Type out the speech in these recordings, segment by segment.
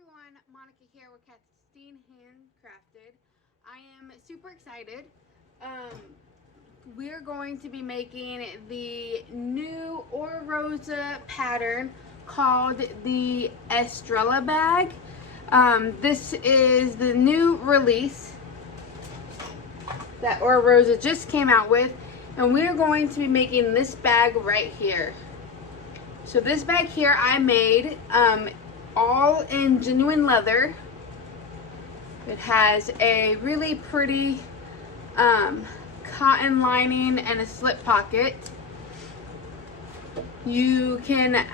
everyone, Monica here with Christine Handcrafted. I am super excited. We're going to be making the new Oro Rosa pattern called the Estrella bag. This is the new release that Oro Rosa just came out with, and we're going to be making this bag right here. So this bag here I made all in genuine leather. It has a really pretty cotton lining and a slip pocket. You can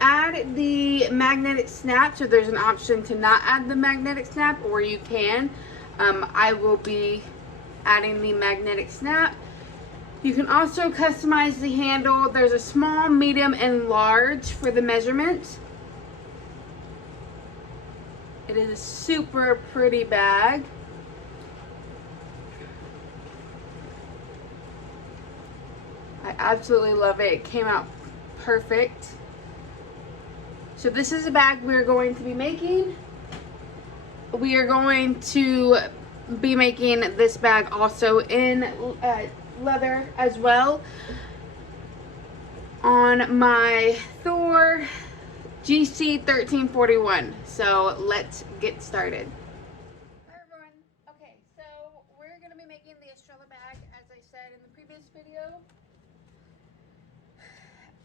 add the magnetic snap, so there's an option to not add the magnetic snap, or you can. I will be adding the magnetic snap. You can also customize the handle. There's a small, medium, and large for the measurements. It is a super pretty bag. I absolutely love it. It came out perfect. So this is a bag we're going to be making. We are going to be making this bag also in leather as well on my Thor GC 1341. So let's get started. Hi everyone. Okay, so we're going to be making the Estrella bag, as I said in the previous video.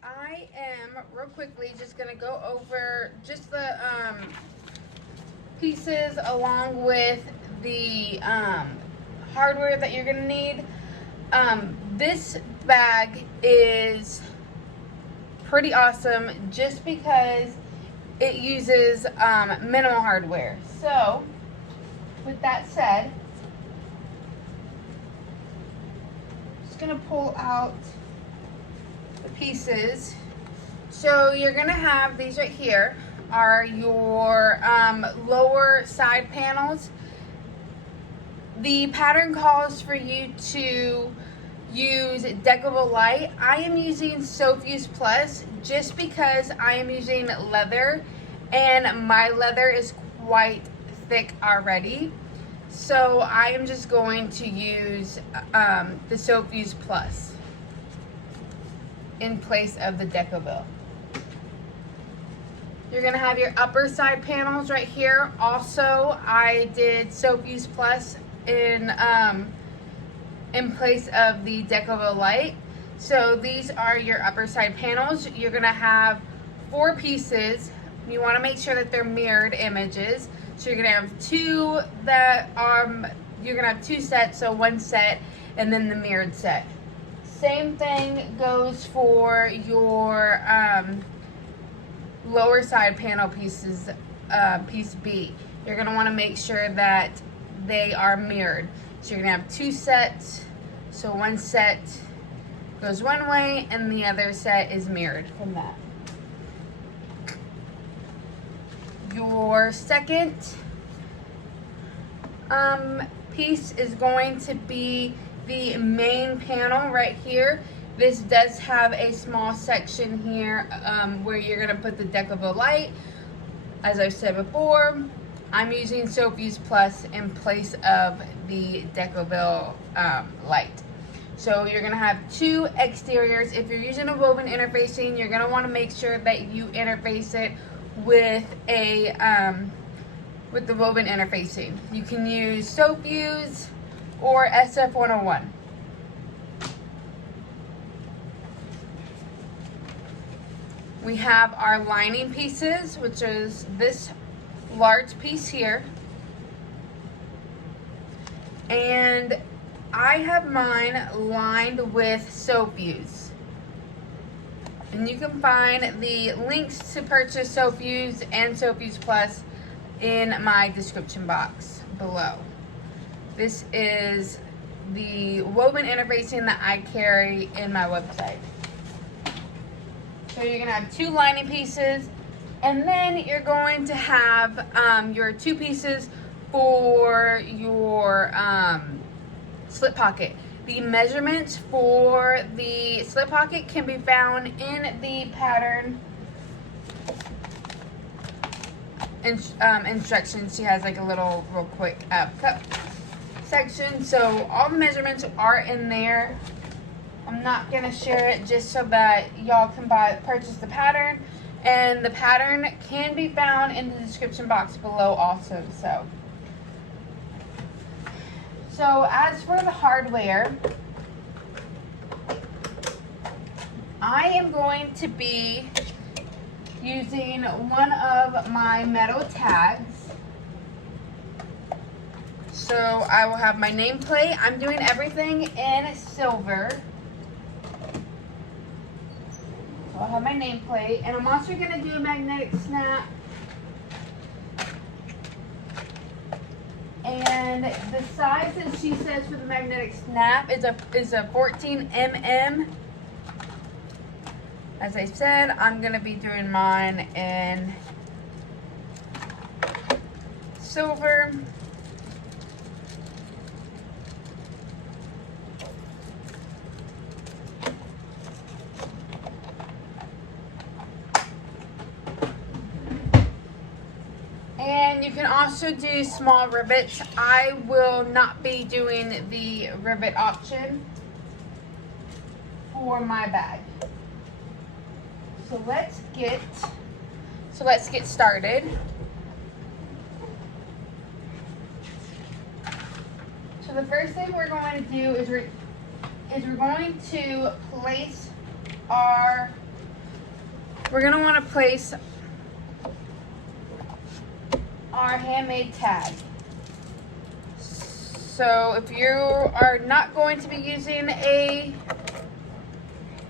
I am real quickly just going to go over just the pieces along with the hardware that you're going to need. This bag is pretty awesome just because it uses minimal hardware. So with that said, I'm just gonna pull out the pieces. So you're gonna have these right here are your lower side panels. The pattern calls for you to use deckable light. I am using Soap Use Plus just because I am using leather and my leather is quite thick already. So I am just going to use the Soap Use Plus in place of the Decoville. You're gonna have your upper side panels right here. Also, I did Soap Use Plus in place of the Decoville light. So these are your upper side panels. You're gonna have 4 pieces. You wanna make sure that they're mirrored images. So you're gonna have 2 that you're gonna have 2 sets, so 1 set and then the mirrored set. Same thing goes for your lower side panel pieces, piece B. You're gonna wanna make sure that they are mirrored. So you're gonna have 2 sets. So 1 set goes one way and the other set is mirrored from that. Your second piece is going to be the main panel right here. This does have a small section here where you're gonna put the Decoville light. As I've said before, I'm using Soap Use Plus in place of the Decoville light. So you're gonna have 2 exteriors. If you're using a woven interfacing, you're gonna wanna make sure that you interface it with with the woven interfacing. You can use Soap Use or SF101. We have our lining pieces, which is this large piece here. And I have mine lined with Soap Use. And you can find the links to purchase Soap Use and Soap Use Plus in my description box below. This is the woven interfacing that I carry in my website. So you're gonna have 2 lining pieces, and then you're going to have your 2 pieces for your slip pocket. The measurements for the slip pocket can be found in the pattern instructions. She has like a little real quick cup section. So all the measurements are in there. I'm not gonna share it just so that y'all can purchase the pattern, and the pattern can be found in the description box below also. So as for the hardware, I am going to be using one of my metal tags. So I will have my nameplate. I'm doing everything in silver. So I'll have my nameplate, and I'm also going to do a magnetic snap. And the size that she says for the magnetic snap is a 14 mm. As I said, I'm going to be doing mine in silver. And you can also do small rivets. I will not be doing the rivet option for my bag. So let's get started. So the first thing we're going to do is we're going to place we're going to want to place our handmade tag. So if you are not going to be using a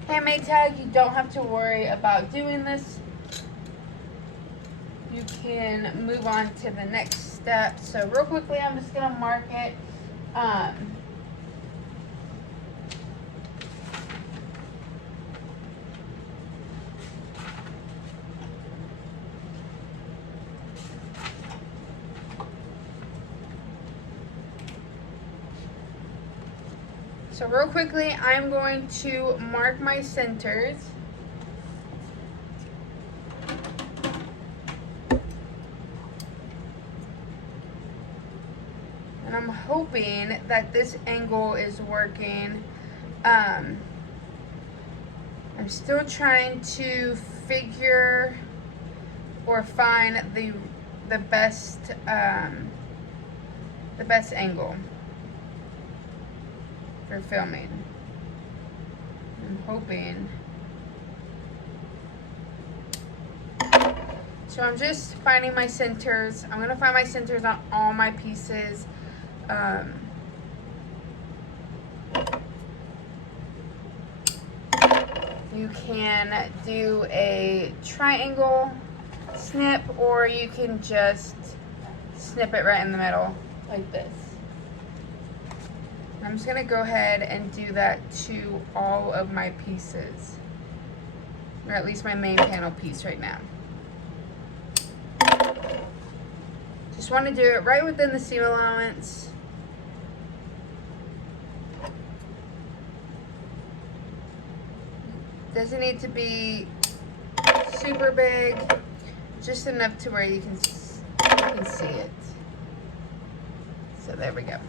handmade tag, you don't have to worry about doing this. You can move on to the next step. So real quickly, I'm just going to mark it. So real quickly, I'm going to mark my centers. And I'm hoping that this angle is working. I'm still trying to figure or find the best angle for filming. I'm hoping. So I'm just finding my centers. I'm gonna find my centers on all my pieces. You can do a triangle snip, or you can just snip it right in the middle like this. I'm just gonna go ahead and do that to all of my pieces, or at least my main panel piece right now. Just want to do it right within the seam allowance. Doesn't need to be super big, just enough to where you can see it. So there we go.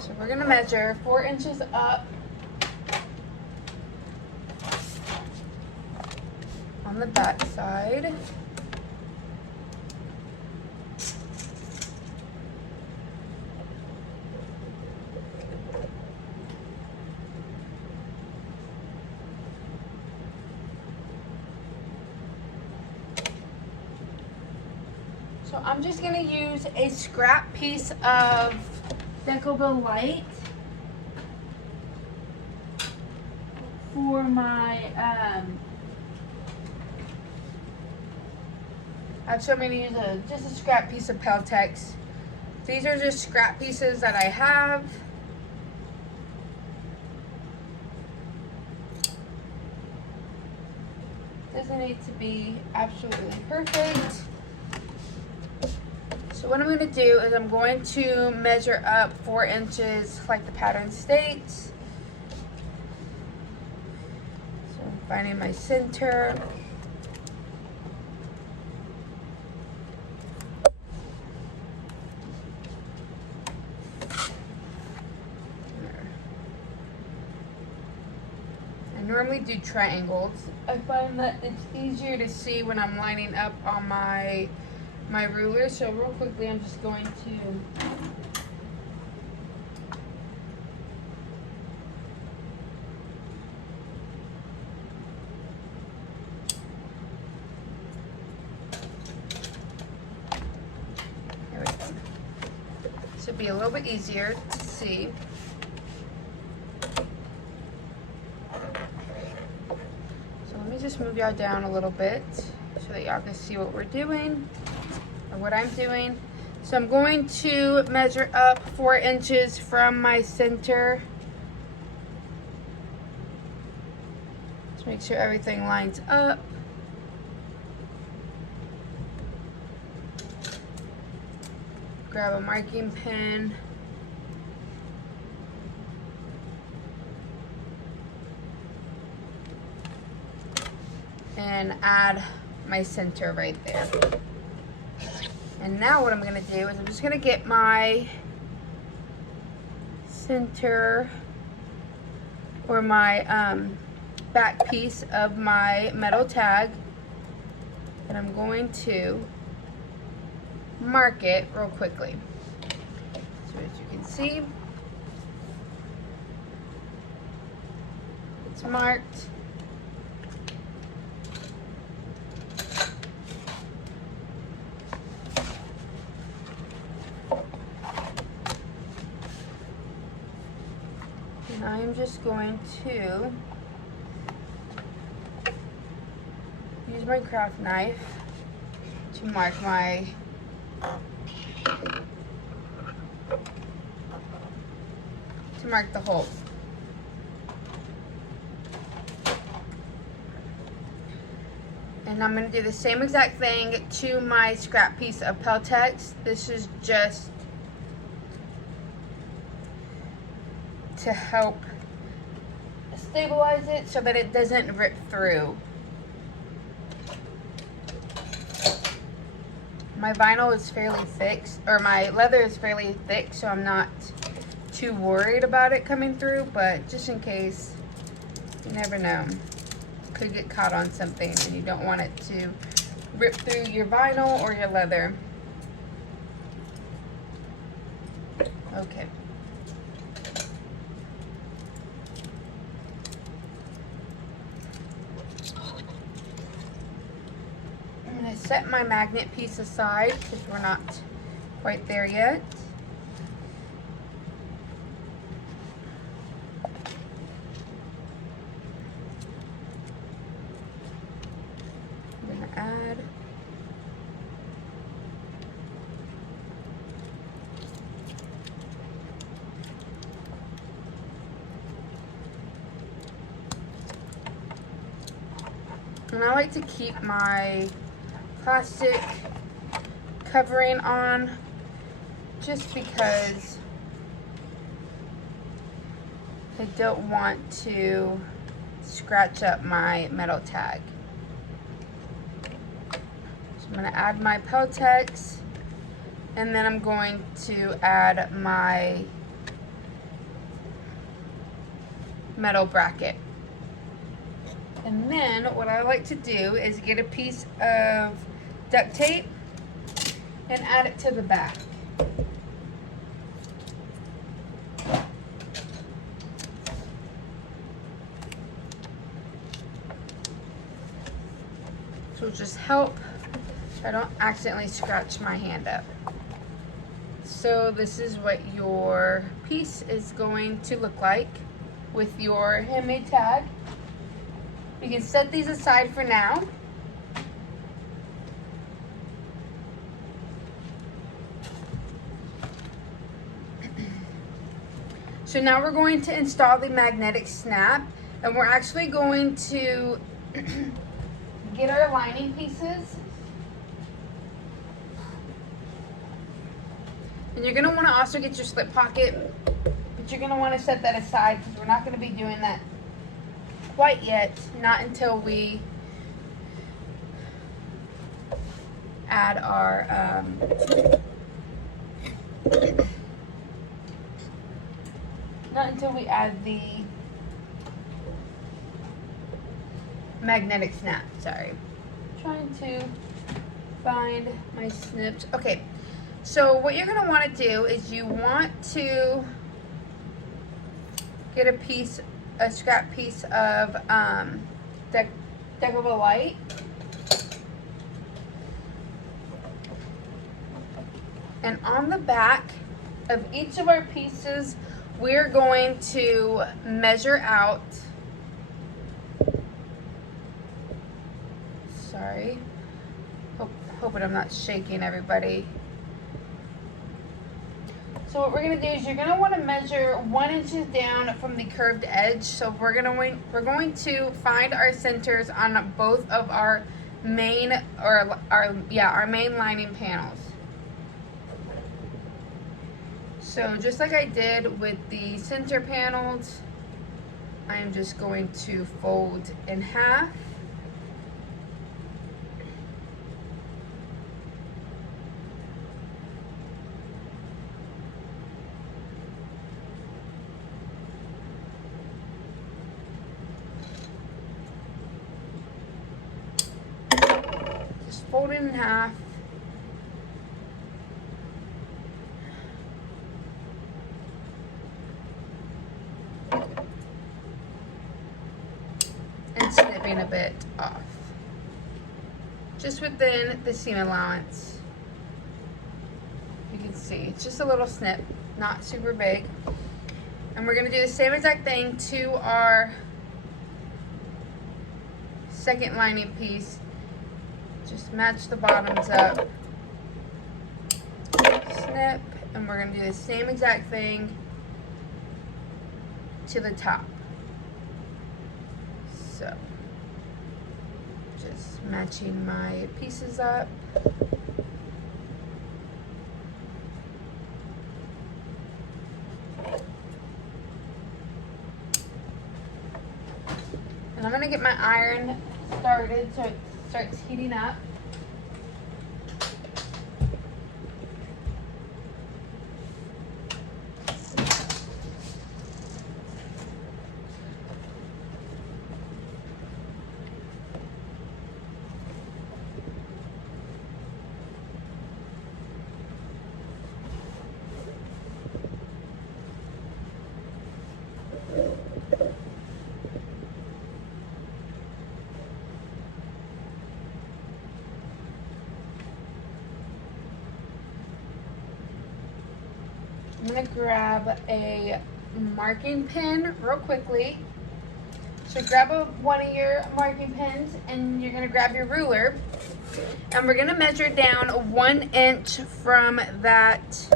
So we're gonna measure 4 inches up on the back side. So I'm just gonna use a scrap piece of Decobo Light for my actually I'm going to use just a scrap piece of Peltex. These are just scrap pieces that I have. Doesn't need to be absolutely perfect. So what I'm going to do is I'm going to measure up 4 inches like the pattern states. So I'm finding my center. I normally do triangles. I find that it's easier to see when I'm lining up on my ruler. So real quickly, I'm just going to there we go. This would be a little bit easier to see. Let me just move y'all down a little bit so that y'all can see what we're doing, or what I'm doing. So I'm going to measure up 4 inches from my center. Just make sure everything lines up. Grab a marking pen. And add my center right there. And now what I'm going to do is I'm just going to get my center, or my back piece of my metal tag, and I'm going to mark it real quickly. So as you can see, it's marked. And I'm just going to use my craft knife to mark the hole. And I'm going to do the same exact thing to my scrap piece of Peltex. This is just to help stabilize it so that it doesn't rip through. My vinyl is fairly thick, or my leather is fairly thick, so I'm not too worried about it coming through, but just in case, you never know. Could get caught on something and you don't want it to rip through your vinyl or your leather. Okay. I'm going to set my magnet piece aside because we're not quite there yet. Add and I like to keep my plastic covering on just because I don't want to scratch up my metal tag. I'm going to add my Peltex, and then I'm going to add my metal bracket. And then what I like to do is get a piece of duct tape and add it to the back. So just help I don't accidentally scratch my hand up. So this is what your piece is going to look like with your handmade tag. You can set these aside for now. So now we're going to install the magnetic snap, and we're actually going to get our lining pieces. And you're going to want to also get your slip pocket, but you're going to want to set that aside because we're not going to be doing that quite yet, not until we add our the magnetic snap. Sorry, I'm trying to find my snips. Okay, so what you're going to want to do is you want to get a scrap piece of deckable light. And on the back of each of our pieces, we're going to measure out, sorry, hoping I'm not shaking everybody. So what we're going to do is you're going to want to measure 1 inch down from the curved edge. So we're going to find our centers on both of our main our main lining panels. So just like I did with the center panels, I am just going to fold in half. Just fold it in half. And snipping a bit off, just within the seam allowance. You can see it's just a little snip, not super big. And we're going to do the same exact thing to our second lining piece. Just match the bottoms up, snip, and we're going to do the same exact thing to the top. So, just matching my pieces up. And I'm going to get my iron started so it starts heating up. I'm going to grab a marking pen real quickly. So grab one of your marking pens and you're going to grab your ruler. And we're going to measure down 1 inch from that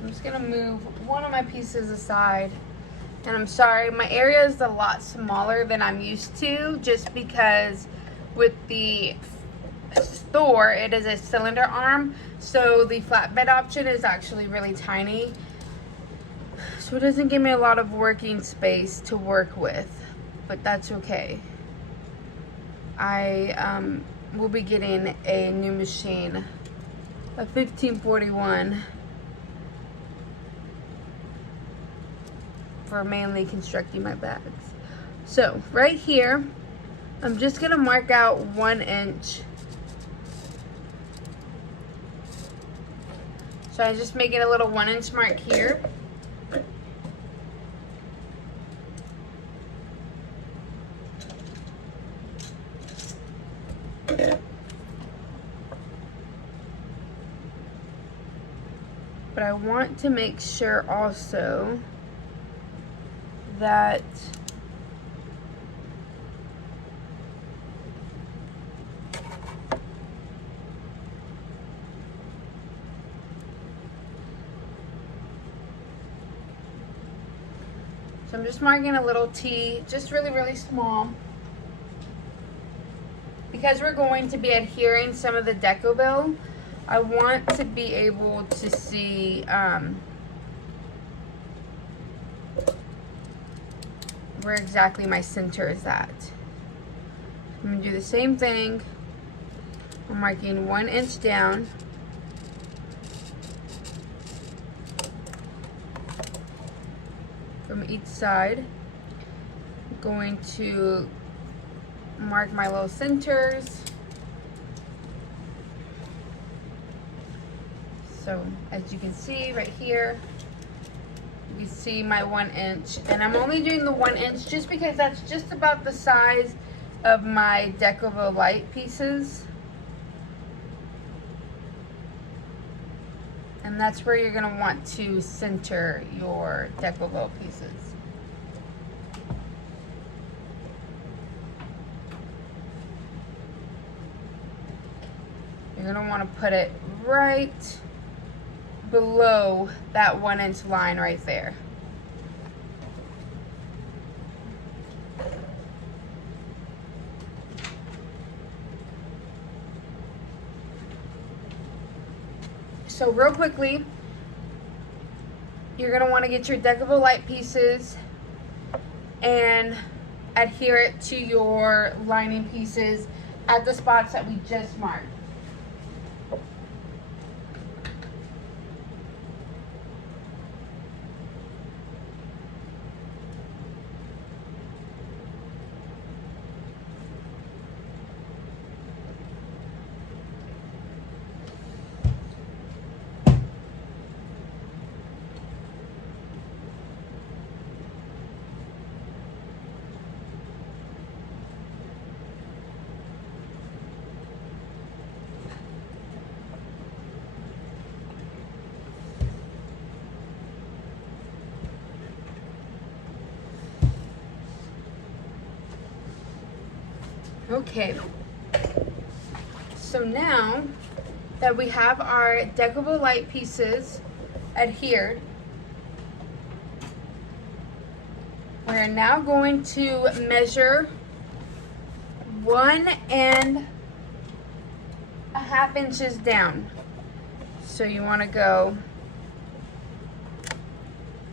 I'm just gonna move one of my pieces aside, and I'm sorry, my area is a lot smaller than I'm used to, just because with the Thor, it is a cylinder arm, so the flatbed option is actually really tiny, so it doesn't give me a lot of working space to work with, but that's okay. I will be getting a new machine, a 1541, for mainly constructing my bags. So right here, I'm just gonna mark out 1 inch. So I'm just making a little 1 inch mark here. But I want to make sure also that So I'm just marking a little T, just really, really small. Because we're going to be adhering some of the deco bill, I want to be able to see where exactly my center is at. I'm going to do the same thing. I'm marking 1 inch down. From each side. I'm going to mark my little centers. So as you can see right here, you can see my 1 inch, and I'm only doing the 1 inch just because that's just about the size of my Decoville light pieces. And that's where you're gonna want to center your Decoville pieces. You're gonna wanna put it right below that 1 inch line right there. So real quickly, you're gonna wanna get your Decoville light pieces and adhere it to your lining pieces at the spots that we just marked. Okay, so now that we have our Decoville light pieces adhered, we're now going to measure 1.5 inches down. So you want to go,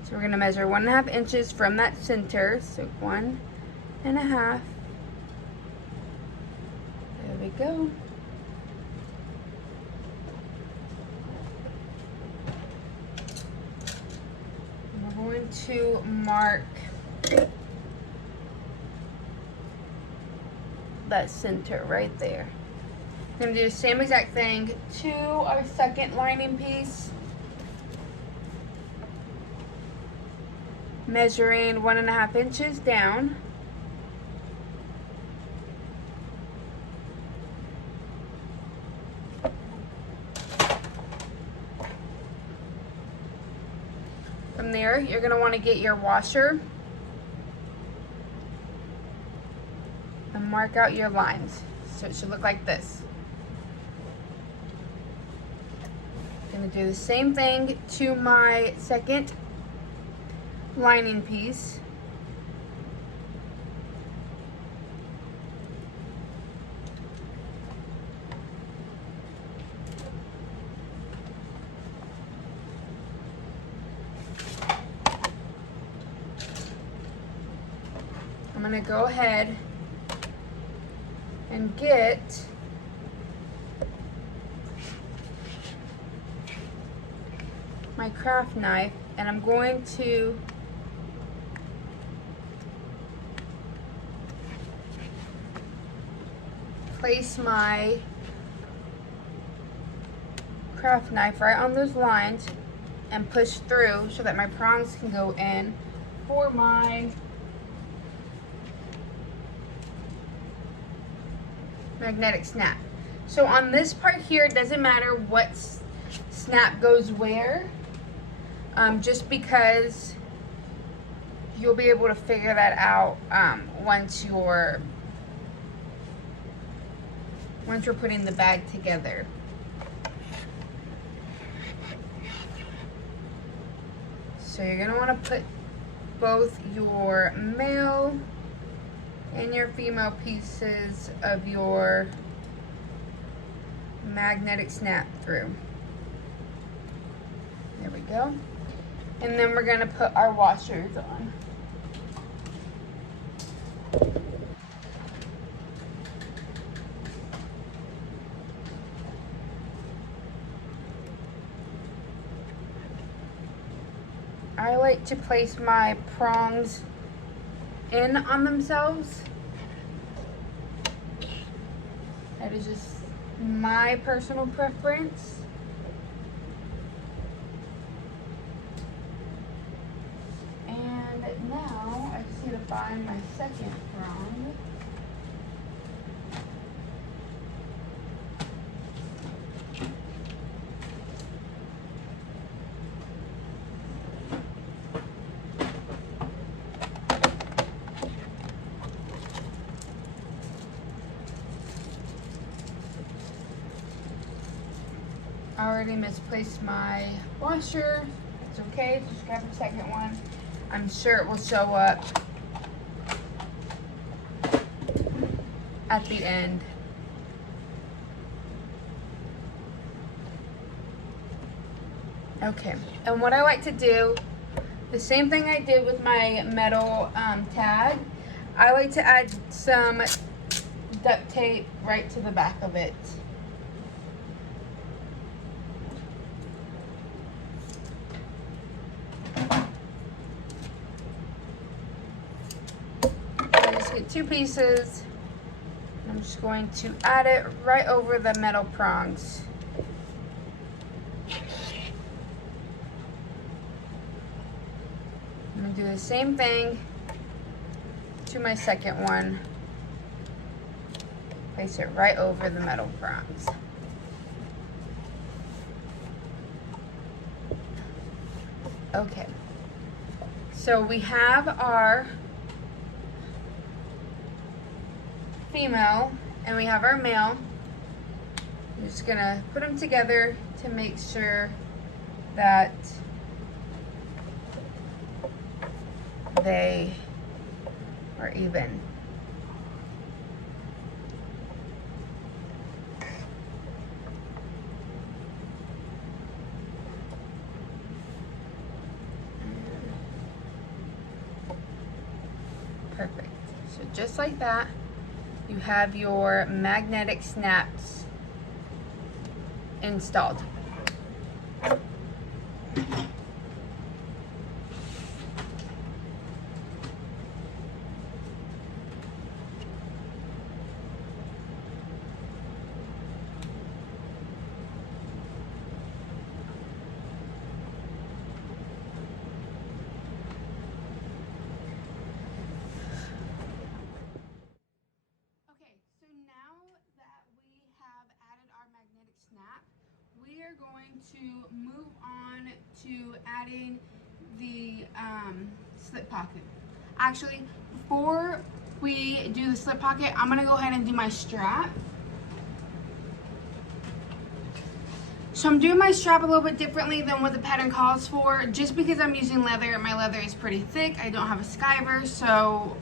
so we're going to measure 1.5 inches from that center, so 1.5. There we go. We're going to mark that center right there. I'm going to do the same exact thing to our second lining piece. Measuring 1.5 inches down. From there, you're going to want to get your washer and mark out your lines. So it should look like this. I'm going to do the same thing to my second lining piece. I'm going to go ahead and get my craft knife, and I'm going to place my craft knife right on those lines and push through so that my prongs can go in for my magnetic snap. So on this part here, it doesn't matter what snap goes where, just because you'll be able to figure that out once we're putting the bag together. So you're gonna want to put both your male and your female pieces of your magnetic snap through. There we go. And then we're gonna put our washers on. I like to place my prongs in on themselves. That is just my personal preference. And now I just need to find my second prong. I already misplaced my washer. It's okay, just grab the second one. I'm sure it will show up at the end. Okay, and what I like to do, the same thing I did with my metal tag, I like to add some duct tape right to the back of it. Get 2 pieces. I'm just going to add it right over the metal prongs. I'm going to do the same thing to my second one. Place it right over the metal prongs. Okay, so we have our female and we have our male. I'm just gonna put them together to make sure that they are even. Perfect. So just like that, you have your magnetic snaps installed. We are going to move on to adding the slip pocket. Actually, before we do the slip pocket, I'm going to go ahead and do my strap. So I'm doing my strap a little bit differently than what the pattern calls for, just because I'm using leather. My leather is pretty thick. I don't have a skiver, so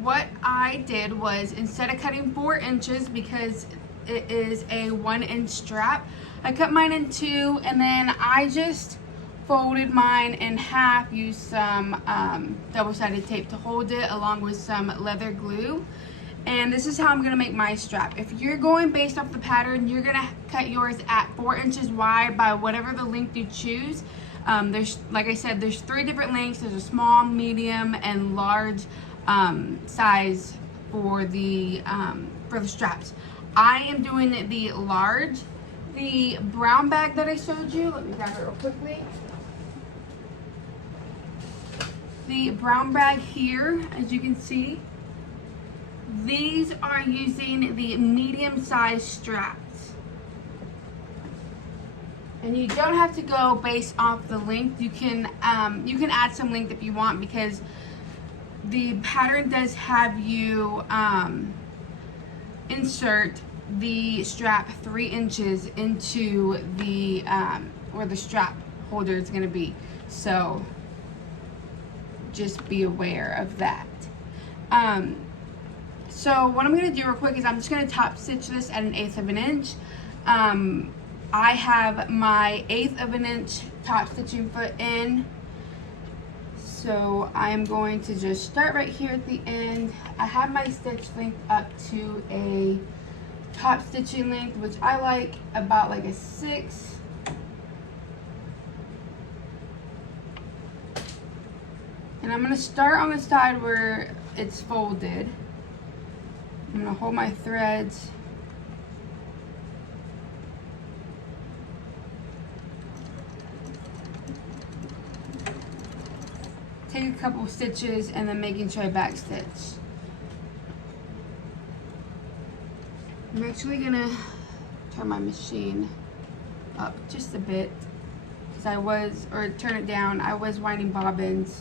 what I did was, instead of cutting 4 inches, because it is a 1-inch strap, I cut mine in 2, and then I just folded mine in half, used some double-sided tape to hold it, along with some leather glue. And this is how I'm gonna make my strap. If you're going based off the pattern, you're gonna cut yours at 4 inches wide by whatever the length you choose. There's, like I said, there's 3 different lengths. There's a small, medium, and large size for the straps. I am doing the large. The brown bag that I showed you, let me grab it real quickly. The brown bag here, as you can see, these are using the medium size straps. And you don't have to go based off the length. You can add some length if you want, because the pattern does have you insert the strap 3 inches into the where the strap holder is going to be. So just be aware of that. So what I'm going to do real quick is I'm just going to top stitch this at 1/8 of an inch. I have my 1/8 of an inch top stitching foot in. So I'm going to just start right here at the end. I have my stitch length up to a top stitching length, which I like about like a 6. And I'm going to start on the side where it's folded. I'm going to hold my threads. Take a couple stitches and then making sure I back stitch. I'm actually gonna turn my machine up just a bit because turn it down. I was winding bobbins.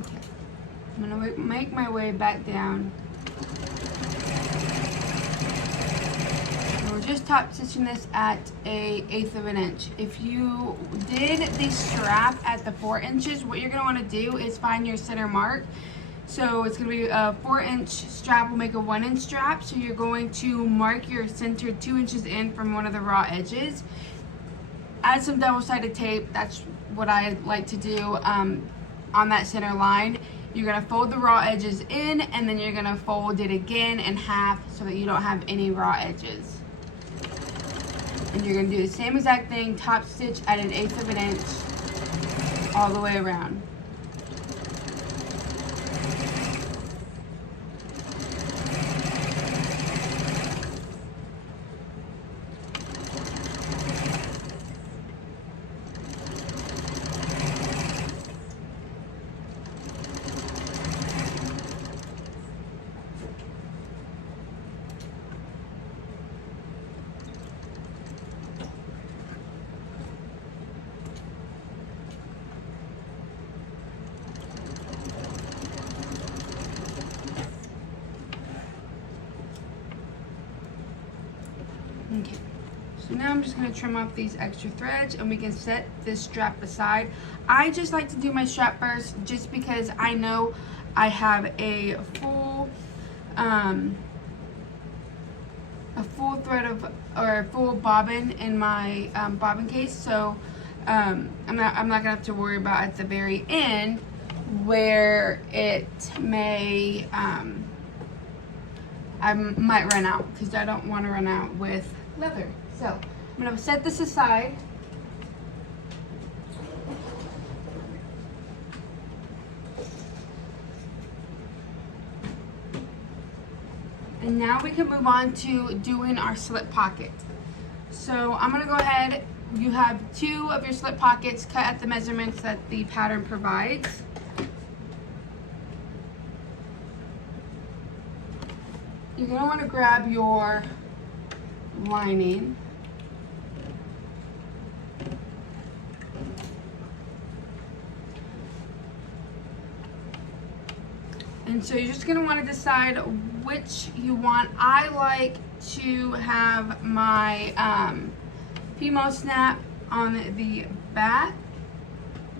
Okay, I'm gonna make my way back down. And we're just top stitching this at a 1/8 of an inch. If you did the strap at the 4 inches, what you're gonna wanna do is find your center mark. So it's gonna be a 4-inch strap will make a 1-inch strap. So you're going to mark your center 2 inches in from one of the raw edges. Add some double-sided tape. That's what I like to do. On that center line, you're gonna fold the raw edges in, and then you're gonna fold it again in half so that you don't have any raw edges. And you're gonna do the same exact thing, top stitch at 1/8 of an inch all the way around. Okay, so now I'm just going to trim off these extra threads and we can set this strap aside. I just like to do my strap first just because I know I have a full thread or full bobbin in my bobbin case, so I'm not gonna have to worry about at the very end where it may I might run out, because I don't want to run out with leather. So I'm going to set this aside. And now we can move on to doing our slip pocket. So I'm going to go ahead, you have 2 of your slip pockets cut at the measurements that the pattern provides. You're going to want to grab your lining And so you're just going to want to decide which you want. I like to have my female snap on the back,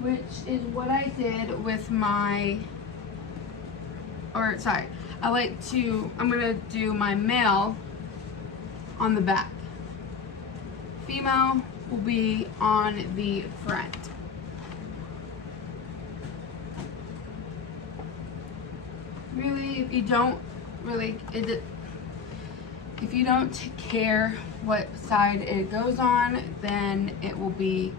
which is what I did with my, I'm going to do my male on the back. Female will be on the front. Really, if you don't care what side it goes on, then it will be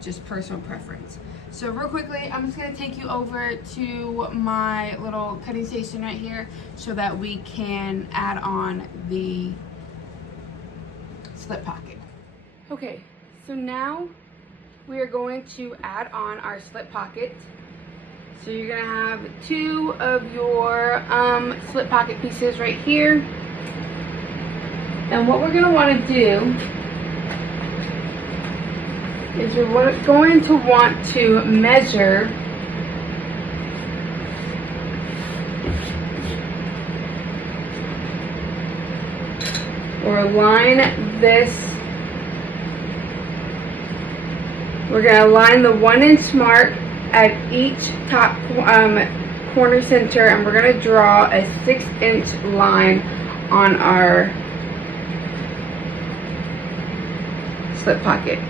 just personal preference. So real quickly, I'm just going to take you over to my little cutting station right here so that we can add on the slip pocket. Okay, so now we are going to add on our slip pocket. So you're going to have 2 of your slip pocket pieces right here. And what we're going to want to do is we're going to want to measure or line this. We're going to line the 1-inch mark at each top corner center, and we're going to draw a 6-inch line on our slip pocket.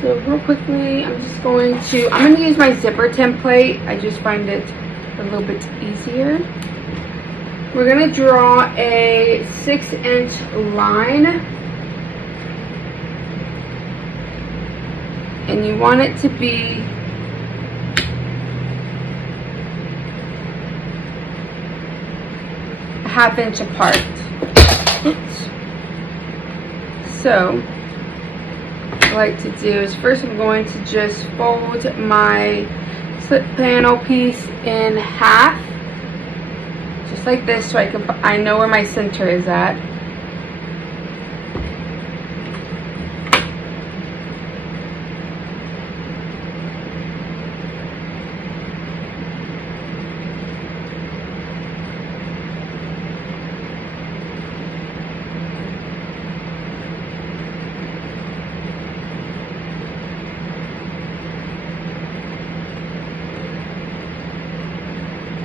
So real quickly, I'm going to use my zipper template. I just find it a little bit easier. We're going to draw a 6-inch line. And you want it to be a 1/2 inch apart. Oops. So what I like to do is first I'm going to just fold my slip panel piece in half, just like this, so I know where my center is at.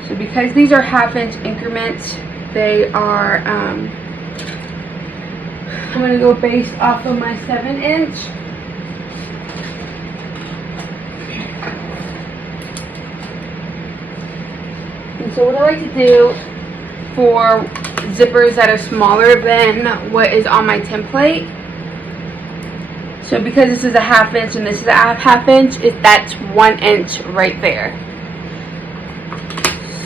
So because these are 1/2 inch increments, they are, I'm going to go based off of my 7-inch. And so what I like to do for zippers that are smaller than what is on my template, so because this is a 1/2 inch and this is a 1/2 inch, that's 1 inch right there.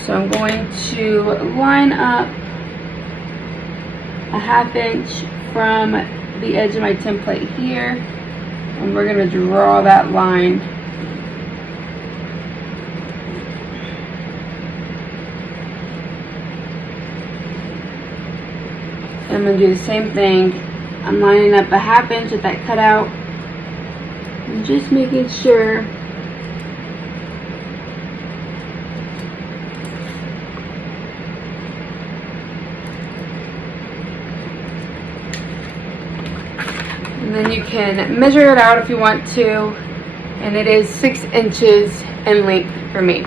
So I'm going to line up a 1/2 inch from the edge of my template here, and we're going to draw that line. And I'm going to do the same thing. I'm lining up a 1/2 inch at that cutout and just making sure and then you can measure it out if you want to, and it is 6 inches in length for me.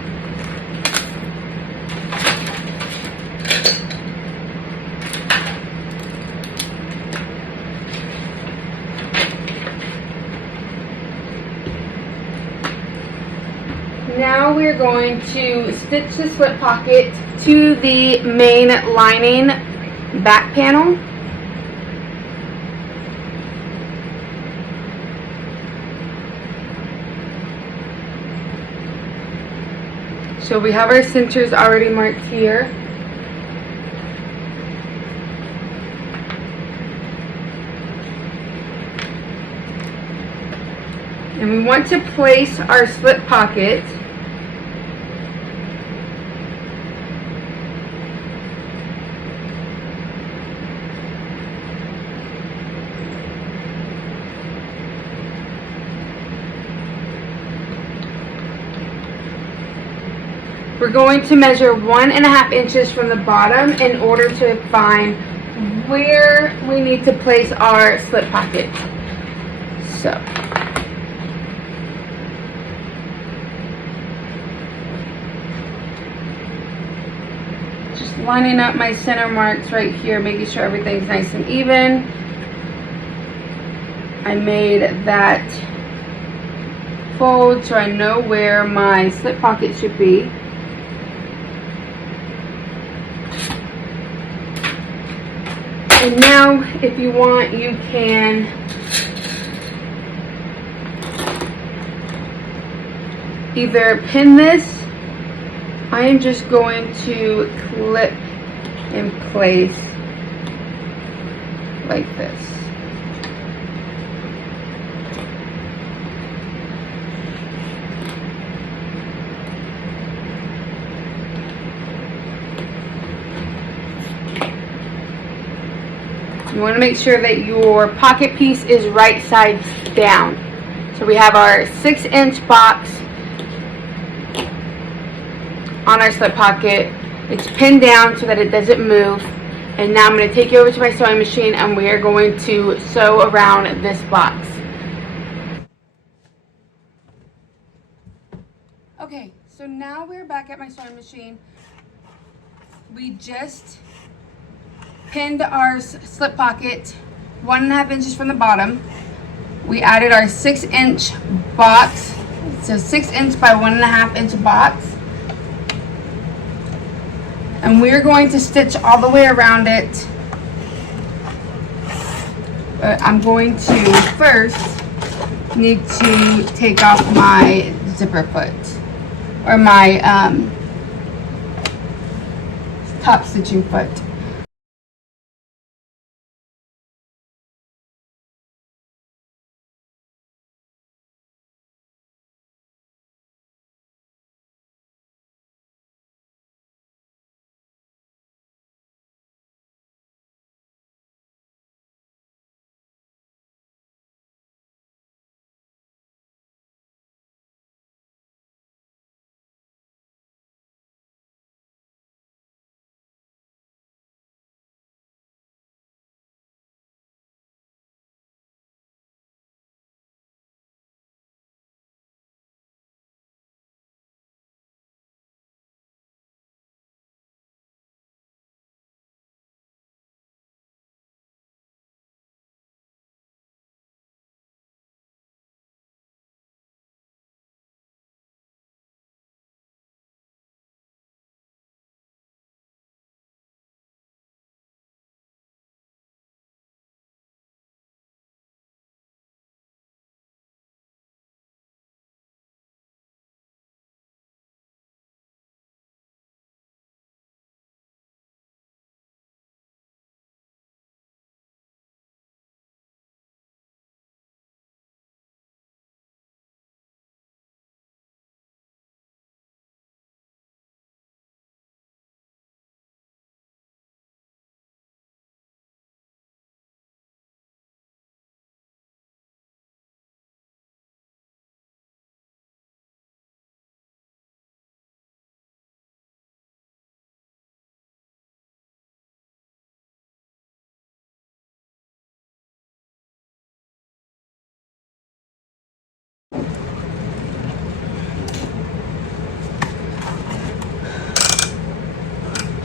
Now we're going to stitch the slip pocket to the main lining back panel. So we have our centers already marked here. And we want to place our slip pocket we're going to measure 1.5 inches from the bottom in order to find where we need to place our slip pocket. So just lining up my center marks right here, making sure everything's nice and even. I made that fold so I know where my slip pocket should be. And now, if you want, you can either pin this. I am just going to clip in place like this. You want to make sure that your pocket piece is right side down. So we have our 6-inch box on our slip pocket. It's pinned down so that it doesn't move. And now I'm going to take you over to my sewing machine and we are going to sew around this box. Okay, so now we're back at my sewing machine. We just pinned our slip pocket 1.5 inches from the bottom. We added our 6-inch box, so 6-inch by 1.5 inch box, and we're going to stitch all the way around it. But I'm going to first need to take off my zipper foot, or my top stitching foot.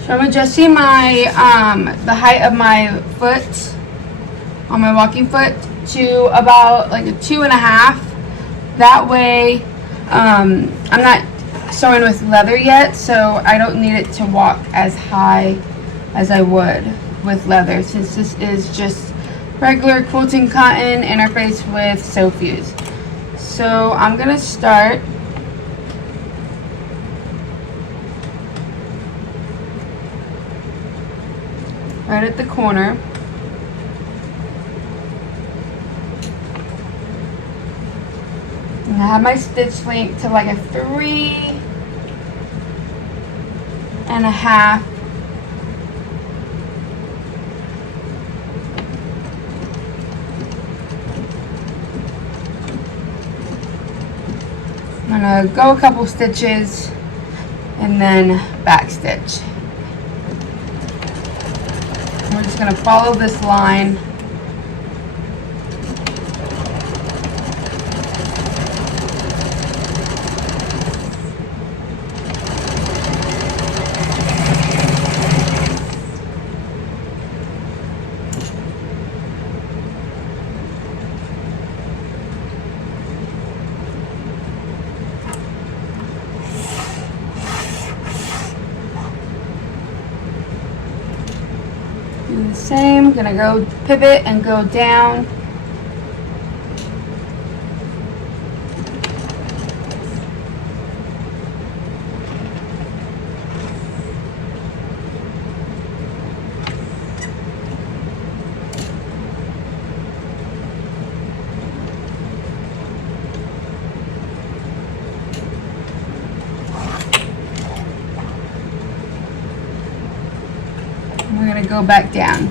So I'm adjusting my the height of my foot on my walking foot to about like a 2.5. That way I'm not sewing with leather yet, so I don't need it to walk as high as I would with leather, since this is just regular quilting cotton interfaced with sew fuse. So I'm gonna start right at the corner. And I have my stitch length to like a 3.5. I'm gonna go a couple stitches and then back stitch. We're just gonna follow this line. Do the same, gonna go pivot and go down. We're going to go back down.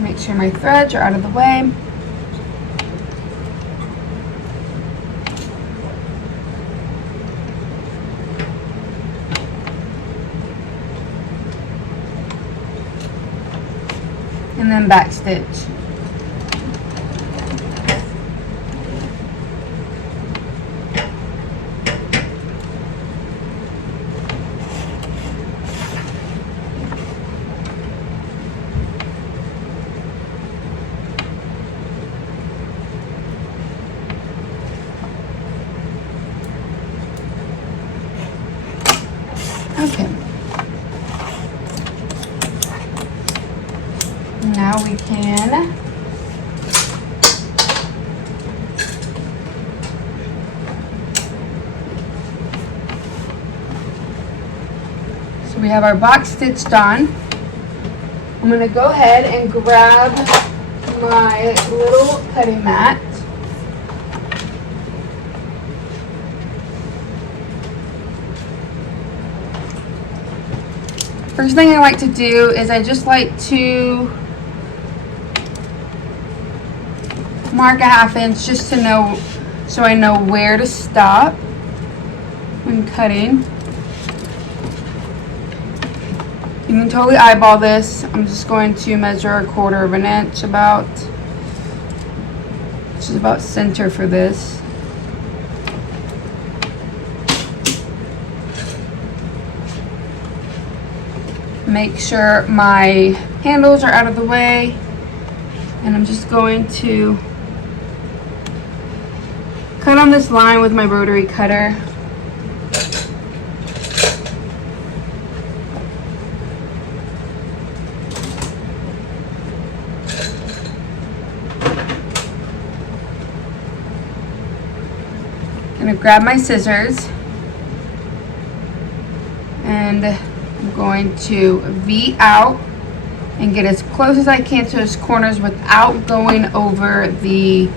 Make sure my threads are out of the way. And then back stitch. Okay. Now we can we have our box stitched on. I'm going to go ahead and grab my little cutting mat. First thing I like to do is I just like to mark a 1/2 inch just to know, so I know where to stop when cutting. You can totally eyeball this. I'm just going to measure a 1/4 of an inch about, which is about center for this. Make sure my handles are out of the way, and I'm just going to cut on this line with my rotary cutter. I'm going to grab my scissors and I'm going to V out and get as close as I can to those corners without going over the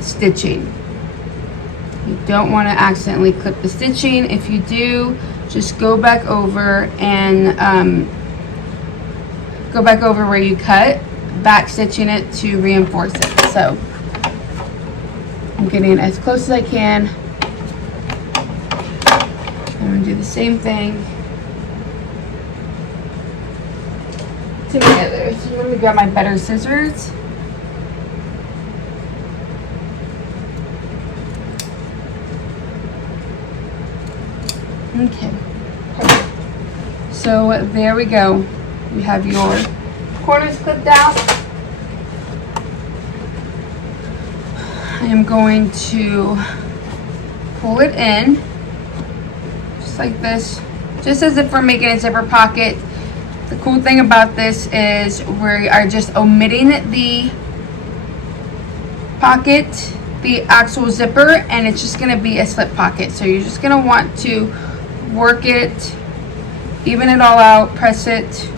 stitching. You don't want to accidentally clip the stitching. If you do, just go back over and go back over where you cut, back stitching it to reinforce it. So I'm getting as close as I can. I'm going to do the same thing to the other. So I'm going to grab my better scissors. Okay. So there we go. You have your corners clipped out. I am going to pull it in just like this, just as if we're making a zipper pocket. The cool thing about this is we are just omitting the pocket, the actual zipper, and it's just going to be a slip pocket. So you're just going to want to work it, even it all out, press it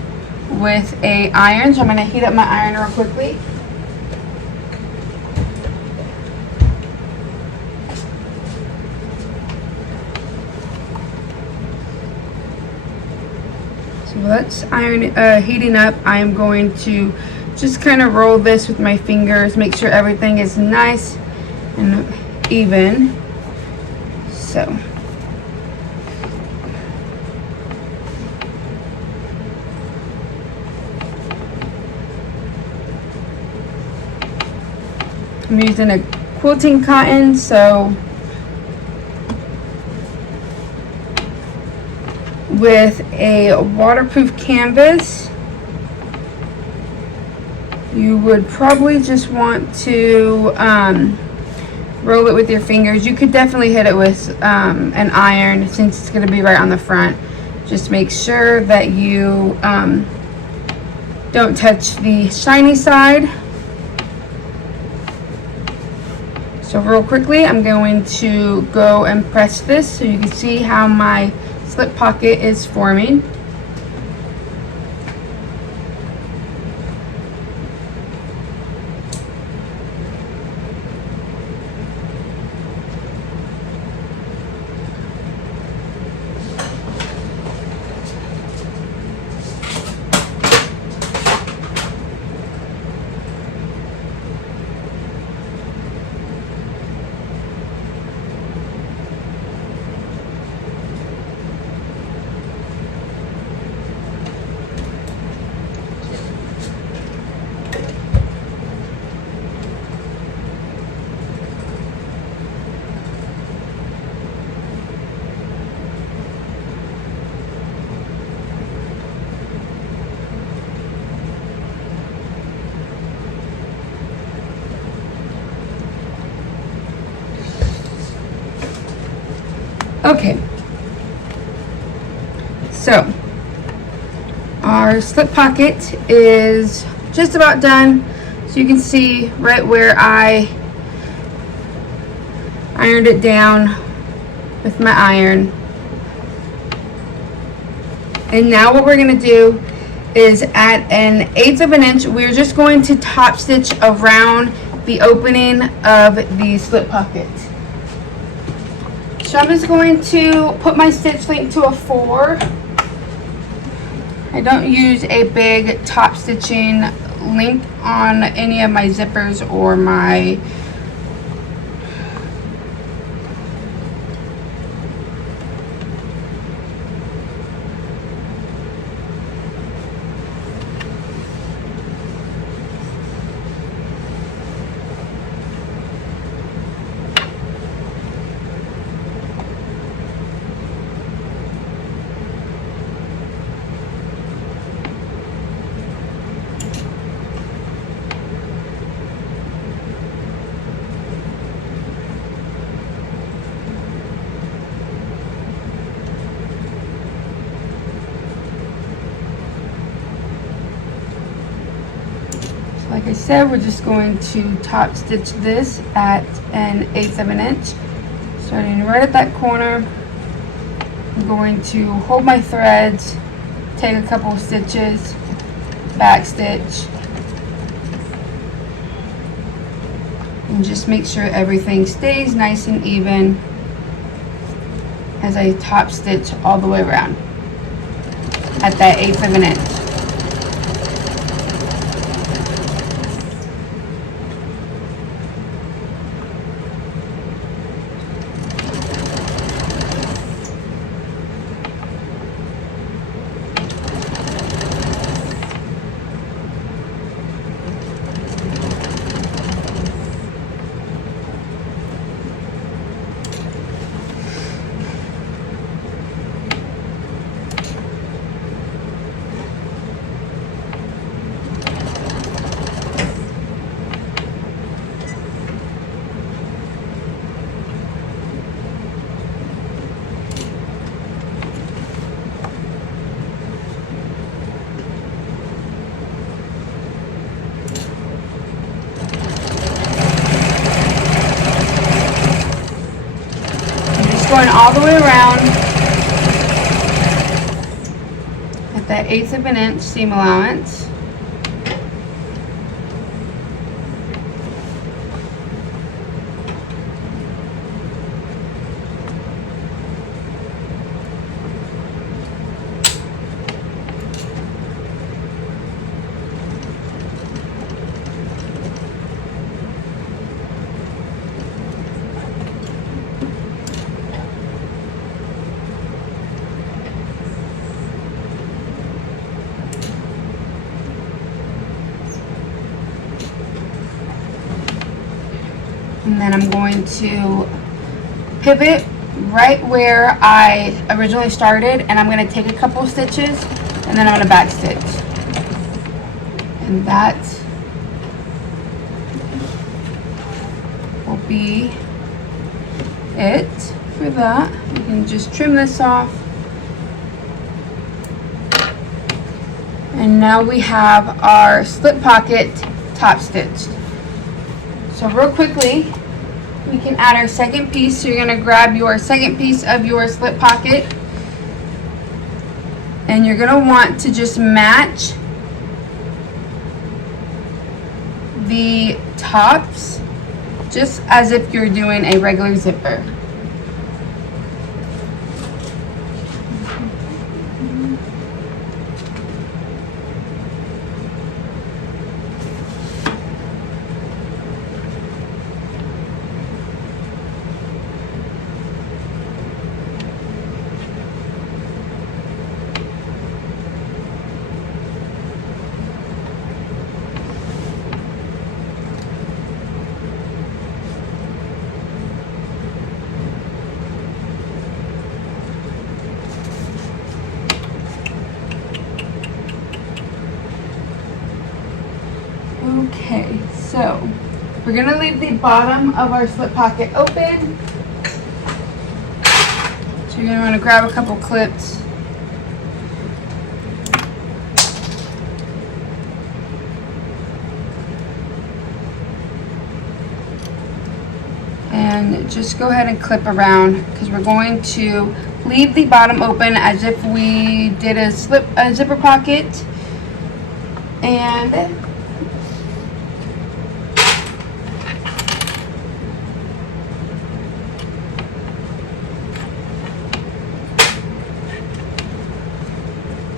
with a iron. So I'm going to heat up my iron real quickly. So that's iron heating up. I am going to just kind of roll this with my fingers, make sure everything is nice and even. So I'm using a quilting cotton, so with a waterproof canvas, you would probably just want to roll it with your fingers. You could definitely hit it with an iron since it's going to be right on the front. Just make sure that you don't touch the shiny side. So real quickly, I'm going to go and press this so you can see how my slip pocket is forming. Okay, so our slip pocket is just about done. So you can see right where I ironed it down with my iron. And now what we're going to do is at an 1/8 of an inch, we're just going to top stitch around the opening of the slip pocket. So I'm just going to put my stitch length to a 4. I don't use a big top stitching length on any of my zippers or my like I said, we're just going to top stitch this at an 1/8 of an inch. Starting right at that corner, I'm going to hold my threads, take a couple of stitches, back stitch, and just make sure everything stays nice and even as I top stitch all the way around at that 1/8 of an inch. going all the way around at that 1/8 of an inch seam allowance. And then I'm going to pivot right where I originally started, and I'm going to take a couple stitches and then I'm going to back stitch. And that will be it for that. You can just trim this off. And now we have our slip pocket top stitched. So real quickly, we can add our second piece. So you're going to grab your second piece of your slip pocket, and you're going to want to just match the tops just as if you're doing a regular zipper. Okay, so we're going to leave the bottom of our slip pocket open. So you're going to want to grab a couple clips. And just go ahead and clip around, because we're going to leave the bottom open as if we did a zipper pocket. And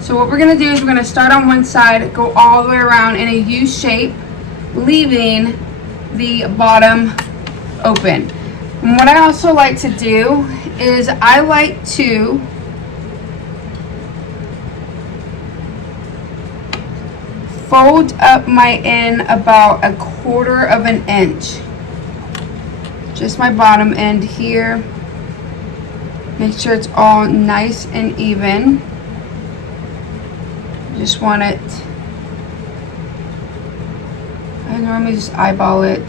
so what we're going to do is we're going to start on one side, go all the way around in a U shape, leaving the bottom open. And what I also like to do is I like to fold up my end about 1/4 of an inch. Just my bottom end here. Make sure it's all nice and even. Just want it, I normally just eyeball it.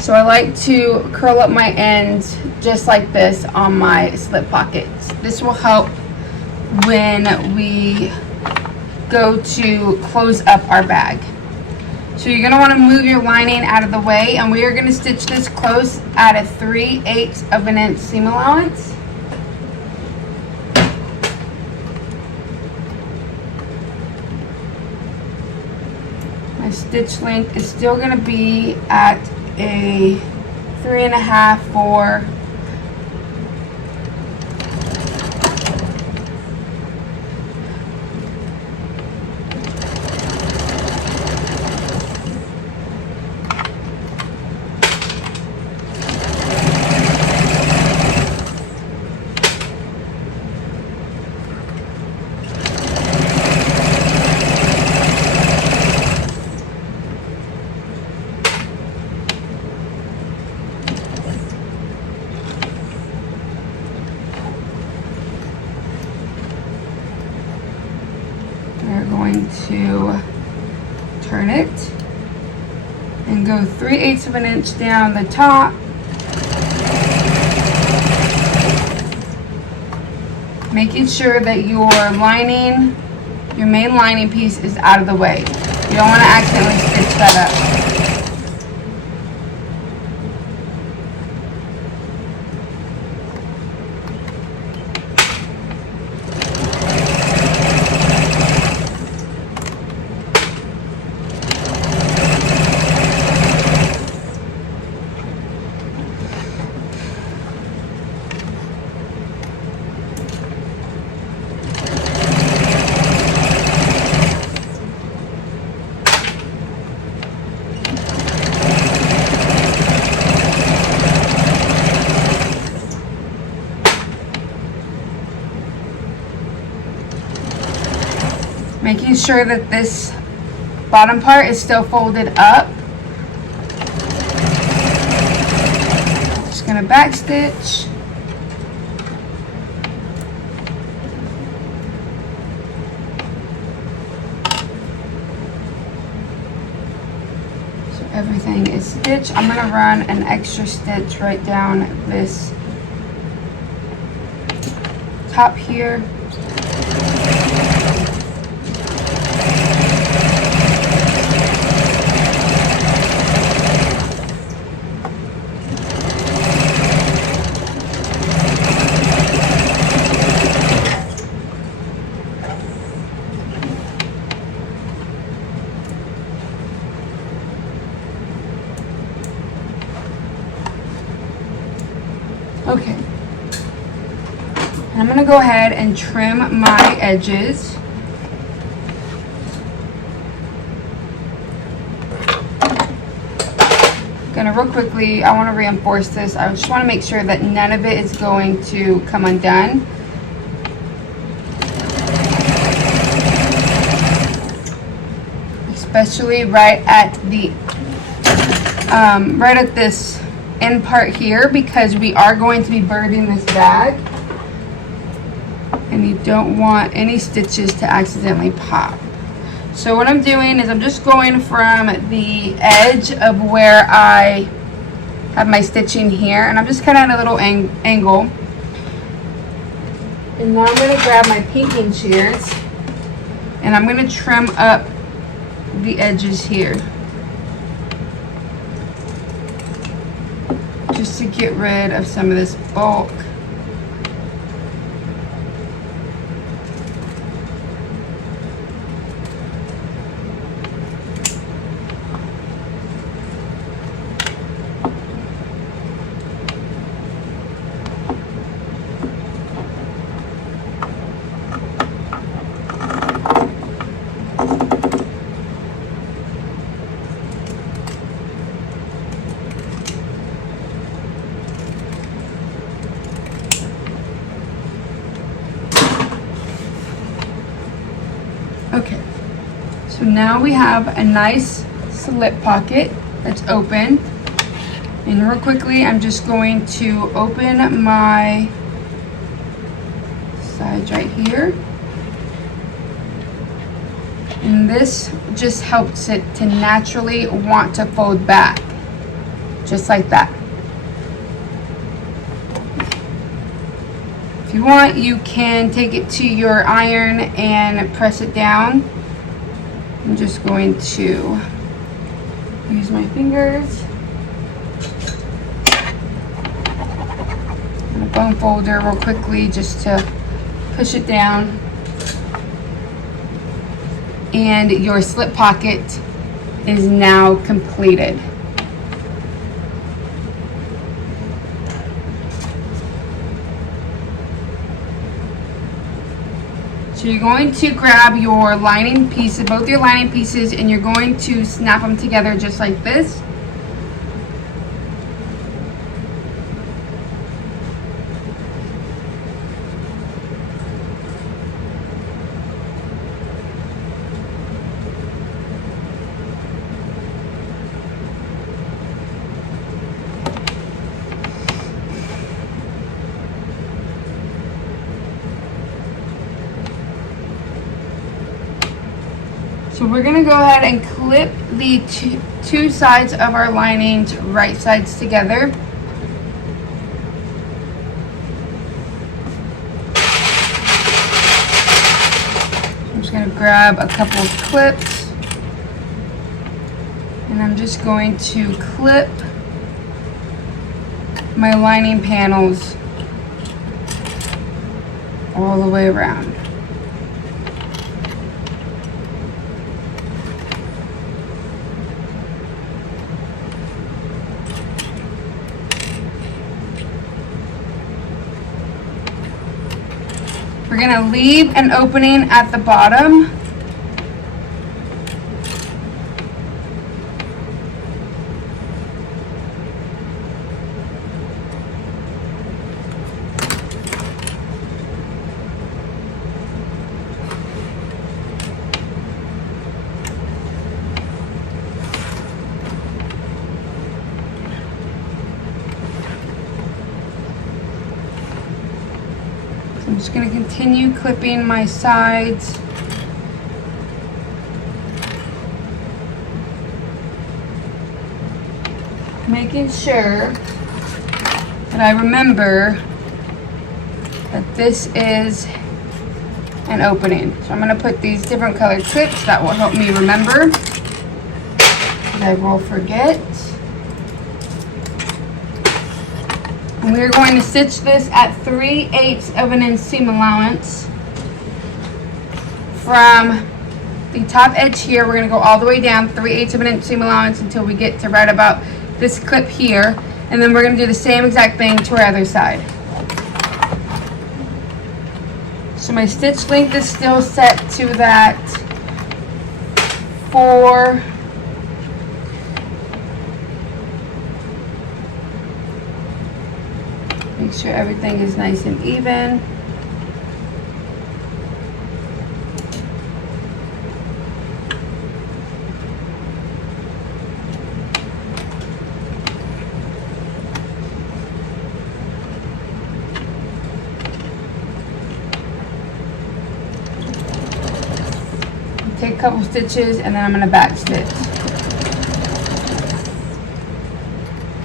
So I like to curl up my ends just like this on my slip pockets. This will help when we go to close up our bag. So you're going to want to move your lining out of the way, and we are going to stitch this close at a 3/8 of an inch seam allowance. My stitch length is still going to be at a 3.5, 4. Going to turn it and go 3/8 of an inch down the top, making sure that your lining, your main lining piece is out of the way. You don't want to accidentally stitch that up. making sure that this bottom part is still folded up. Just gonna back stitch. So everything is stitched. I'm gonna run an extra stitch right down this top here. Okay, I'm gonna go ahead and trim my edges. Gonna real quickly, I wanna reinforce this. I just wanna make sure that none of it is going to come undone. Especially right at the, right at this end part here, because we are going to be birding this bag and you don't want any stitches to accidentally pop. So what I'm doing is I'm just going from the edge of where I have my stitching here, and I'm just kind of at a little angle. And now I'm going to grab my pinking shears and I'm going to trim up the edges here, just to get rid of some of this bulk. Okay, so now we have a nice slip pocket that's open. And real quickly, I'm just going to open my sides right here. And this just helps it to naturally want to fold back, just like that. If you want, you can take it to your iron and press it down. I'm just going to use my fingers and a bone folder real quickly just to push it down. And your slip pocket is now completed. So you're going to grab your lining pieces, both your lining pieces, and you're going to snap them together just like this. So we're going to go ahead and clip the two sides of our linings, right sides together. I'm just going to grab a couple of clips and I'm just going to clip my lining panels all the way around. We're going to leave an opening at the bottom. just going to continue clipping my sides. Making sure that I remember that this is an opening. So I'm going to put these different colored clips that will help me remember, because I will forget. And we're going to stitch this at 3/8 of an inch allowance. From the top edge here, we're going to go all the way down 3/8 of an inch allowance until we get to right about this clip here. And then we're going to do the same exact thing to our other side. So my stitch length is still set to that 4. Make sure everything is nice and even. Take a couple stitches and then I'm going to back stitch.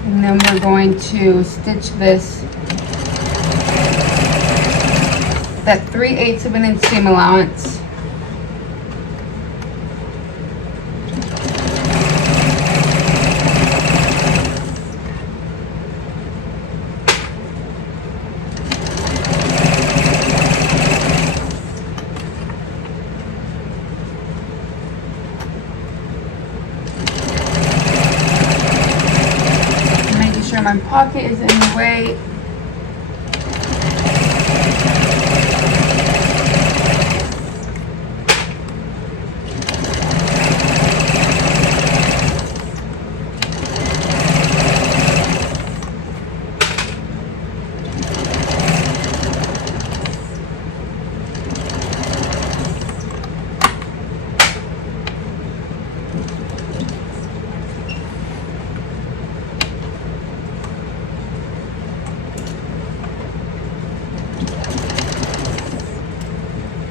And then we're going to stitch this that 3/8 of an inch seam allowance. Making sure my pocket is in the way.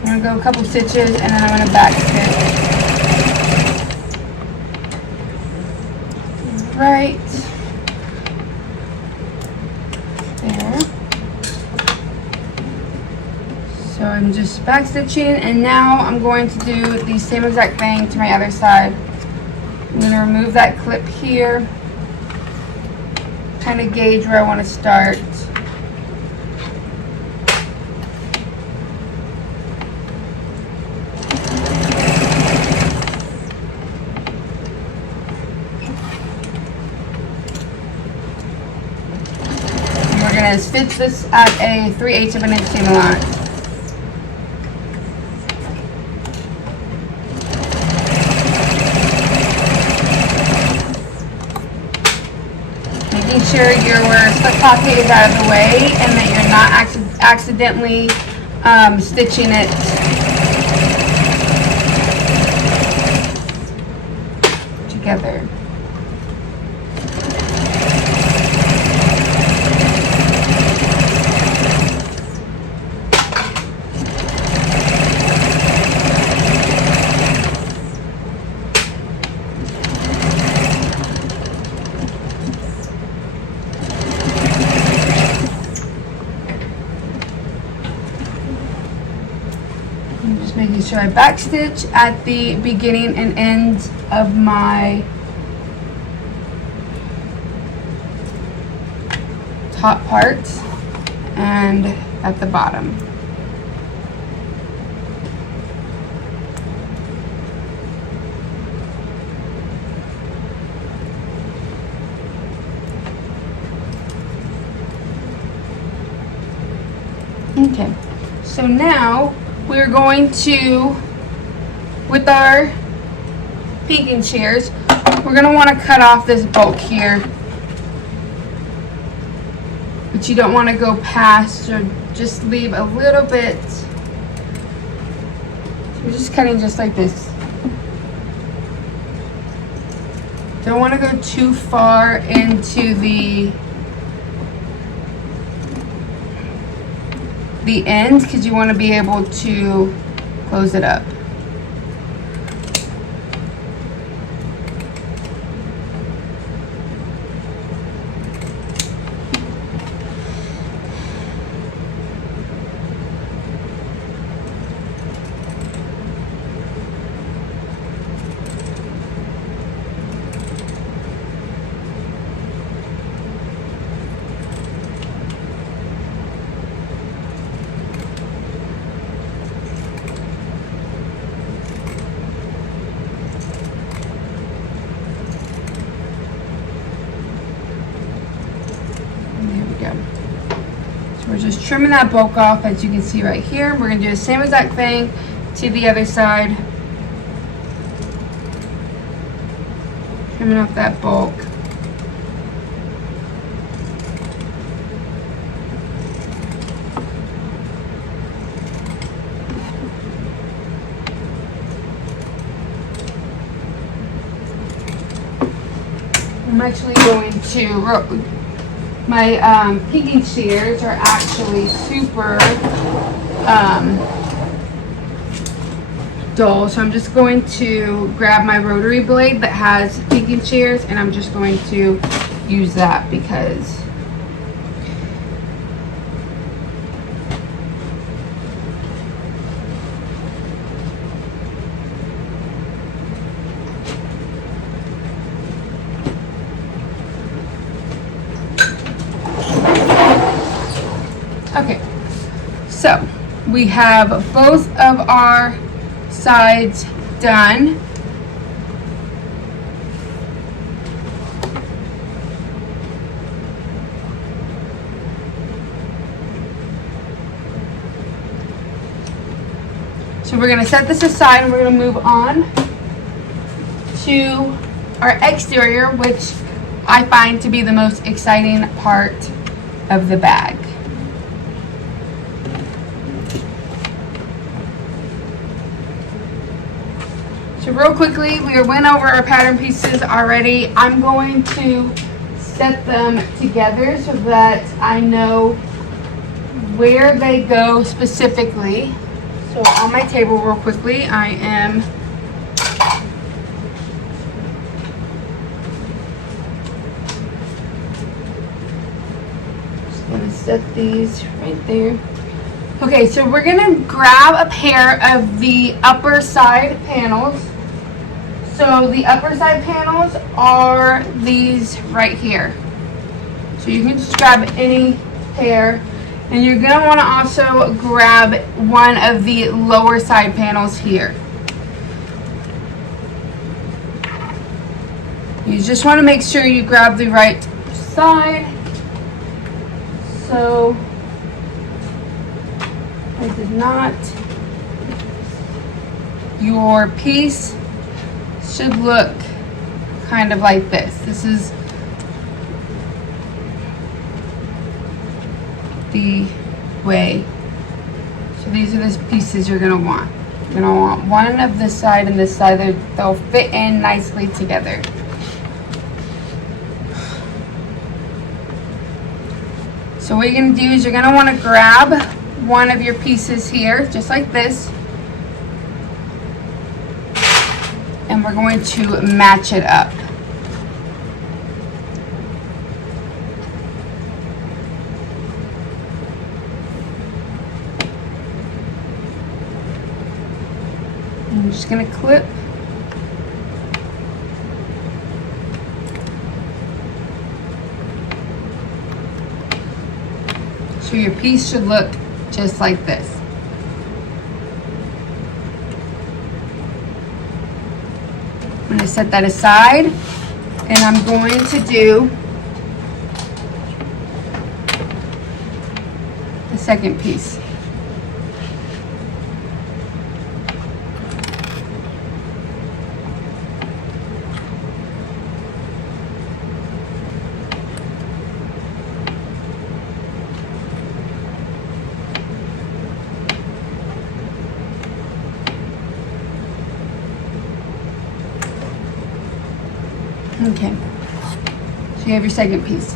I'm going to go a couple stitches and then I'm going to back stitch. Right there. So I'm just back stitching, and now I'm going to do the same exact thing to my other side. I'm going to remove that clip here, kind of gauge where I want to start. We're going to stitch this at a 3/8 of an inch seam allowance. Making sure your slip pocket is out of the way and that you're not accidentally stitching it together. I'm just making sure I backstitch at the beginning and end of my top part and at the bottom. Okay, so now we're going to, with our peeking shears, we're going to want to cut off this bulk here. But you don't want to go past, or just leave a little bit. We're just cutting just like this. Don't want to go too far into the the ends because you want to be able to close it up. We're just trimming that bulk off, as you can see right here. We're going to do the same exact thing to the other side. Trimming off that bulk. I'm actually going to my picking shears are actually super dull, so I'm just going to grab my rotary blade that has picking shears, and I'm just going to use that because okay, so we have both of our sides done. So we're going to set this aside and we're going to move on to our exterior, which I find to be the most exciting part of the bag. So real quickly, we went over our pattern pieces already. I'm going to set them together so that I know where they go specifically. So on my table real quickly, I am just going to set these right there. Okay, so we're going to grab a pair of the upper side panels. So the upper side panels are these right here. So you can just grab any pair, and you're going to want to also grab one of the lower side panels here. You just want to make sure you grab the right side. So I did not. Your piece should look kind of like this. This is the way. So these are the pieces you're going to want. You're going to want one of this side and this side. They'll fit in nicely together. So what you're going to do is you're going to want to grab one of your pieces here, just like this. And we're going to match it up. I'm just going to clip. So your piece should look just like this. I'm going to set that aside, and I'm going to do the second piece. Okay, so you have your second piece.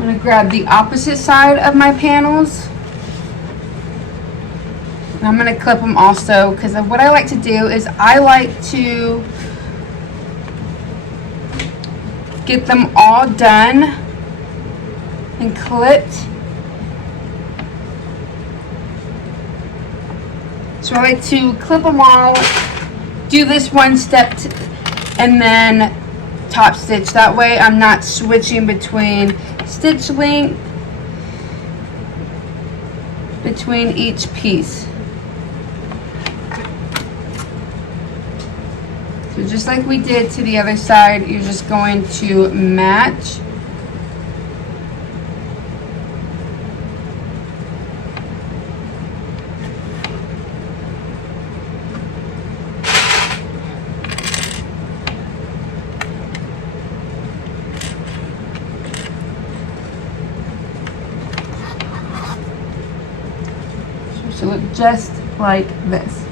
I'm going to grab the opposite side of my panels. And I'm going to clip them also, because what I like to do is I like to get them all done and clipped. So I like to clip them all, do this one step, and then top stitch. That way I'm not switching between stitch length between each piece. So just like we did to the other side, you're just going to match. So look just like this.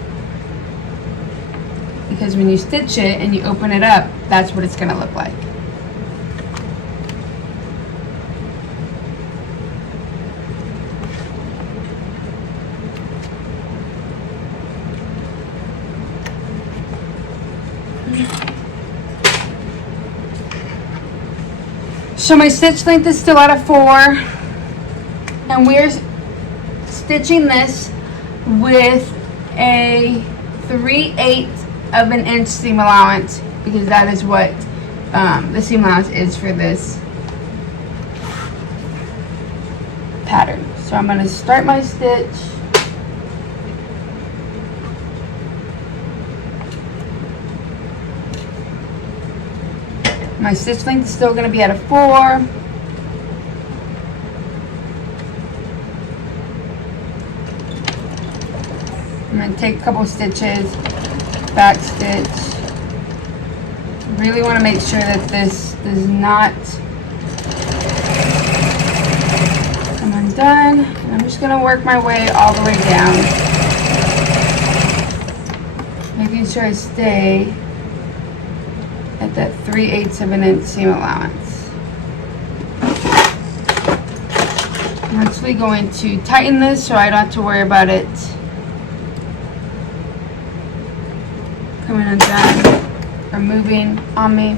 Because when you stitch it and you open it up, that's what it's going to look like. So my stitch length is still at a 4, and we're stitching this with a 3/8 of an inch seam allowance, because that is what the seam allowance is for this pattern. So I'm going to start my stitch. My stitch length is still going to be at a 4. I'm going to take a couple stitches, back stitch. Really want to make sure that this does not come undone. And I'm just going to work my way all the way down, making sure I stay at that 3/8 of an inch seam allowance. I'm actually going to tighten this so I don't have to worry about it coming undone or moving on me.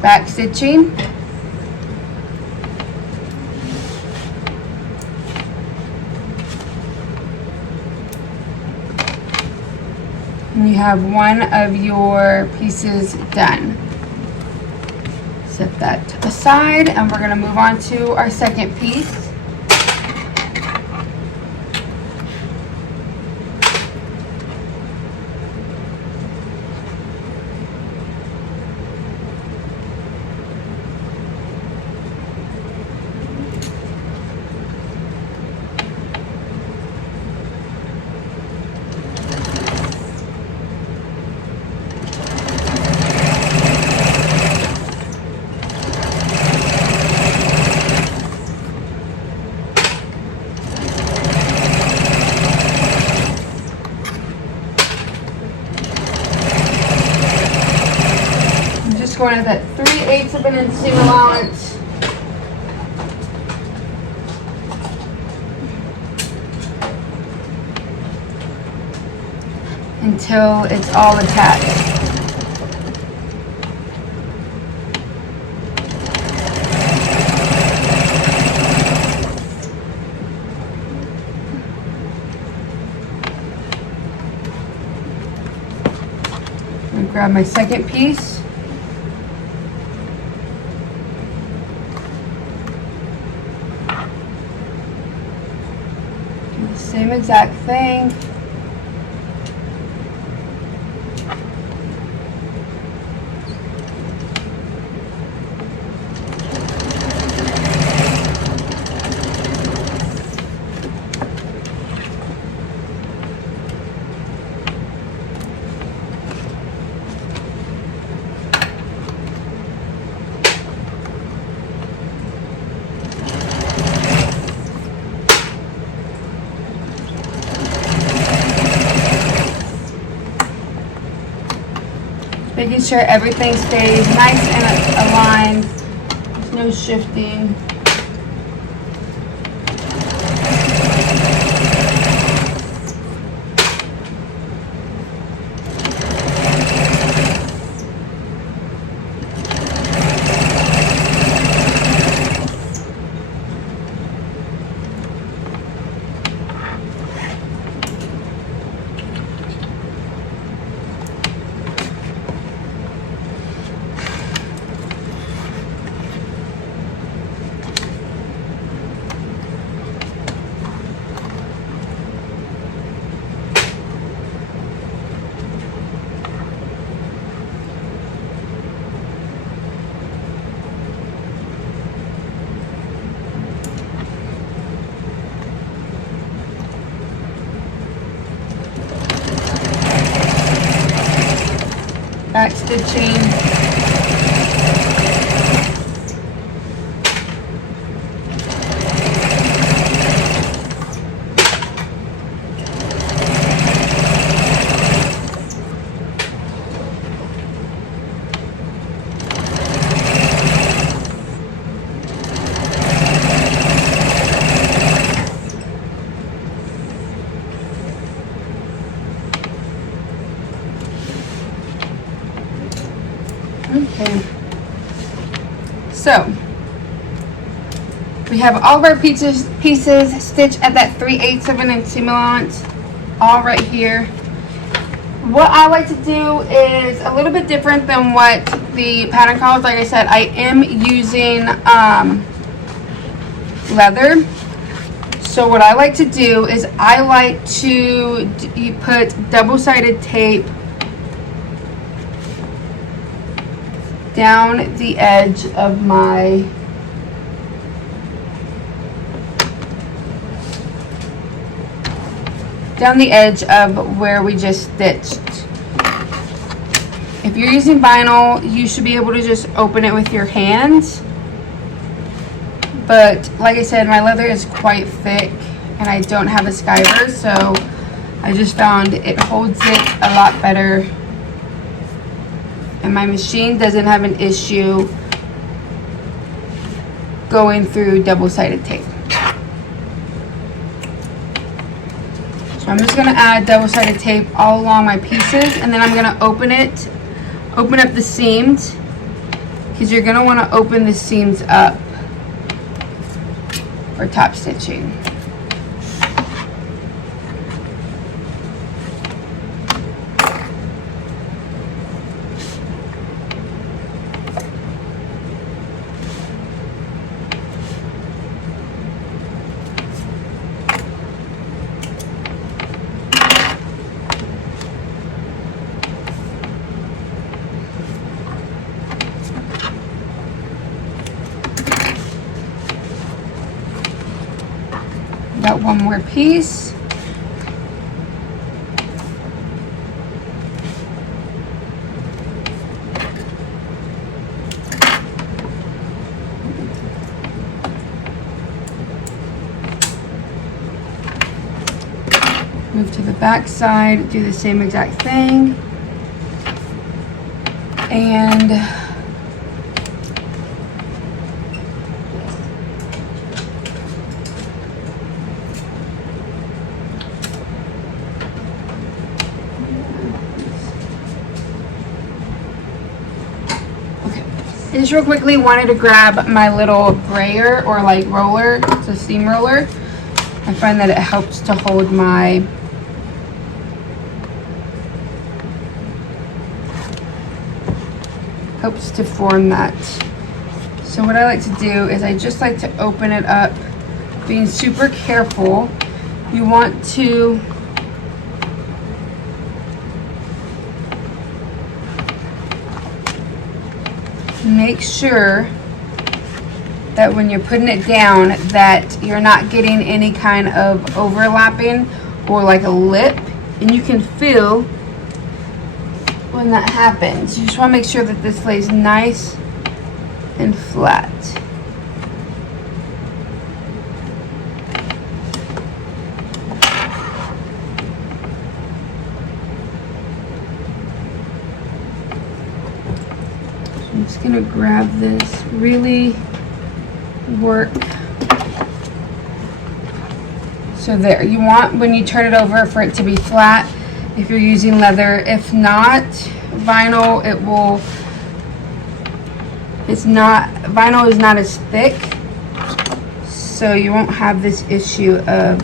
Back stitching. And you have one of your pieces done. Set that aside, and we're going to move on to our second piece. Going at that 3/8 of an inch seam allowance. Until it's all attached. I'm going to grab my second piece. Same exact thing. Making sure everything stays nice and aligned. There's no shifting. Back stitching. Okay, so we have all of our pieces stitched at that 3/8 of an inch seam allowance, all right here. What I like to do is a little bit different than what the pattern calls. Like I said, I am using leather. So what I like to do is I like to put double-sided tape down the edge of my where we just stitched. If you're using vinyl, you should be able to just open it with your hands. But like I said, my leather is quite thick and I don't have a skiver, so I just found it holds it a lot better. And my machine doesn't have an issue going through double-sided tape. So I'm just going to add double-sided tape all along my pieces, and then I'm going to open up the seams, because you're going to want to open the seams up for top stitching. Got one more piece. Move to the back side, do the same exact thing. And I just real quickly wanted to grab my little brayer or like roller. It's a seam roller. I find that it helps to hold my helps to form that. So what I like to do is I just like to open it up, being super careful. You want to make sure that when you're putting it down that you're not getting any kind of overlapping or like a lip, and you can feel when that happens. You just want to make sure that this lays nice and flat. I'm just gonna grab this, really work. So there, you want when you turn it over for it to be flat if you're using leather. If not, vinyl, vinyl is not as thick, so you won't have this issue of,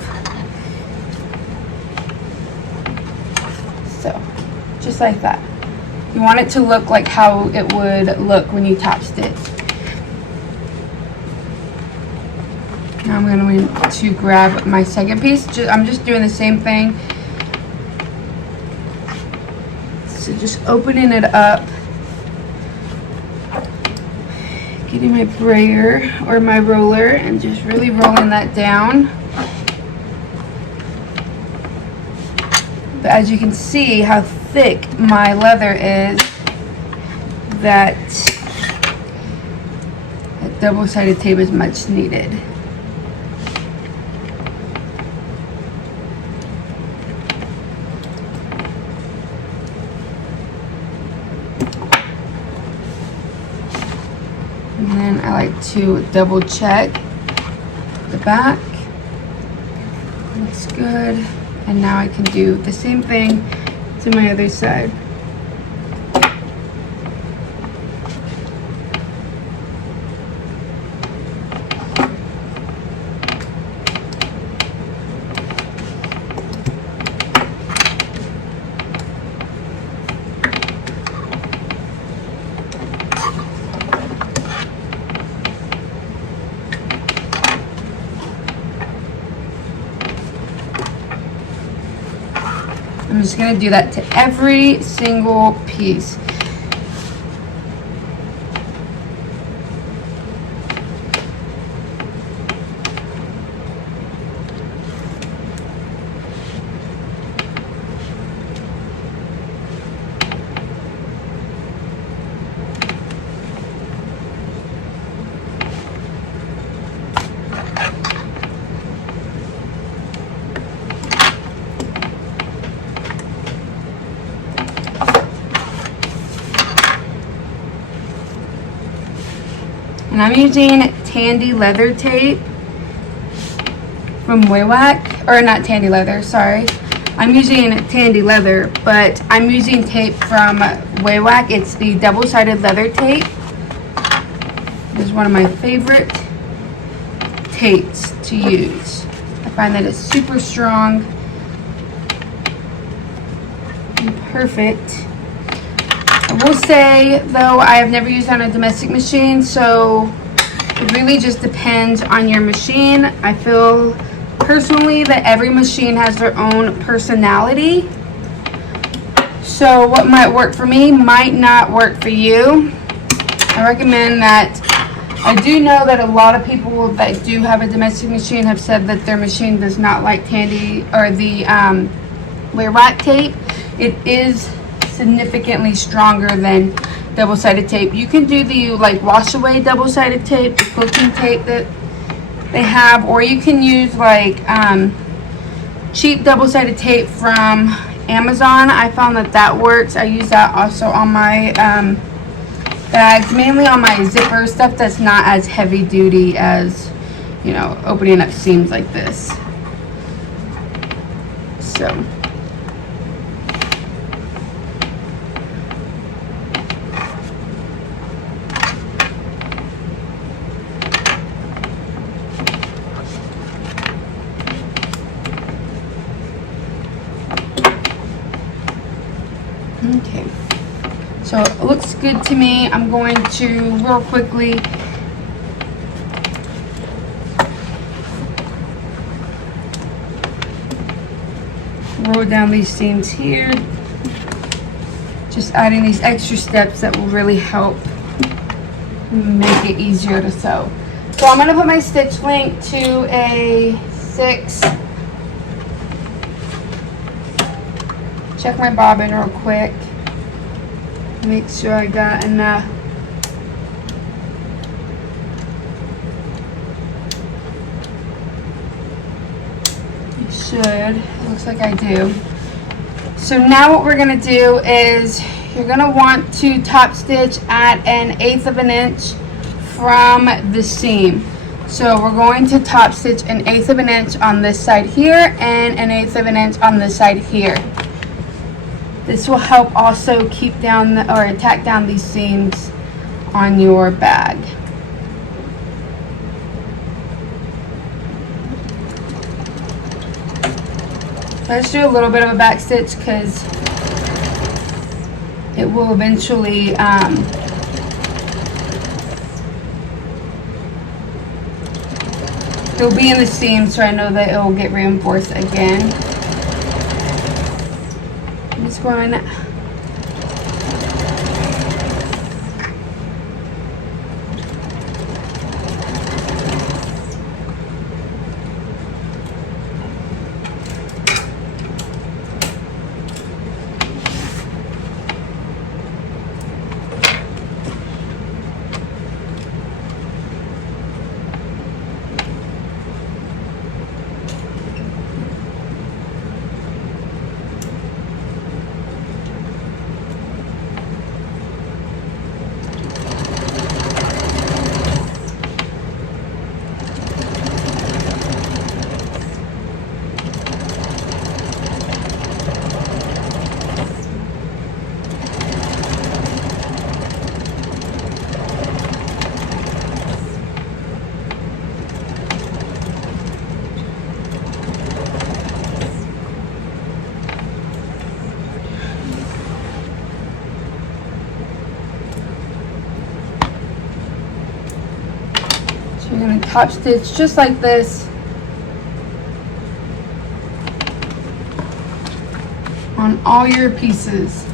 so just like that. You want it to look like how it would look when you top stitch. Now I'm going to grab my second piece. I'm just doing the same thing. So just opening it up, getting my brayer or my roller and just really rolling that down. But as you can see how thick my leather is, that double-sided tape is much needed. And then I like to double check the back. Looks good. And now I can do the same thing to my other side. I'm just going to do that to every single piece. And I'm using Tandy leather tape from Waywack, or not Tandy leather, sorry. I'm using Tandy leather, but I'm using tape from Waywack. It's the double-sided leather tape. This is one of my favorite tapes to use. I find that it's super strong and perfect. I will say, though, I have never used on a domestic machine, so it really just depends on your machine. I feel personally that every machine has their own personality. So what might work for me might not work for you. I recommend that. I do know that a lot of people that do have a domestic machine have said that their machine does not like Tandy or the Waywack tape. It is significantly stronger than double-sided tape. You can do the like wash away double-sided tape, the quilting tape that they have, or you can use like cheap double-sided tape from Amazon. I found that works. I use that also on my bags, mainly on my zipper stuff that's not as heavy duty as, you know, opening up seams like this. So okay, so it looks good to me. I'm going to real quickly roll down these seams here, just adding these extra steps that will really help make it easier to sew. So I'm going to put my stitch length to a 6. Check my bobbin real quick. Make sure I got enough. Should. It looks like I do. So now what we're going to do is you're gonna want to top stitch at 1/8 of an inch from the seam. So we're going to top stitch 1/8 of an inch on this side here and 1/8 of an inch on this side here. This will help also keep down or tack down these seams on your bag. Let's do a little bit of a back stitch because it will eventually it'll be in the seam, so I know that it will get reinforced again. I'm just going You're going to top stitch just like this on all your pieces.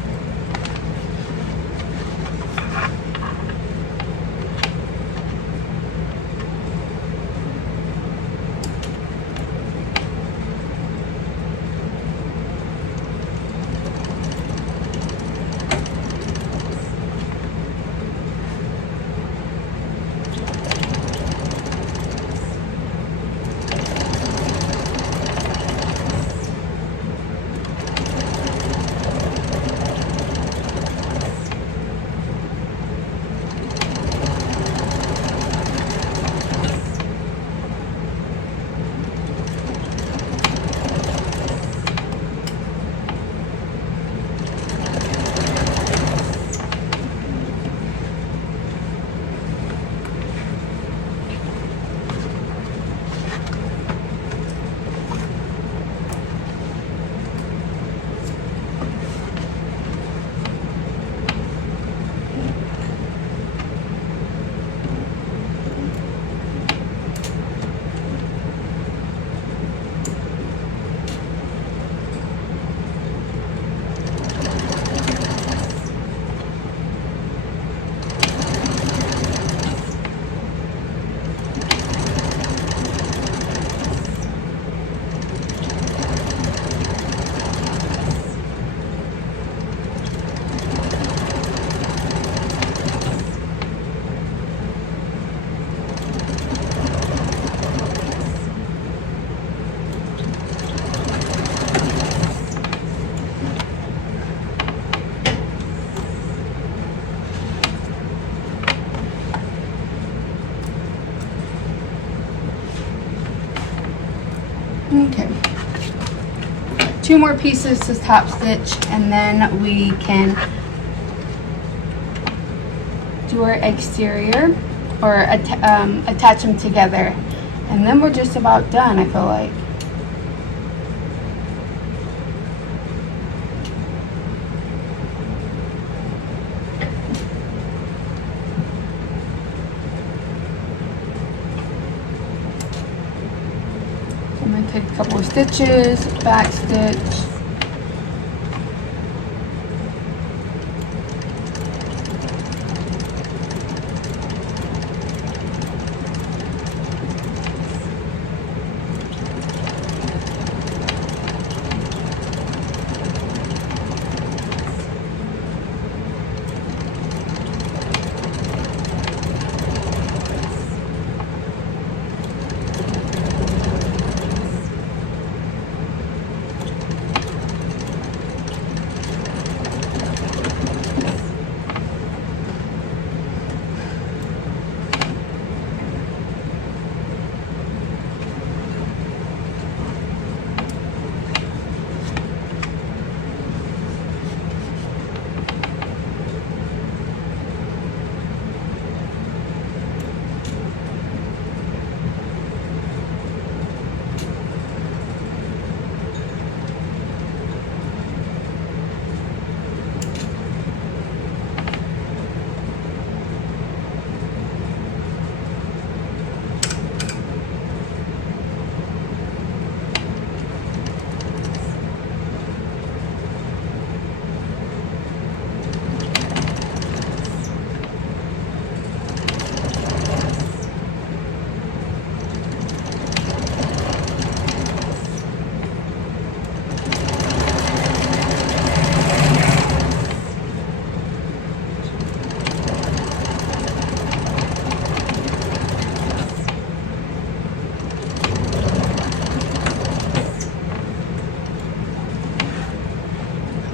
Okay, 2 more pieces to top stitch and then we can do our exterior or attach them together, and then we're just about done, I feel like. I'm going to take a couple of stitches, back stitch,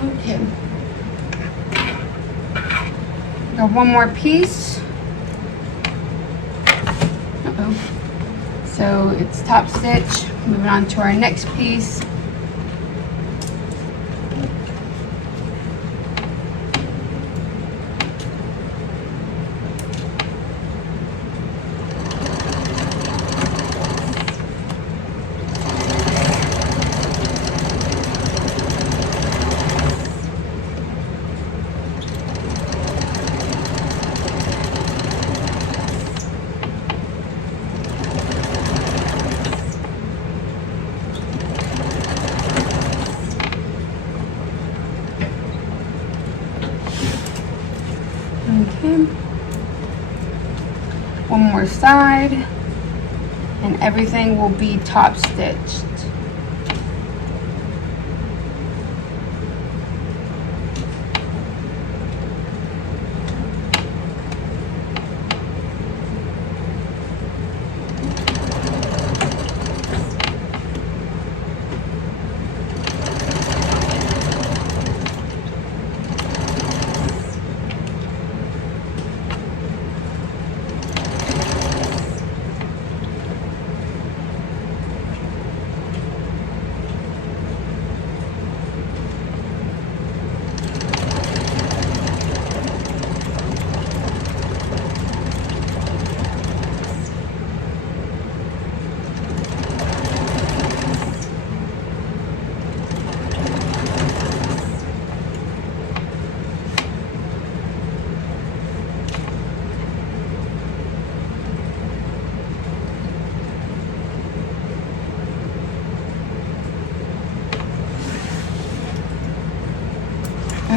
Okay. Got one more piece. Uh-oh. So it's top stitch. Moving on to our next piece. Okay. One more side, and everything will be top stitched.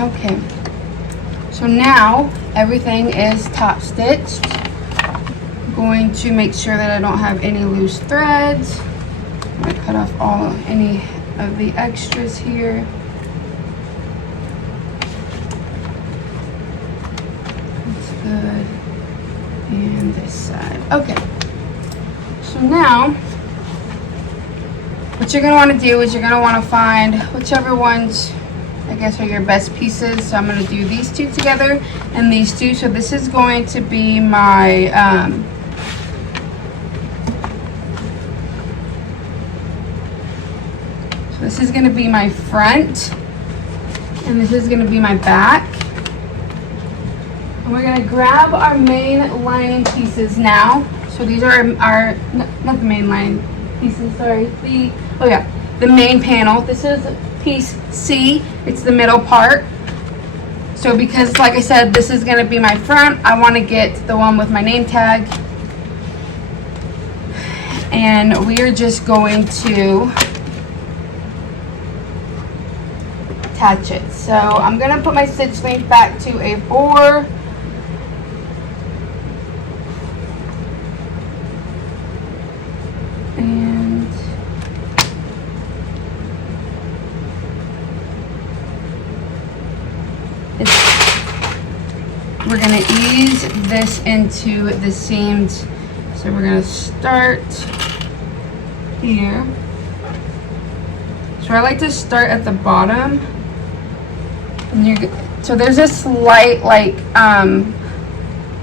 Okay, so now everything is top stitched. I'm going to make sure that I don't have any loose threads. I'm going to cut off any of the extras here. That's good. And this side. Okay, so now what you're going to want to do is you're going to want to find whichever ones I guess are your best pieces. So I'm going to do these two together and these two. So this is going to be my so this is going to be my front and this is going to be my back. And we're going to grab our main lining pieces now. So these are our not the main lining pieces, sorry. The main panel. This is piece C. It's the middle part. So because, like I said, this is going to be my front, I want to get the one with my name tag. And we are just going to attach it. So I'm going to put my stitch length back to a 4. We're going to ease this into the seams. So we're going to start here. So I like to start at the bottom. And so there's a slight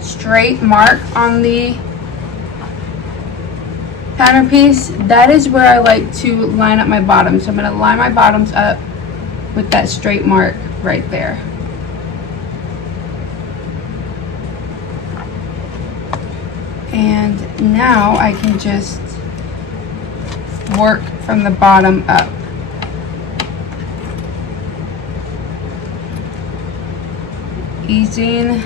straight mark on the pattern piece. That is where I like to line up my bottom. So I'm going to line my bottoms up with that straight mark right there. And now I can just work from the bottom up. Easing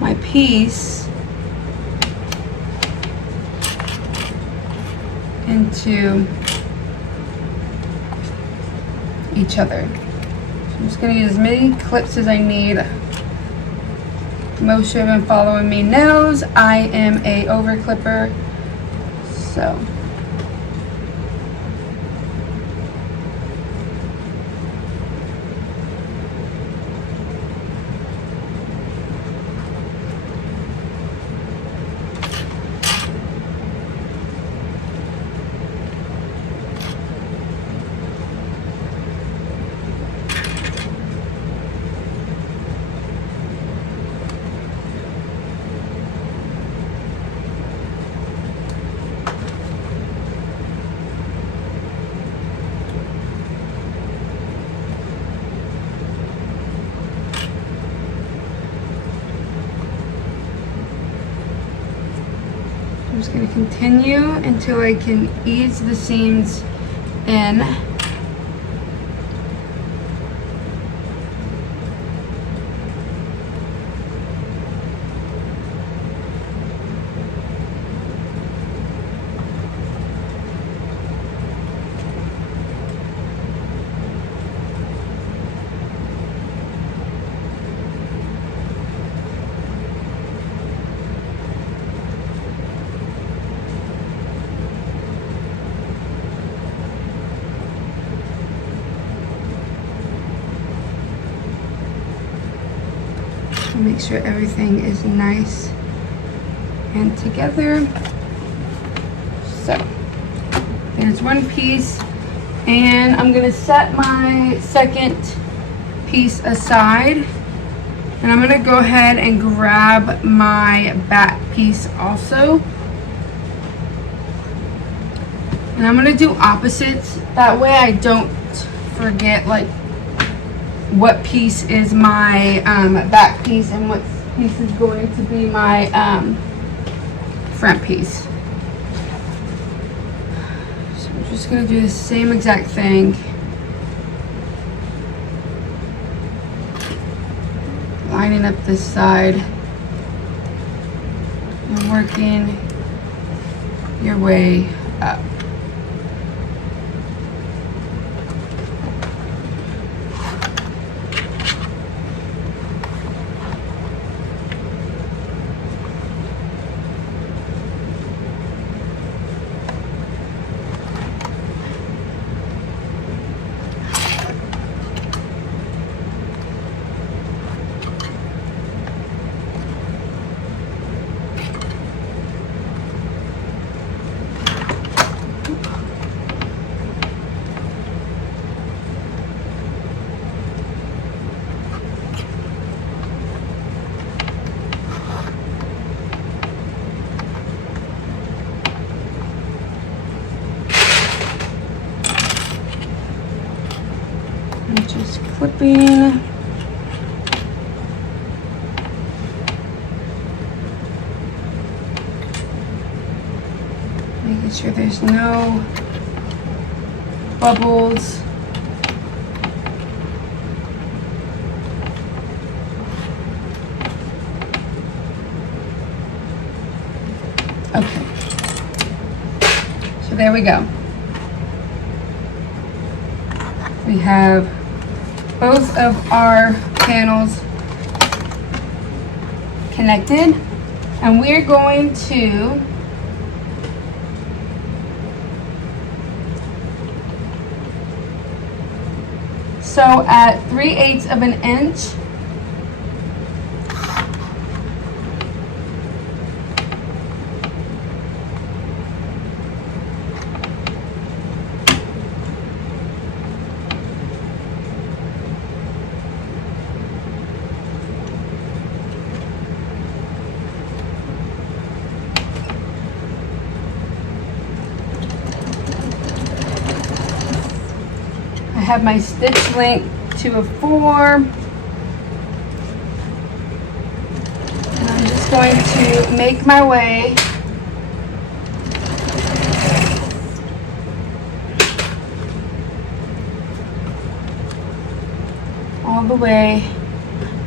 my piece into each other. So I'm just going to use as many clips as I need. Most who have been following me knows I am a over clipper, so just going to continue until I can ease the seams in. Make sure everything is nice and together. So there's one piece, and I'm gonna set my second piece aside, and I'm gonna go ahead and grab my back piece also, and I'm gonna do opposites, that way I don't forget like what piece is my back piece and what piece is going to be my front piece. So I'm just going to do the same exact thing. Lining up this side and working your way up. I'm just clipping. Making sure there's no bubbles. Okay. So there we go. We have both of our panels connected, and we're going to sew at 3/8 of an inch. I have my stitch length to a 4. And I'm just going to make my way all the way,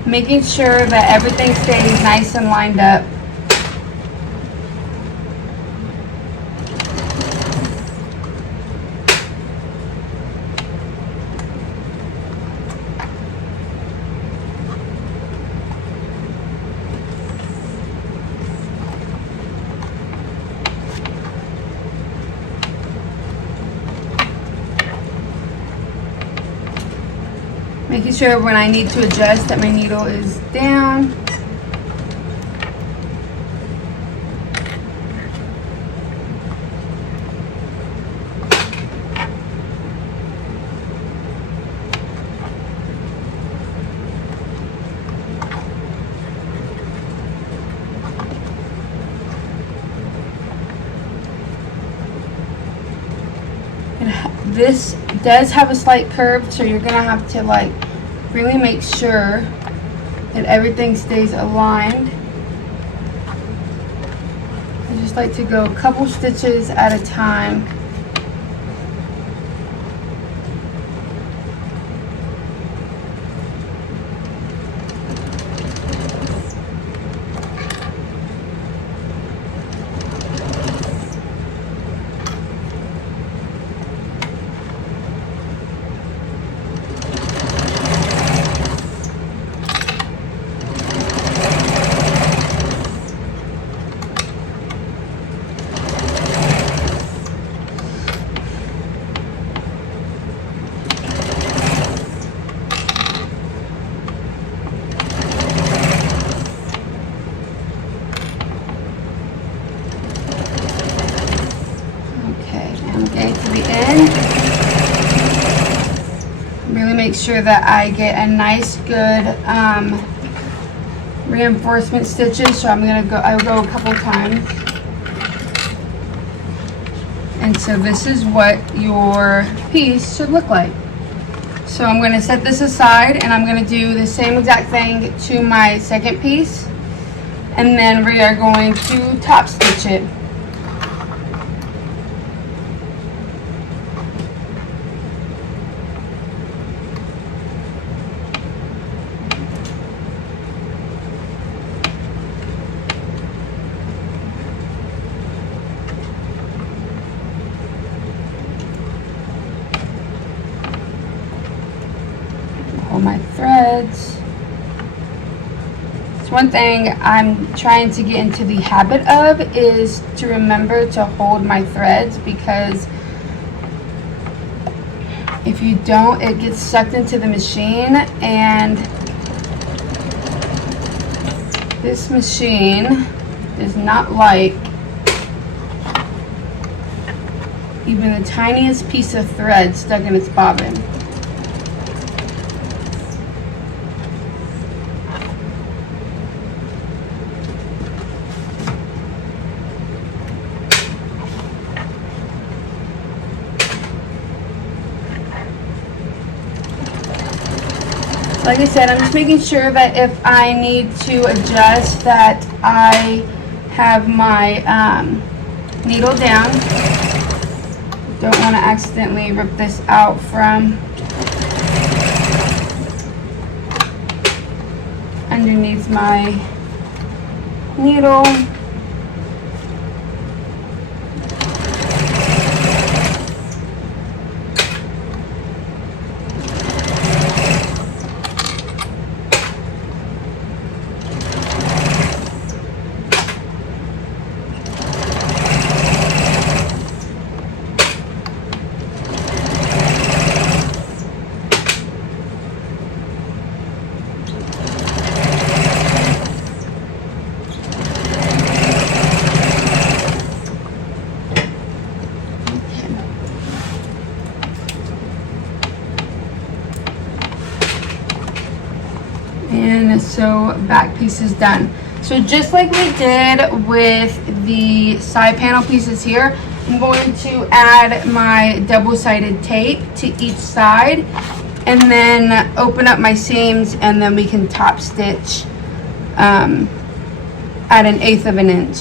making sure that everything stays nice and lined up. Making sure when I need to adjust that my needle is down. This does have a slight curve, so you're gonna have to like really make sure that everything stays aligned. I just like to go a couple stitches at a time. Really make sure that I get a nice good reinforcement stitches. So I'll go a couple times. And so this is what your piece should look like. So I'm going to set this aside and I'm going to do the same exact thing to my second piece. And then we are going to top stitch it. My threads. It's one thing I'm trying to get into the habit of is to remember to hold my threads, because if you don't, it gets sucked into the machine, and this machine does not like even the tiniest piece of thread stuck in its bobbin. Like I said, I'm just making sure that if I need to adjust that I have my needle down. Don't want to accidentally rip this out from underneath my needle. And so back piece is done. So just like we did with the side panel pieces here, I'm going to add my double-sided tape to each side and then open up my seams, and then we can top stitch at 1/8 of an inch.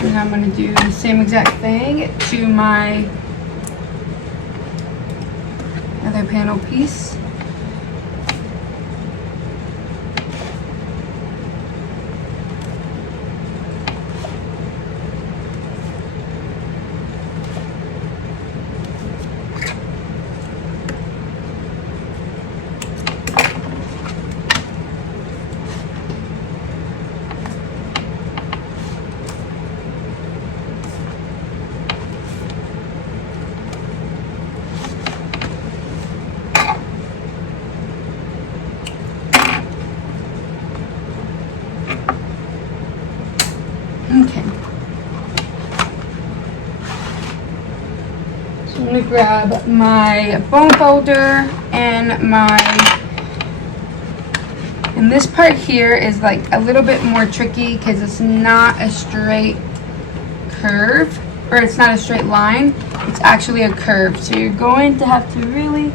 And I'm going to do the same exact thing to my other panel piece. gonna grab my bone folder and this part here is like a little bit more tricky because it's not a straight curve, or it's not a straight line, it's actually a curve. So you're going to have to really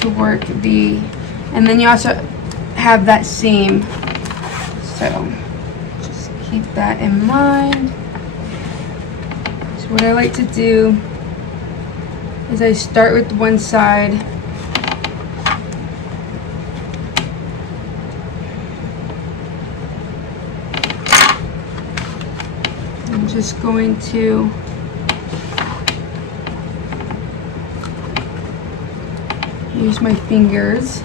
to work and then you also have that seam, so just keep that in mind. So what I like to do is I start with one side I'm just going to use my fingers.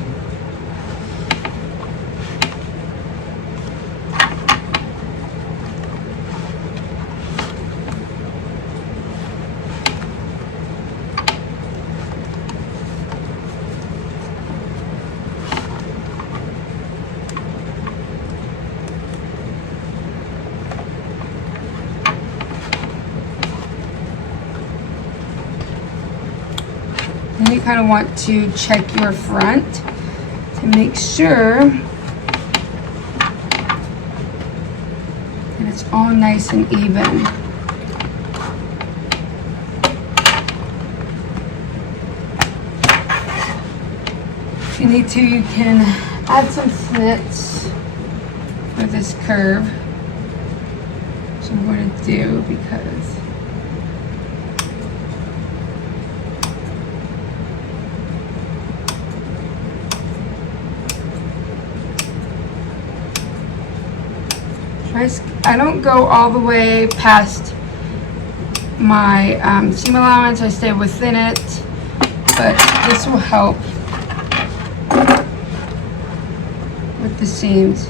And you kind of want to check your front to make sure that it's all nice and even. If you need to, you can add some snits for this curve, which I'm going to do because I don't go all the way past my seam allowance. I stay within it, but this will help with the seams.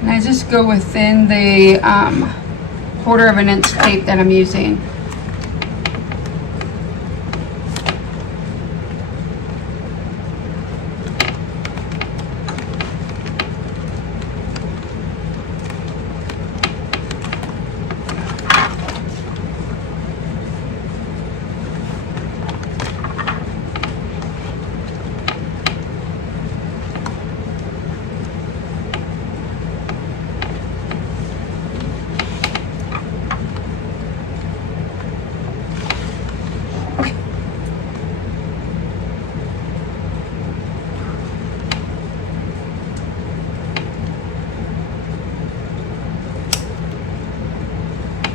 And I just go within the 1/4 of an inch tape that I'm using.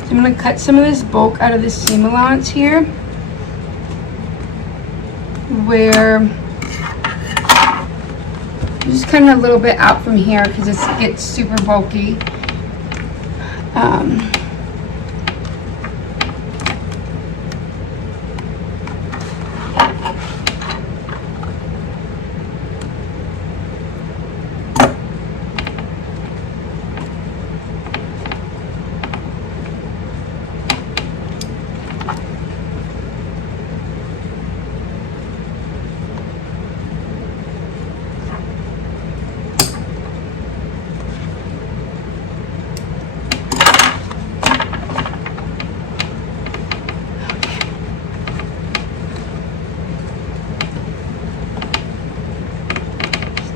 I'm going to cut some of this bulk out of the seam allowance here, where I'm just cutting a little bit out from here because it gets super bulky.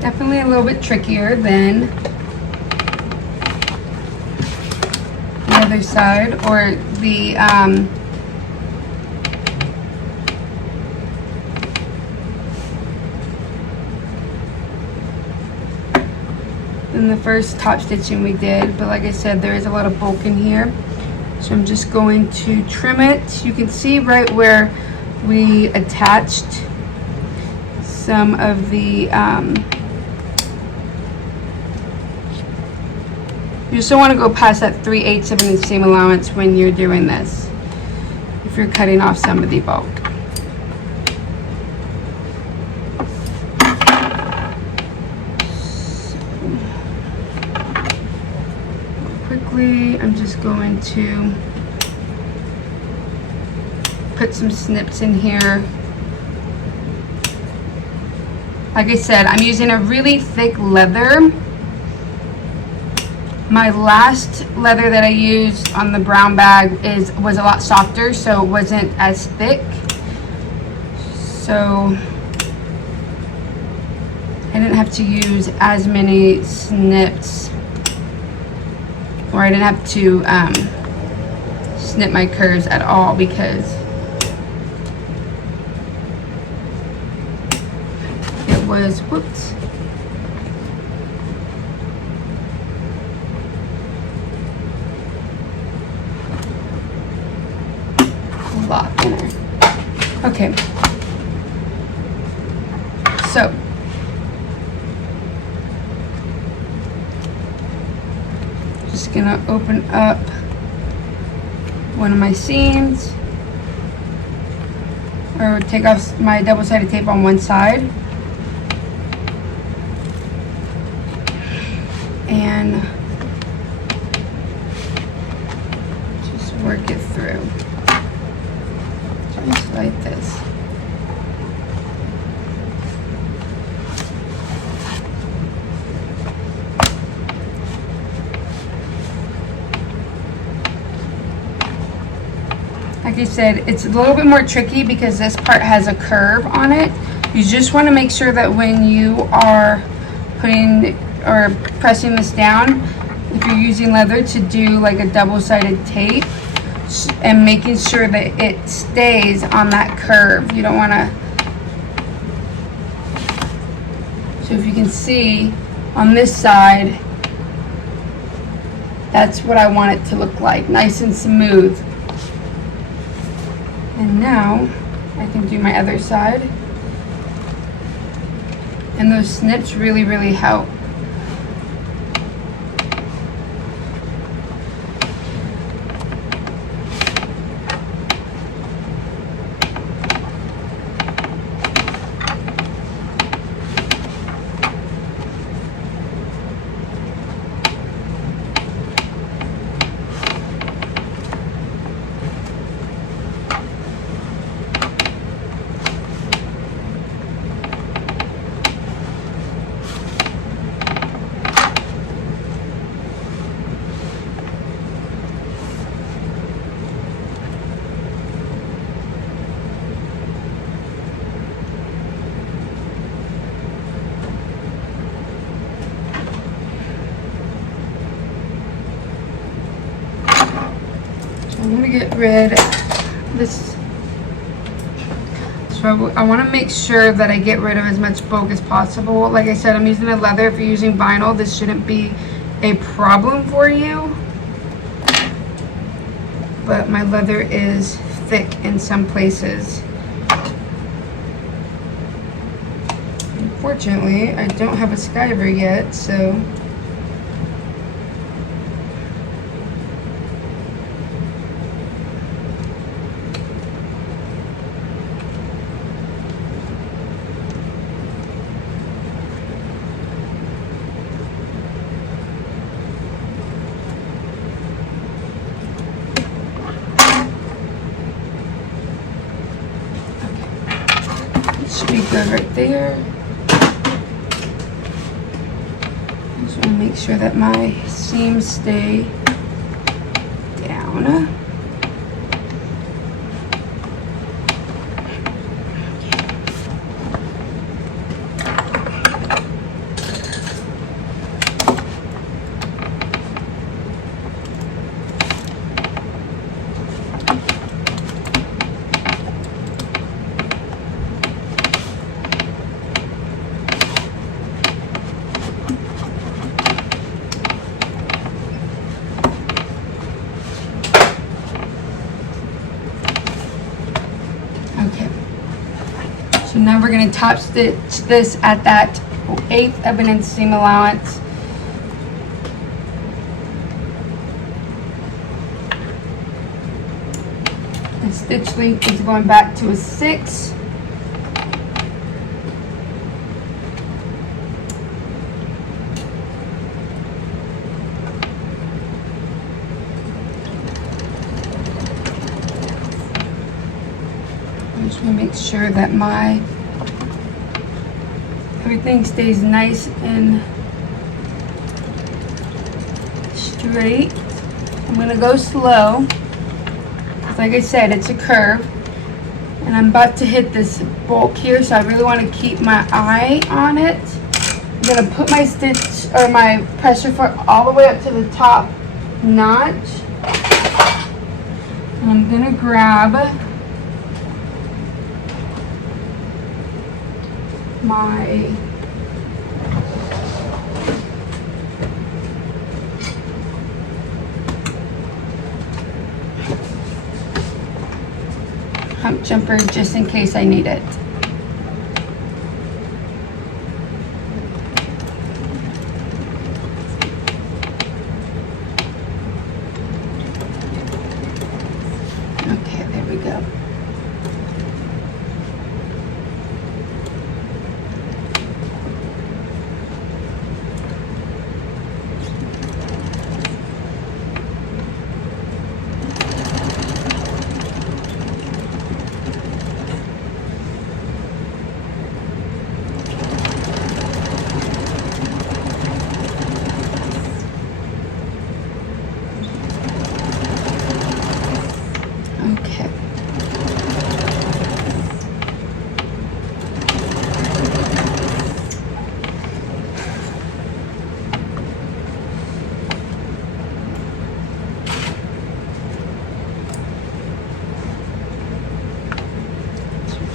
Definitely a little bit trickier than the other side, or the than the first top stitching we did. But like I said, there is a lot of bulk in here, so I'm just going to trim it. You can see right where we attached some of the you just don't want to go past that 3/8 of an inch seam allowance when you're doing this, if you're cutting off some of the bulk. So, quickly, I'm just going to put some snips in here. Like I said, I'm using a really thick leather. My last leather that I used on the brown bag was a lot softer, so it wasn't as thick. So I didn't have to use as many snips, or I didn't have to snip my curves at all, because it was, whoops, a lot thinner. Okay, so just gonna open up one of my seams, or take off my double-sided tape on one side, and just work it through, just like this. Like I said, it's a little bit more tricky because this part has a curve on it. You just want to make sure that when you are putting or pressing this down, if you're using leather, to do like a double-sided tape and making sure that it stays on that curve. You don't want to. So if you can see on this side, that's what I want it to look like, nice and smooth. And now I can do my other side. And those snips really, really help. I'm going to get rid of this. So I want to make sure that I get rid of as much bulk as possible. Like I said, I'm using a leather. If you're using vinyl, this shouldn't be a problem for you. But my leather is thick in some places. Unfortunately, I don't have a skiver yet, so go right there. Just want to make sure that my seams stay down. Now we're going to top stitch this at that 1/8 of an inch seam allowance. The stitch length is going back to a 6. I just want to make sure that my everything stays nice and straight. I'm gonna go slow. Like I said, it's a curve. And I'm about to hit this bulk here, so I really want to keep my eye on it. I'm gonna put my stitch or my pressure foot all the way up to the top notch. And I'm gonna grab my hump jumper just in case I need it. Okay, there we go.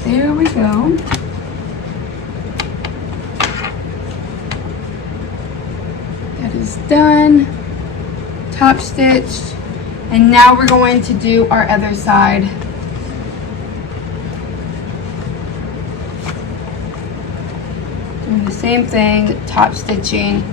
There we go. That is done. Top stitched. And now we're going to do our other side. Doing the same thing, top stitching.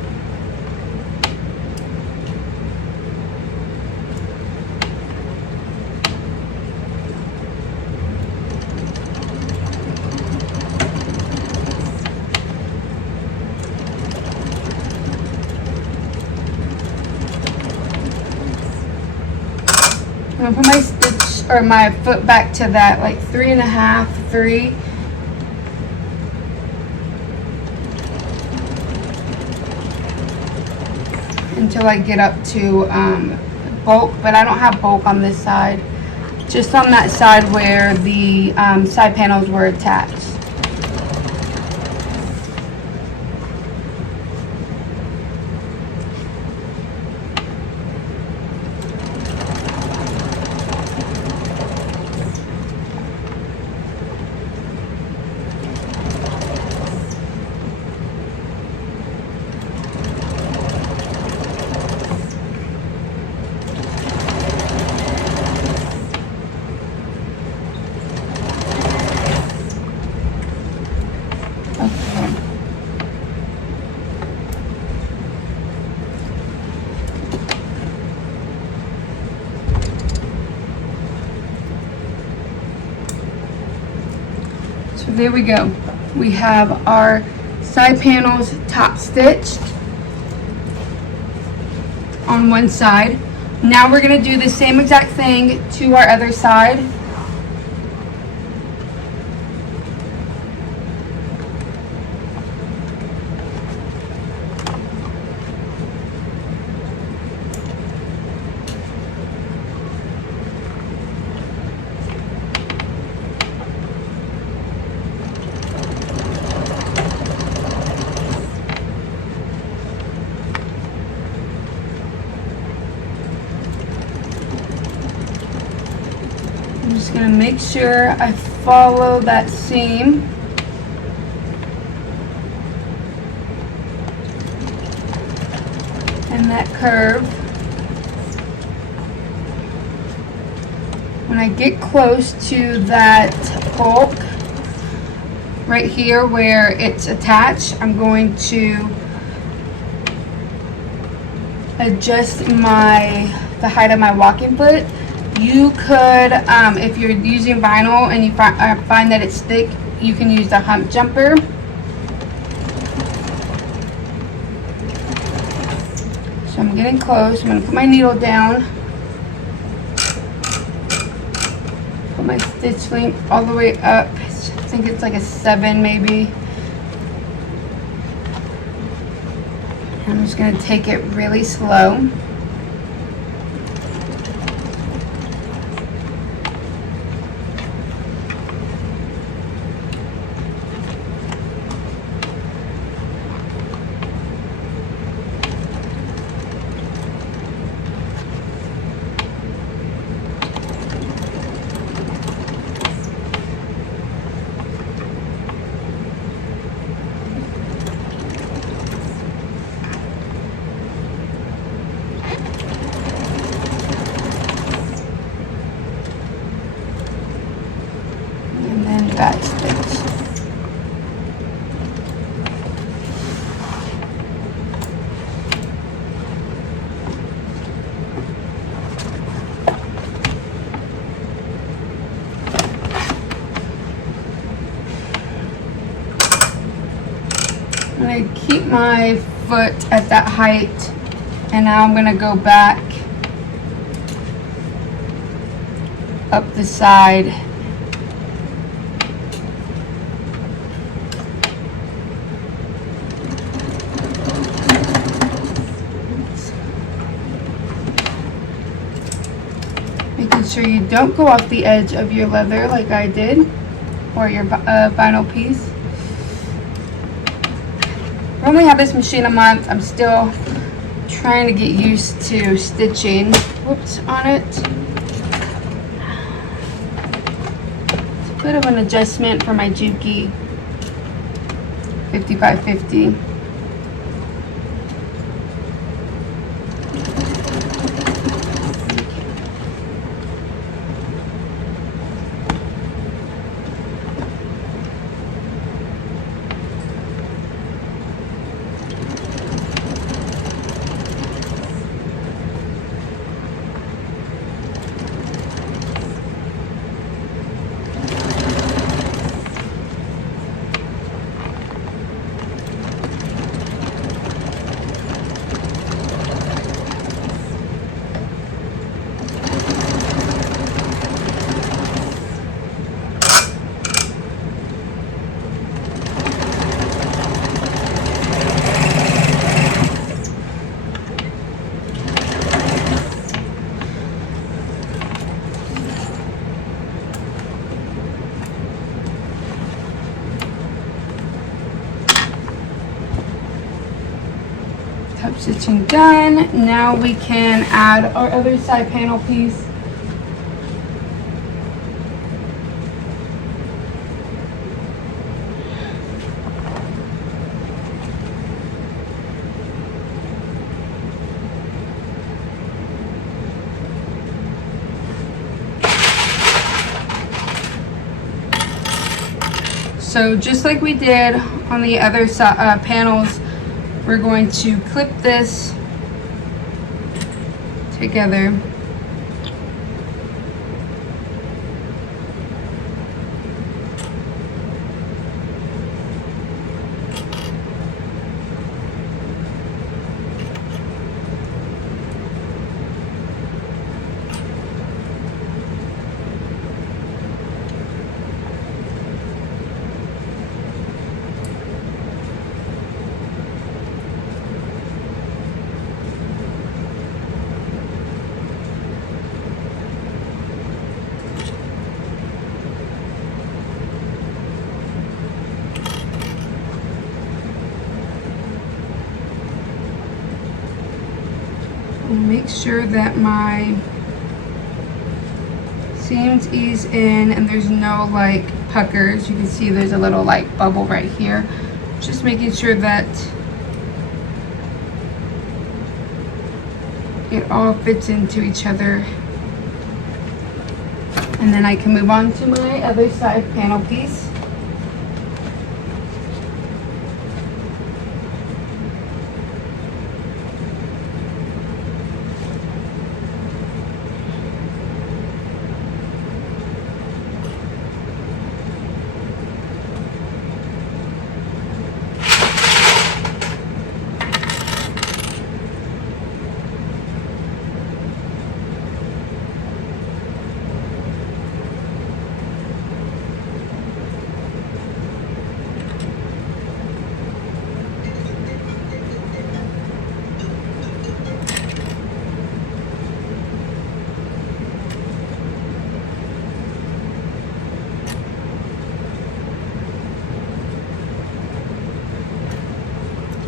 I'm gonna put my stitch or my foot back to that like 3.5, 3. Until I get up to bulk, but I don't have bulk on this side. Just on that side where the side panels were attached. So there we go. We have our side panels top stitched on one side. Now we're going to do the same exact thing to our other side. I'm just going to make sure I follow that seam. And that curve. When I get close to that bulk, right here where it's attached, I'm going to adjust the height of my walking foot. You could, if you're using vinyl and you find that it's thick, you can use the hump jumper. So I'm getting close. I'm going to put my needle down. Put my stitch length all the way up. I think it's like a 7 maybe. I'm just going to take it really slow. Back stitch. I'm going to keep my foot at that height, and now I'm going to go back up the side. Making sure you don't go off the edge of your leather like I did, or your vinyl piece. I only have this machine a month. I'm still trying to get used to stitching. Whoops, on it. It's a bit of an adjustment for my Juki 5550. Top stitching done. Now we can add our other side panel piece. So just like we did on the other panels, we're going to clip this together. Make sure that my seams ease in and there's no like puckers. You can see there's a little like bubble right here. Just making sure that it all fits into each other. And then I can move on to my other side panel piece.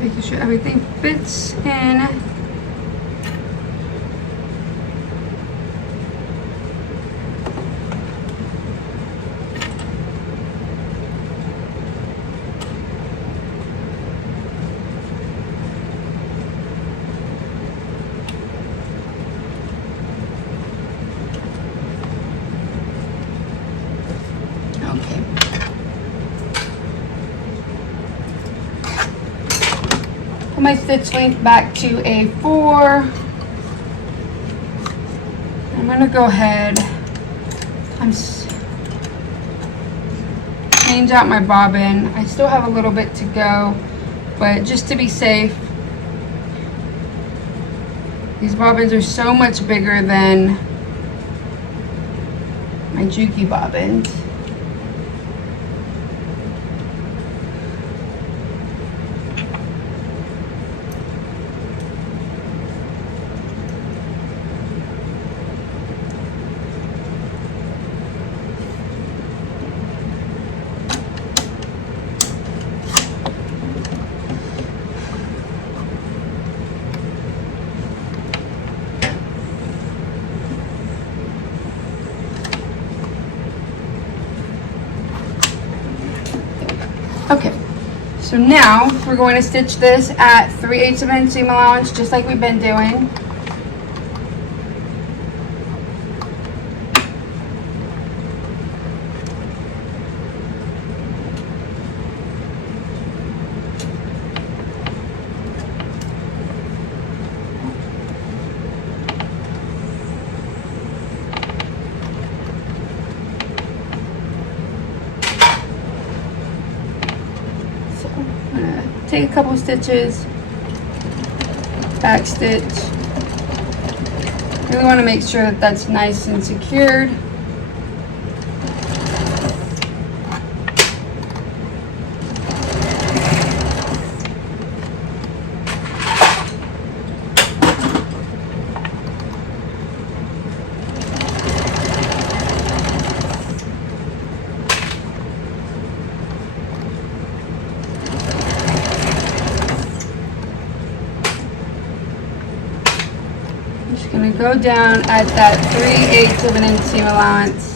Making sure everything fits in. Okay. Put my stitch length back to a 4. I'm gonna go ahead and change out my bobbin. I still have a little bit to go, but just to be safe, these bobbins are so much bigger than my Juki bobbins. Okay, so now we're going to stitch this at 3/8 of an inch seam allowance, just like we've been doing. Take a couple stitches, back stitch. Really want to make sure that that's nice and secured. Gonna go down at that 3/8 of an inch seam allowance.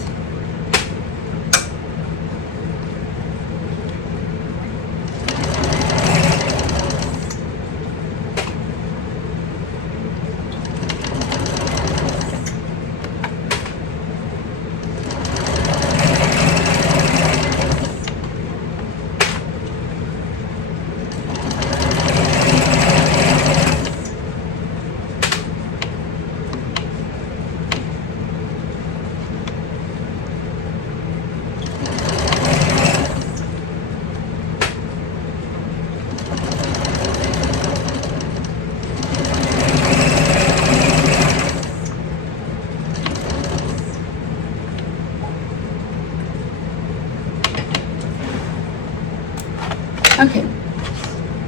Okay,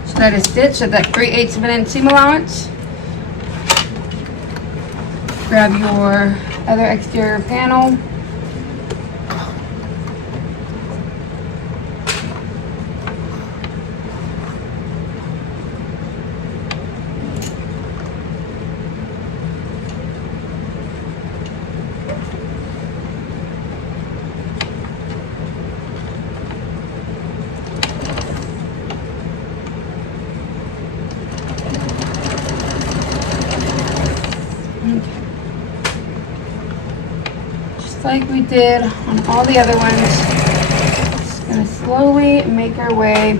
so that is stitched at that 3/8 of an inch seam allowance. Grab your other exterior panel. Like we did on all the other ones. Just gonna slowly make our way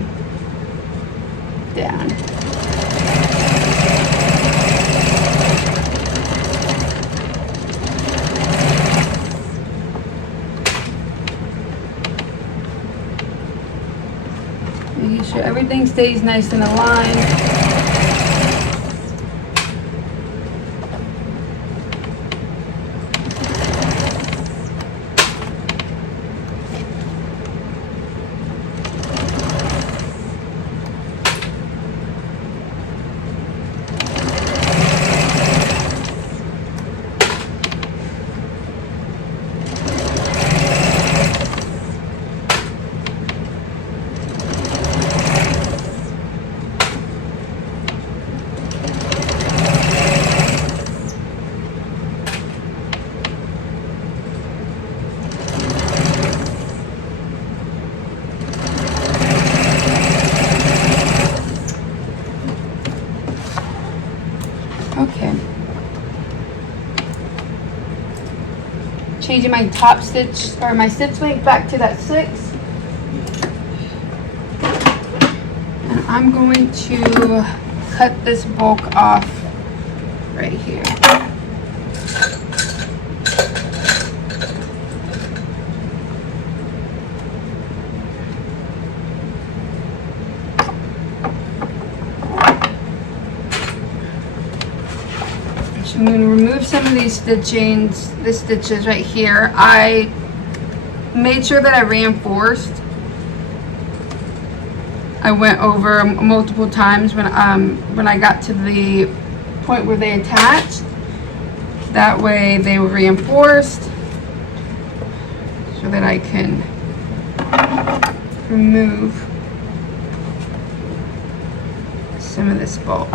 down. Making sure everything stays nice and aligned. changing my top stitch or my stitch length back to that 6. And I'm going to cut this bulk off right here. I'm going to remove some of these the stitches right here. I made sure that I reinforced. I went over multiple times when I got to the point where they attached. That way they were reinforced so that I can remove some of this bulk.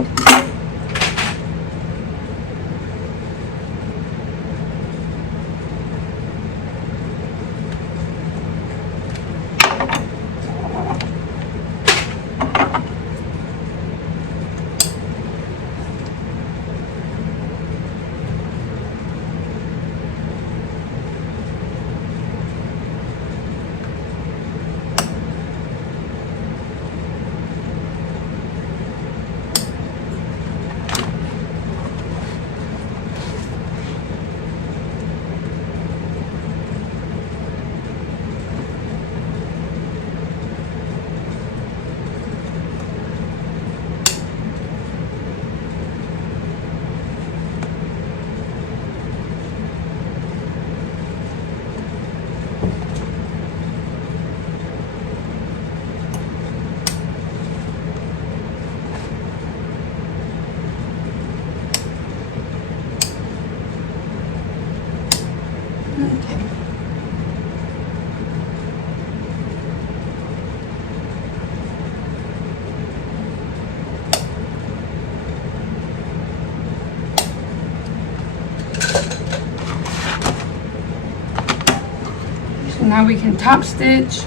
Now we can top stitch.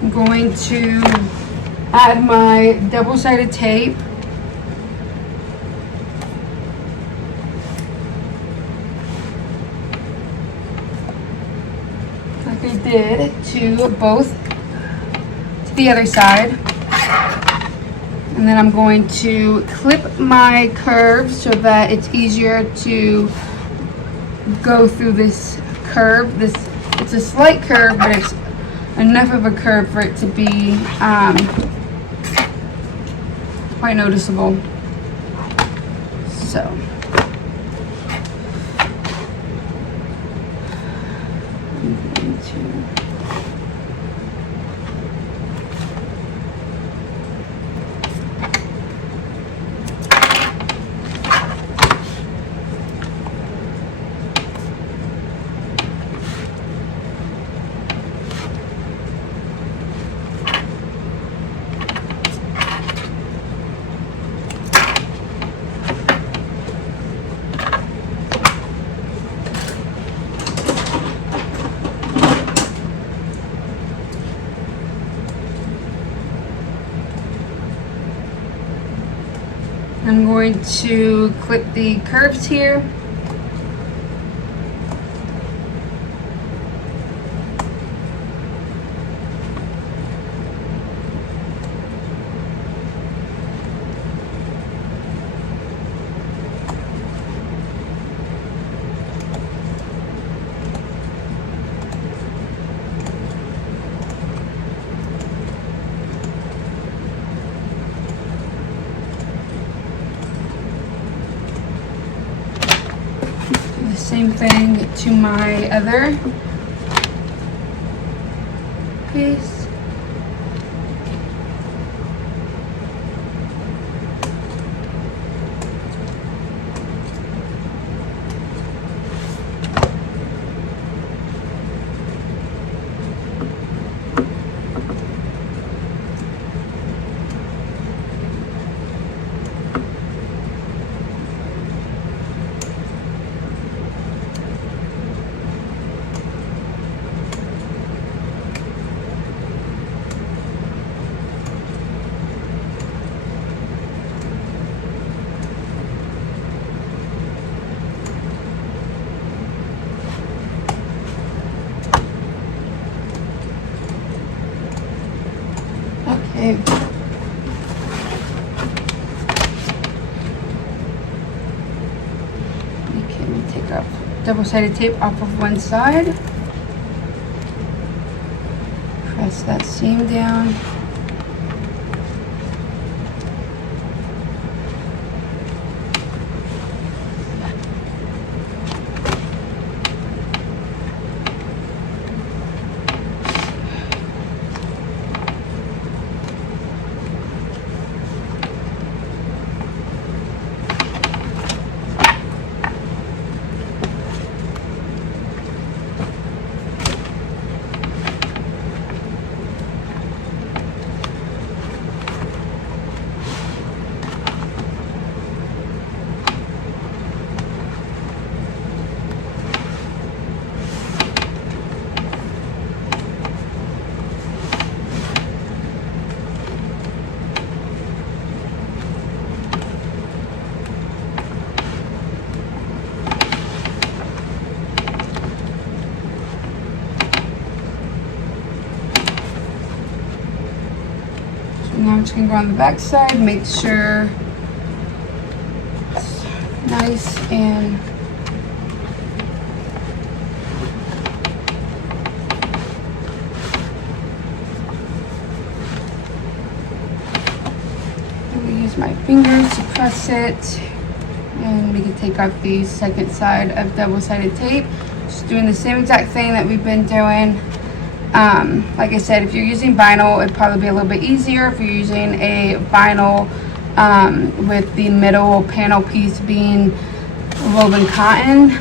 I'm going to add my double-sided tape. Like I did to the other side. And then I'm going to clip my curve so that it's easier to go through this curve. It's a slight curve, but it's enough of a curve for it to be quite noticeable. So I'm going to I'm going to clip the curves here. Same thing to my other piece. Okay. Okay, we take our double-sided tape off of one side. Press that seam down. Now I'm just going to go on the back side, make sure it's nice and I'm going to use my fingers to press it, and we can take off the second side of double-sided tape. Just doing the same exact thing that we've been doing. Like I said, if you're using vinyl, it'd probably be a little bit easier. If you're using a vinyl with the middle panel piece being woven cotton,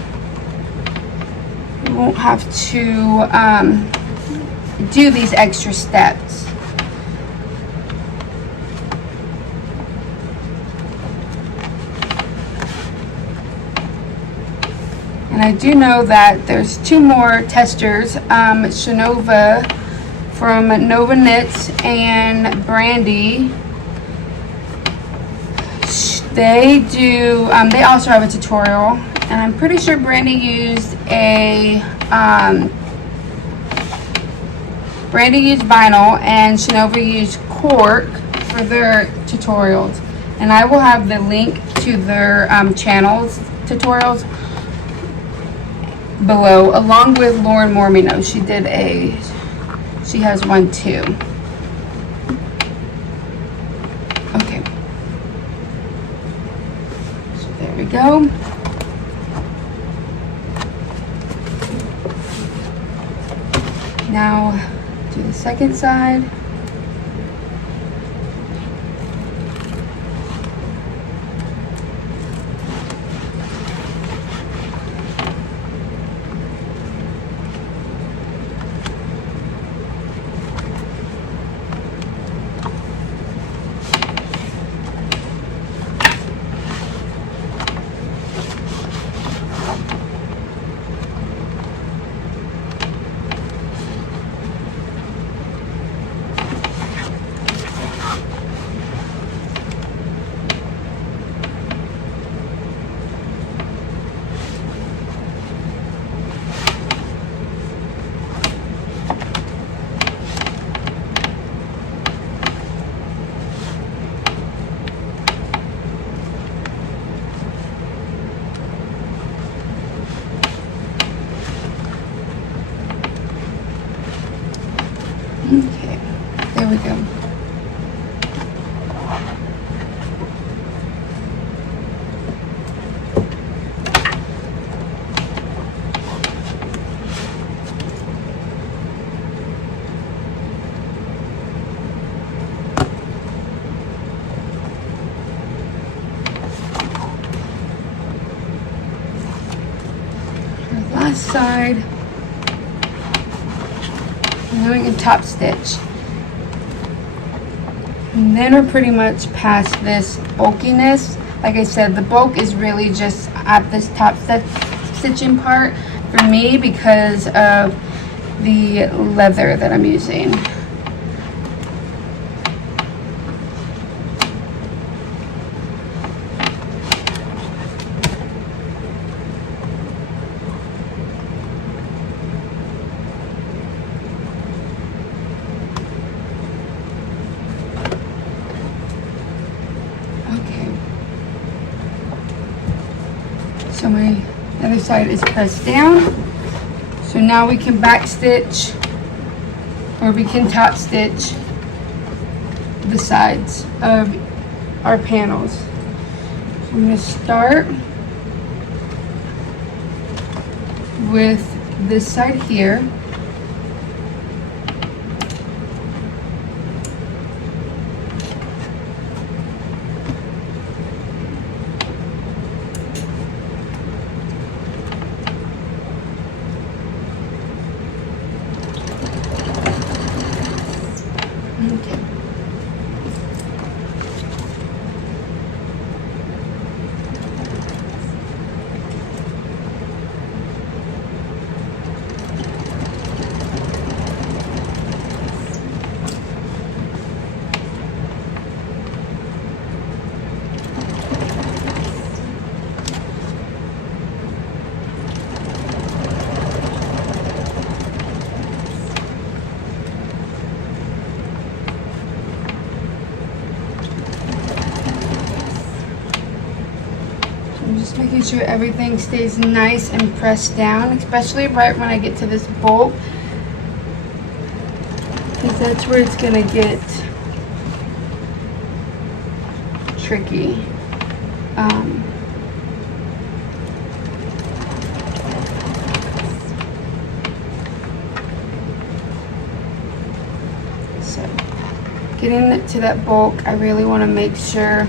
you won't have to do these extra steps. And I do know that there's two more testers, Shanova from Nova Knits and Brandy. They do, they also have a tutorial, and I'm pretty sure Brandy used vinyl and Shanova used cork for their tutorials. And I will have the link to their tutorials below, along with Lauren Mormino. She has one too. Okay, so there we go. Now do the second side. Okay, there we go. Our last side. Doing a top stitch, and then we're pretty much past this bulkiness. Like I said, the bulk is really just at this top stitching part for me because of the leather that I'm using. So my other side is pressed down. So now we can back stitch, or we can top stitch the sides of our panels. So I'm going to start with this side here. Okay. I'm just making sure everything stays nice and pressed down, especially right when I get to this bolt, because that's where it's gonna get tricky. So getting to that bulk, I really want to make sure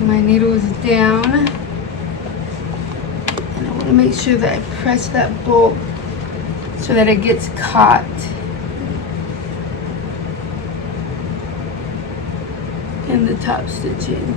my needle is down, and I want to make sure that I press that bolt so that it gets caught in the top stitching.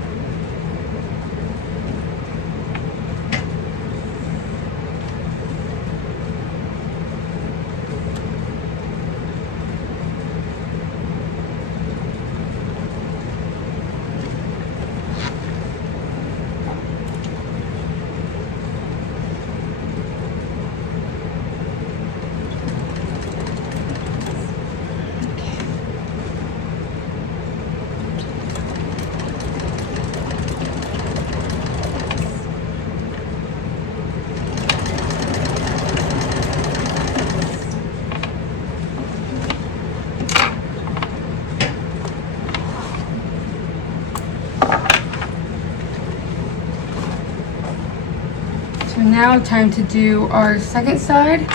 So now time to do our second side.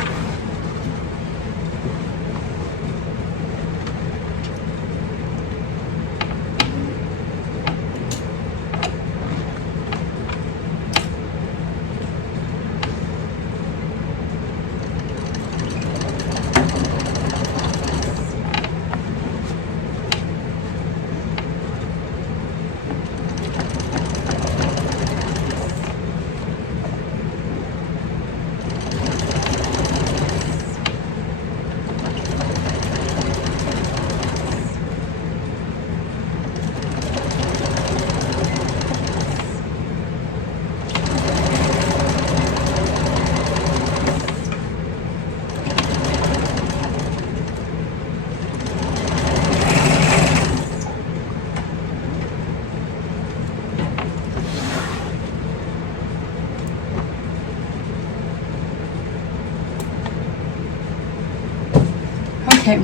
Okay,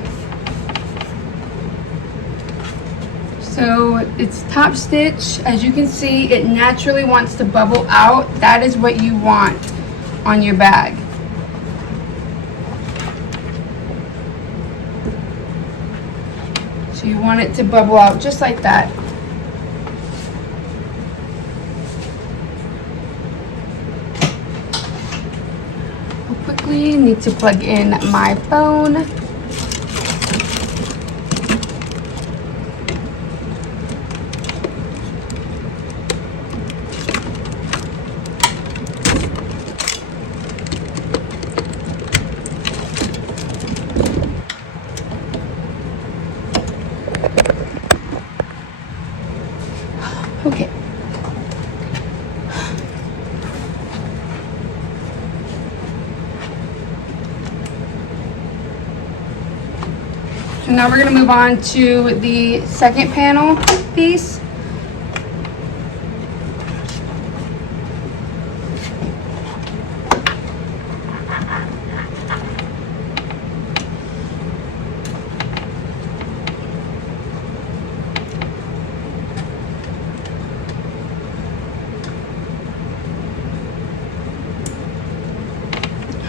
so it's top stitch. As you can see, it naturally wants to bubble out. That is what you want on your bag. So you want it to bubble out just like that. I quickly need to plug in my phone. Okay. So now we're going to move on to the second panel piece.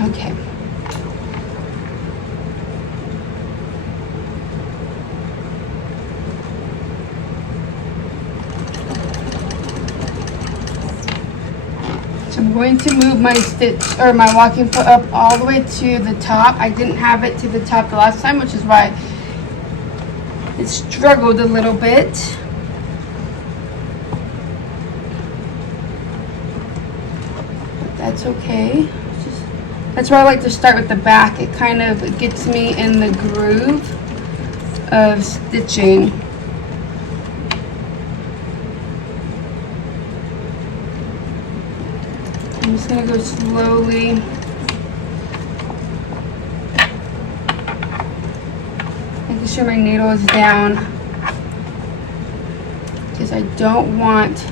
Okay. So I'm going to move my stitch or my walking foot up all the way to the top. I didn't have it to the top the last time, which is why it struggled a little bit. But that's okay. That's why I like to start with the back. It kind of gets me in the groove of stitching. I'm just going to go slowly. Making sure my needle is down, because I don't want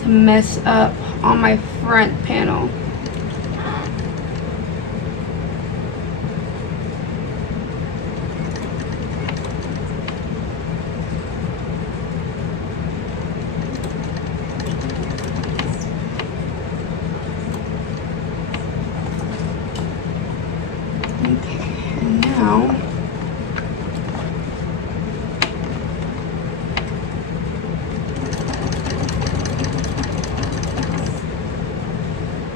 to mess up on my front panel.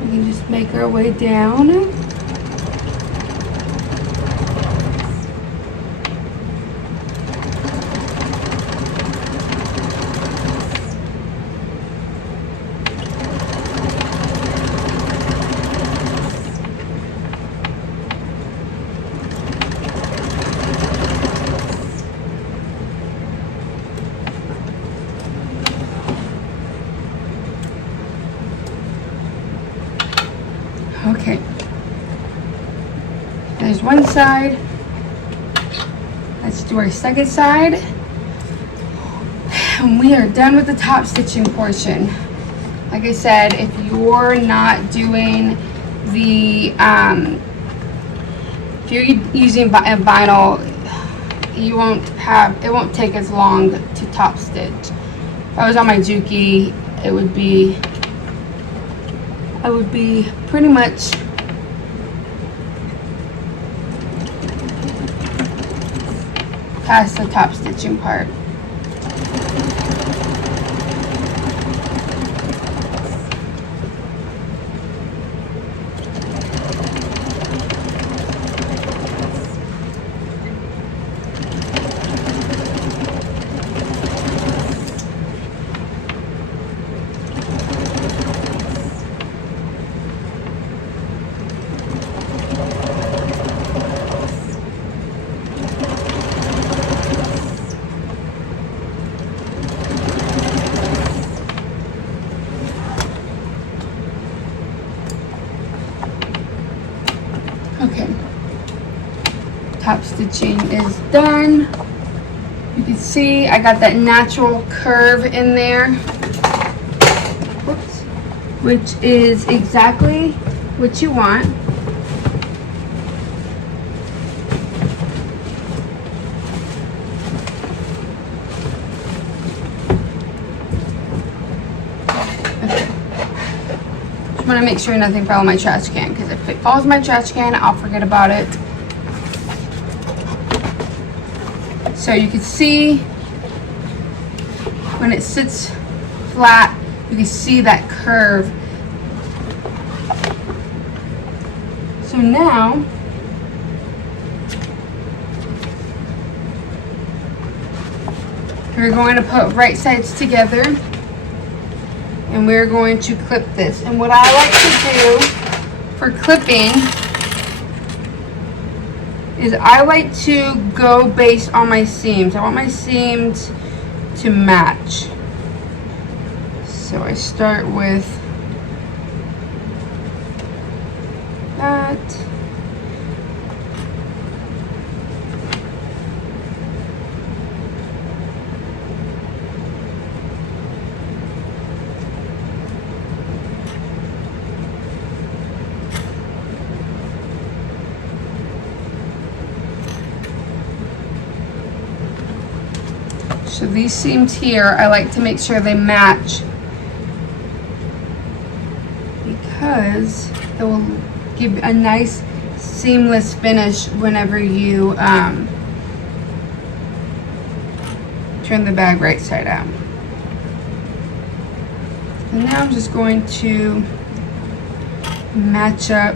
We can just make our way down. Okay, there's one side. Let's do our second side. And we are done with the top stitching portion. Like I said, if you're not doing the, if you're using vinyl, you won't have, it won't take as long to top stitch. If I was on my Juki, it would be, I would be pretty much past the top stitching part. Okay, top stitching is done. You can see I got that natural curve in there. Whoops. Which is exactly what you want. I want to make sure nothing fell in my trash can, because if it falls in my trash can, I'll forget about it. So you can see when it sits flat, you can see that curve. So now we're going to put right sides together. And we're going to clip this. And what I like to do for clipping is I like to go based on my seams. I want my seams to match. So I start with that. So these seams here, I like to make sure they match because it will give a nice seamless finish whenever you turn the bag right side out. And now I'm just going to match up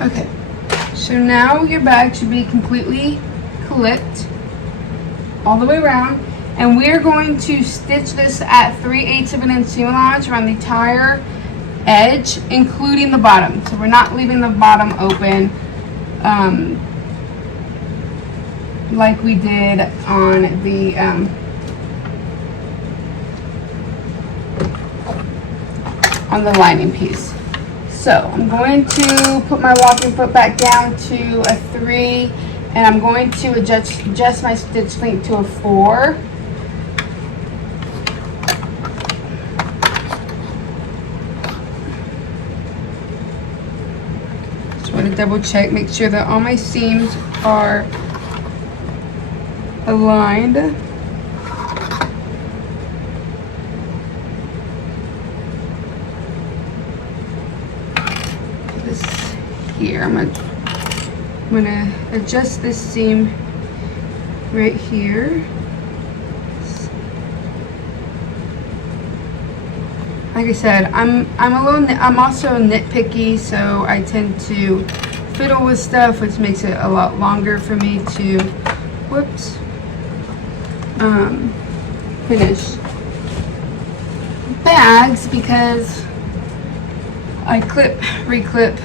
Okay, so now your bag should be completely clipped all the way around, and we're going to stitch this at 3/8 of an inch seam allowance around the entire edge, including the bottom. So we're not leaving the bottom open like we did on the lining piece. So I'm going to put my walking foot back down to a 3, and I'm going to adjust my stitch length to a 4. Just want to double check, make sure that all my seams are aligned. Here, I'm gonna adjust this seam right here. Like I said, I'm also nitpicky, so I tend to fiddle with stuff, which makes it a lot longer for me to, finish bags because I clip, reclip,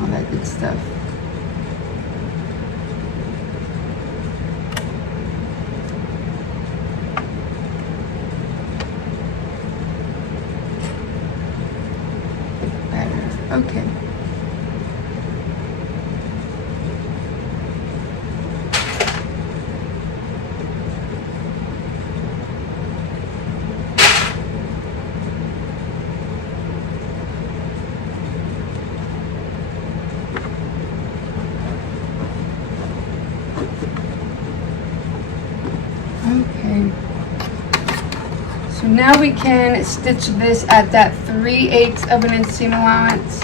all that good stuff. Better. Okay. Okay, so now we can stitch this at that 3/8 of an inch seam allowance.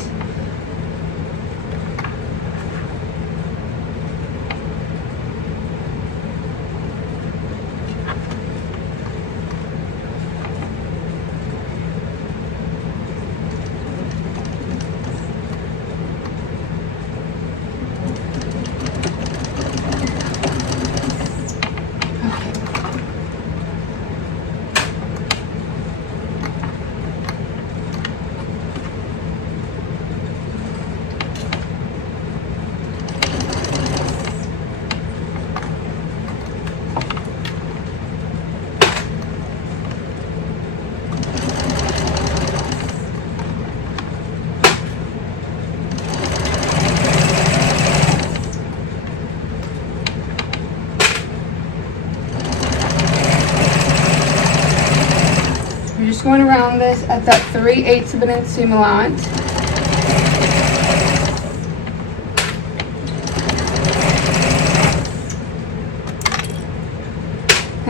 Just going around this at that 3/8 of an inch seam allowance.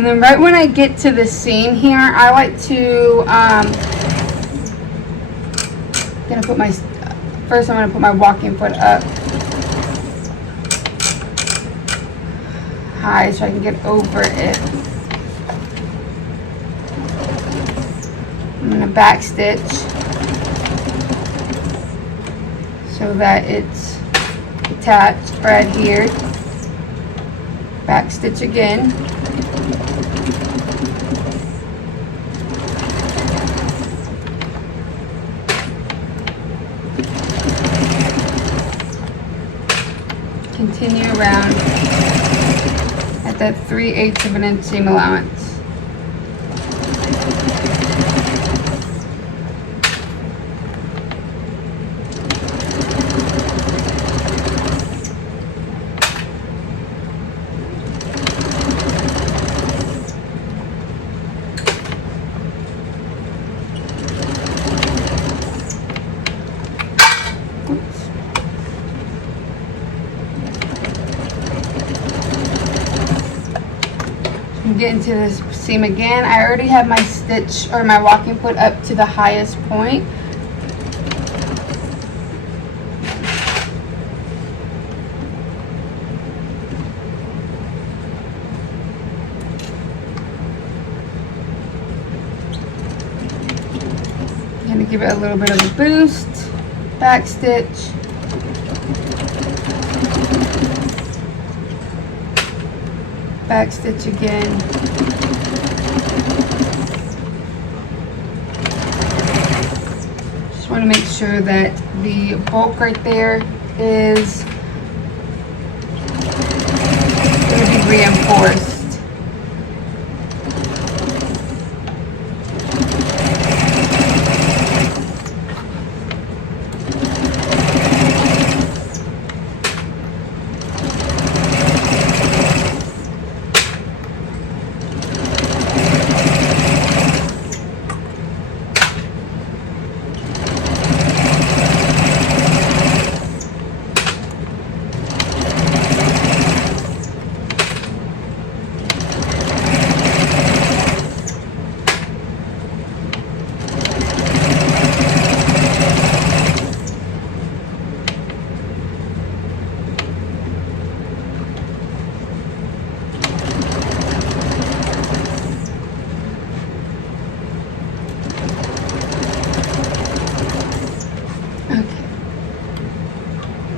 And then right when I get to the seam here, I like to, first I'm gonna put my walking foot up high so I can get over it. I'm gonna back stitch so that it's attached or adhered. Back stitch again. Continue around at that 3/8 of an inch seam allowance. Get into this seam again. I already have my stitch or my walking foot up to the highest point. I'm gonna give it a little bit of a boost. Back stitch. Back stitch again. Just want to make sure that the bulk right there is going to be reinforced.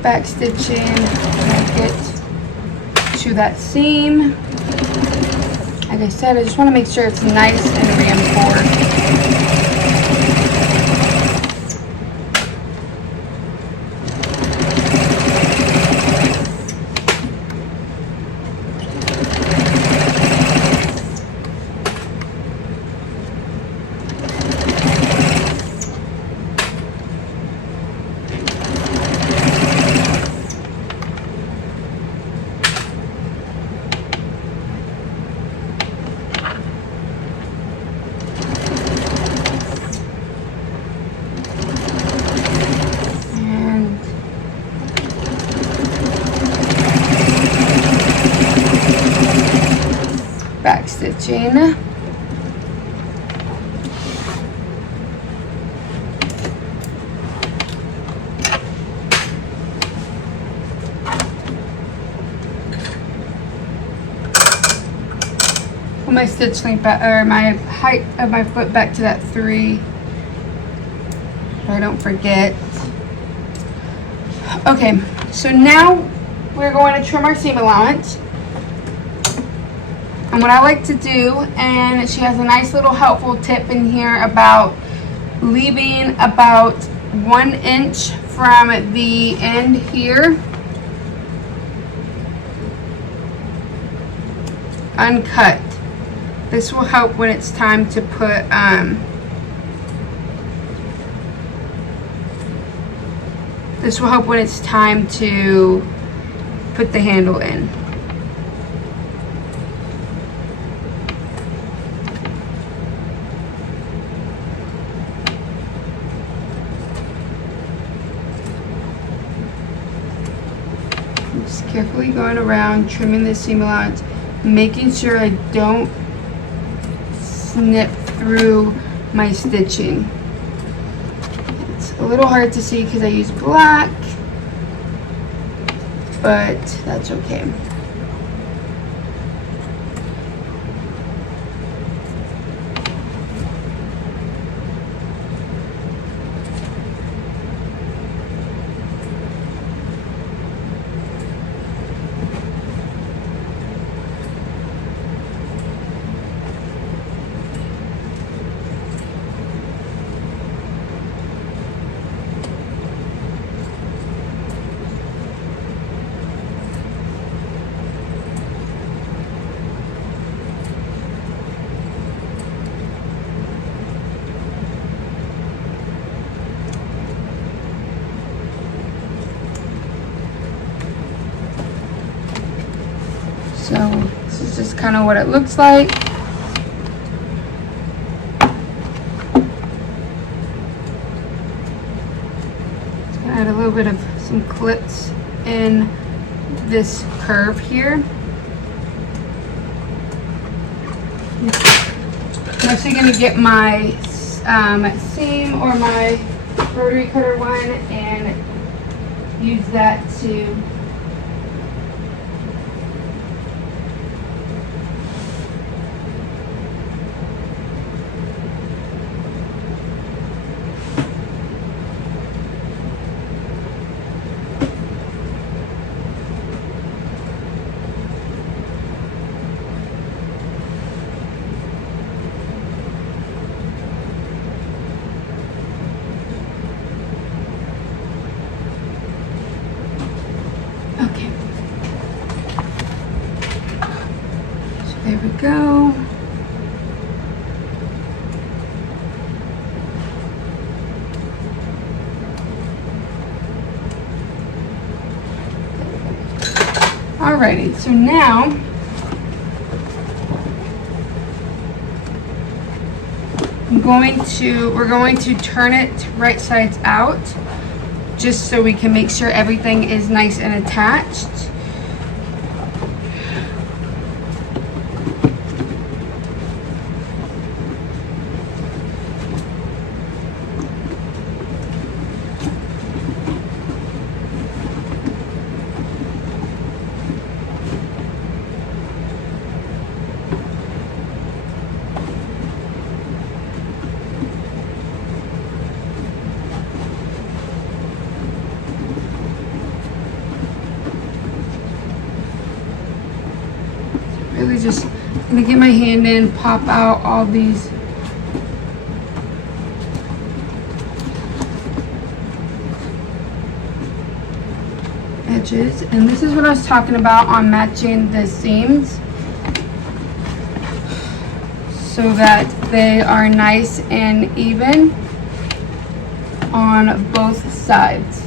Back stitching and get to that seam. Like I said, I just want to make sure it's nice and reinforced. Back stitching. Put my stitch length back, or my height of my foot back to that 3. So I don't forget. Okay, so now we're going to trim our seam allowance. And what I like to do, and she has a nice little helpful tip in here about leaving about 1 inch from the end here uncut. This will help when it's time to put the handle in. Just carefully going around, trimming the seam allowance, making sure I don't snip through my stitching. It's a little hard to see because I use black, but that's okay. So this is just kind of what it looks like. Just gonna add a little bit of some clips in this curve here. I'm actually gonna get my seam or my rotary cutter one and use that to there we go. Alrighty, so now we're going to turn it right sides out just so we can make sure everything is nice and attached. Really just gonna get my hand in, pop out all these edges. And this is what I was talking about on matching the seams so that they are nice and even on both sides.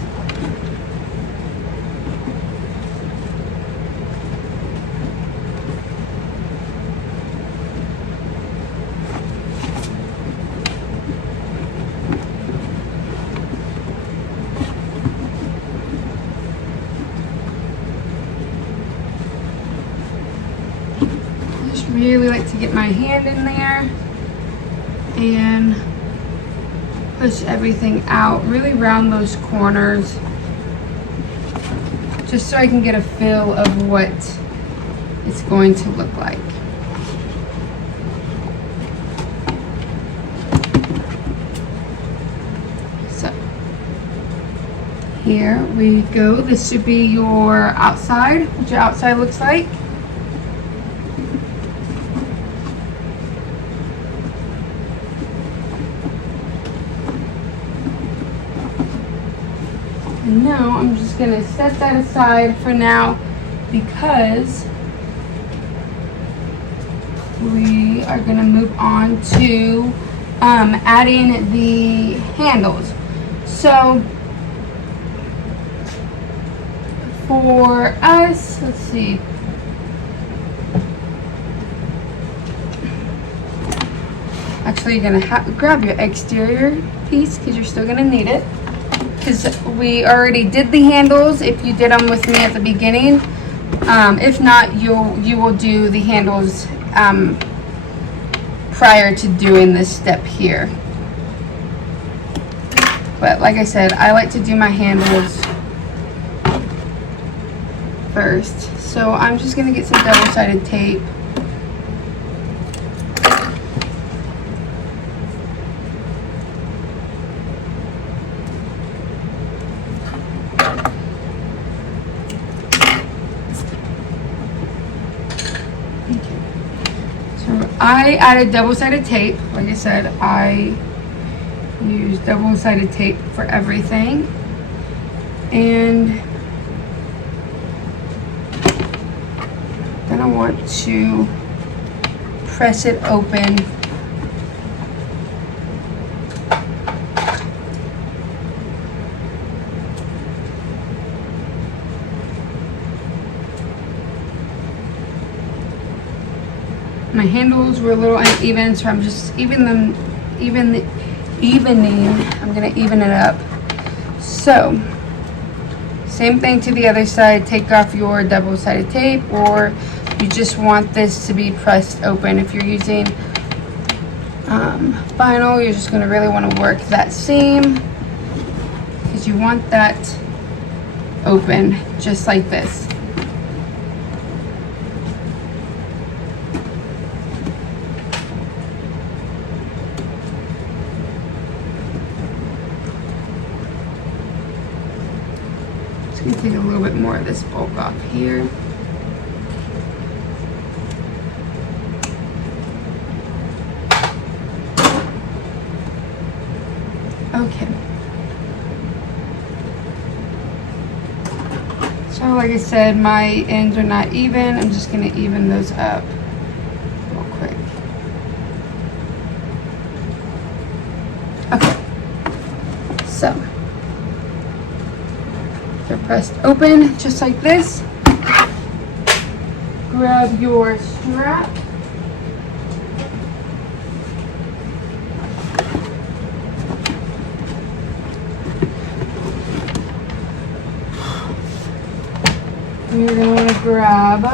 Really like to get my hand in there and push everything out, really round those corners, just so I can get a feel of what it's going to look like. So here we go. This should be your outside, what your outside looks like. And now I'm just going to set that aside for now because we are going to move on to adding the handles. So for us, let's see. Actually, you're going to grab your exterior piece because you're still going to need it. Because we already did the handles if you did them with me at the beginning. If not, you will do the handles prior to doing this step here. But like I said, I like to do my handles first. So I'm just going to get some double-sided tape. I added double-sided tape. Like I said, I use double-sided tape for everything. And then I want to press it open. My handles were a little uneven, so I'm just evening. I'm gonna even it up. So, same thing to the other side. Take off your double-sided tape, or you just want this to be pressed open. If you're using vinyl, you're just gonna really want to work that seam because you want that open, just like this. Take a little bit more of this bulk off here. Okay. So like I said, my ends are not even. I'm just going to even those up real quick. Okay. So they're pressed open just like this. Grab your strap. And you're going to want to grab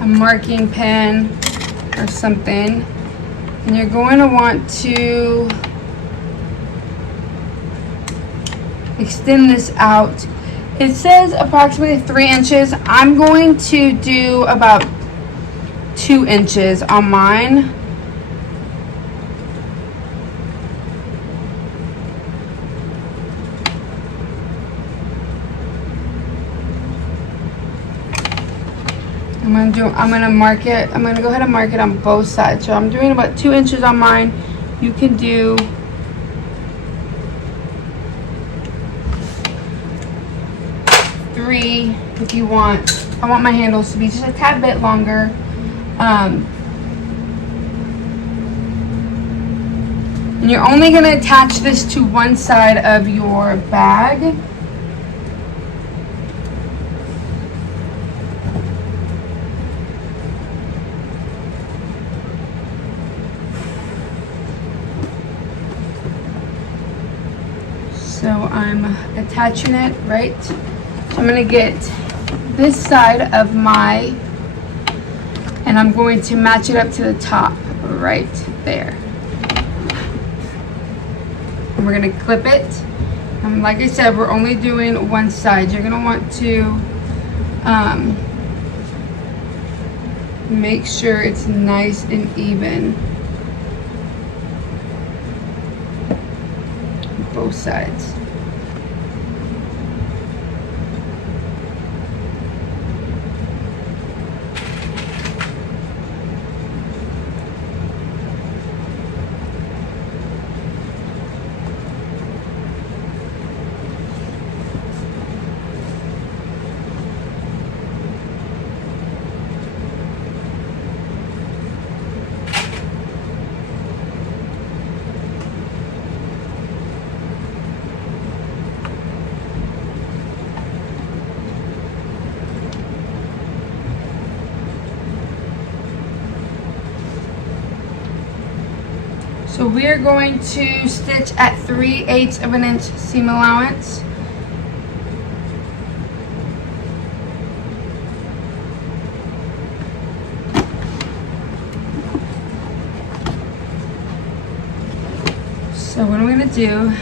a marking pen or something. And you're going to want to extend this out. It says approximately 3 inches. I'm going to do about 2 inches on mine. I'm gonna mark it. I'm gonna go ahead and mark it on both sides. So I'm doing about 2 inches on mine. You can do 3 if you want. I want my handles to be just a tad bit longer. And you're only going to attach this to one side of your bag. So I'm attaching it right. I'm going to get this side of my, and I'm going to match it up to the top right there. And we're going to clip it. Like I said, we're only doing one side. You're going to want to make sure it's nice and even. Both sides. So we are going to stitch at 3/8 of an inch seam allowance. So what I'm gonna do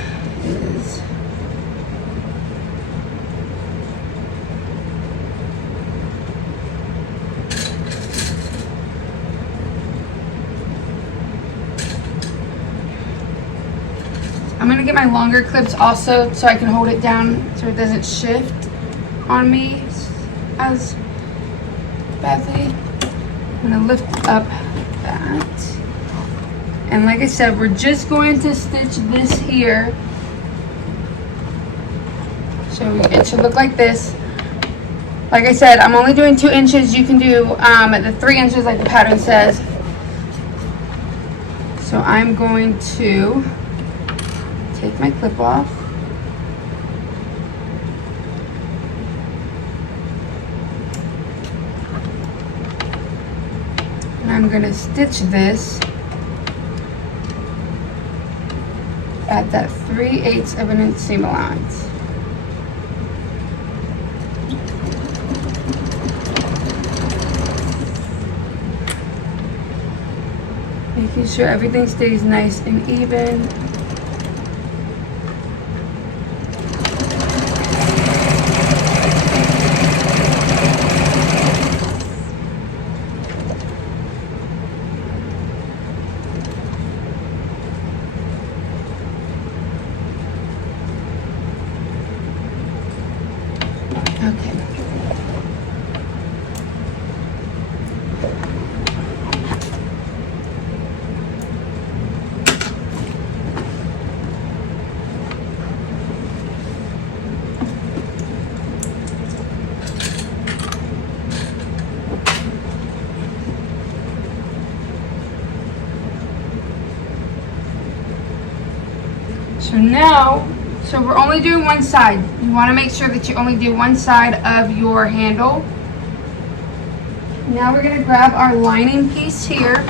is I'm gonna get my longer clips also so I can hold it down so it doesn't shift on me as badly. I'm gonna lift up that. And like I said, we're just going to stitch this here. So it should look like this. Like I said, I'm only doing 2 inches. You can do the 3 inches like the pattern says. So I'm going to take my clip off. And I'm going to stitch this at that 3/8 of an inch seam allowance. Making sure everything stays nice and even. So we're only doing one side. You want to make sure that you only do one side of your handle. Now we're going to grab our lining piece here.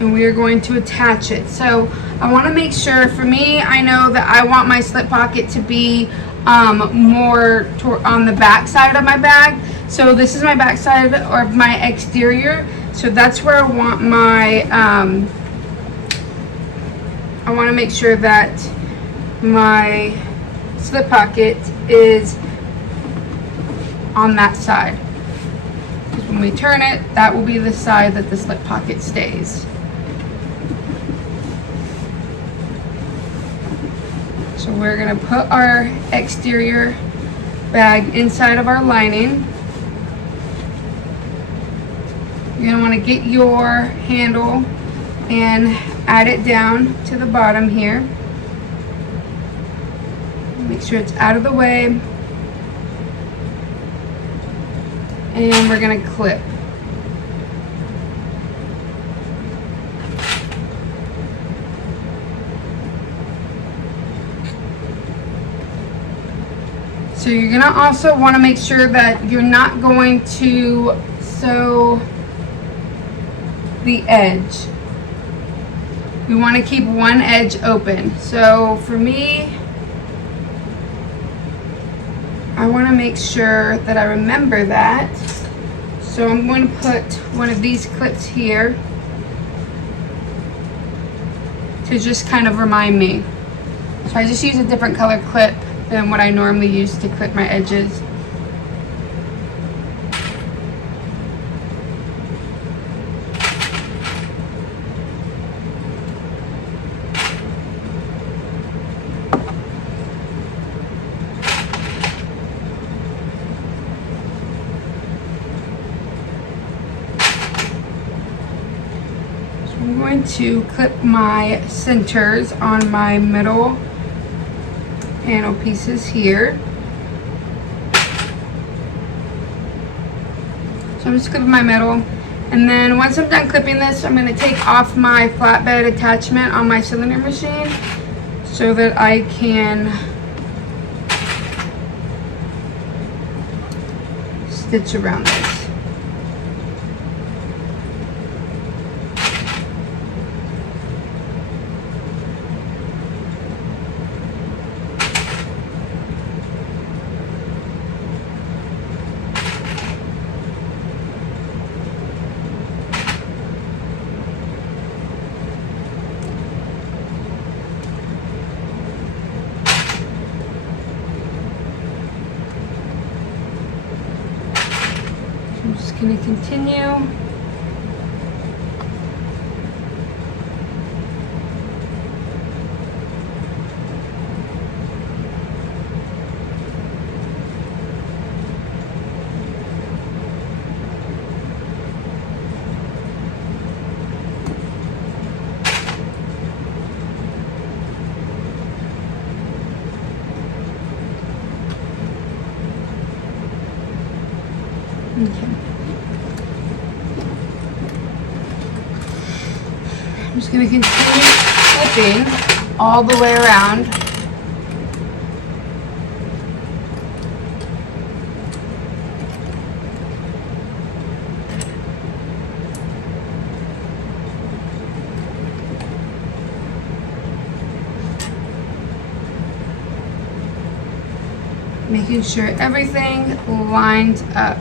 And we are going to attach it. So I want to make sure, for me, I know that I want my slip pocket to be more on the back side of my bag. So this is my back side or my exterior. So that's where I want my I want to make sure that my slip pocket is on that side. Because when we turn it, that will be the side that the slip pocket stays. So we're going to put our exterior bag inside of our lining. You're going to want to get your handle and add it down to the bottom here. Make sure it's out of the way. And we're going to clip. So you're going to also want to make sure that you're not going to sew the edge. We want to keep one edge open. So for me, I want to make sure that I remember that. So I'm going to put one of these clips here to just kind of remind me. So I just use a different color clip than what I normally use to clip my edges. I'm going to clip my centers on my middle panel pieces here. So I'm just clipping my middle, and then once I'm done clipping this, I'm going to take off my flatbed attachment on my cylinder machine so that I can stitch around this. I'm just going to continue. Okay. I'm just going to continue flipping all the way around. Making sure everything lines up.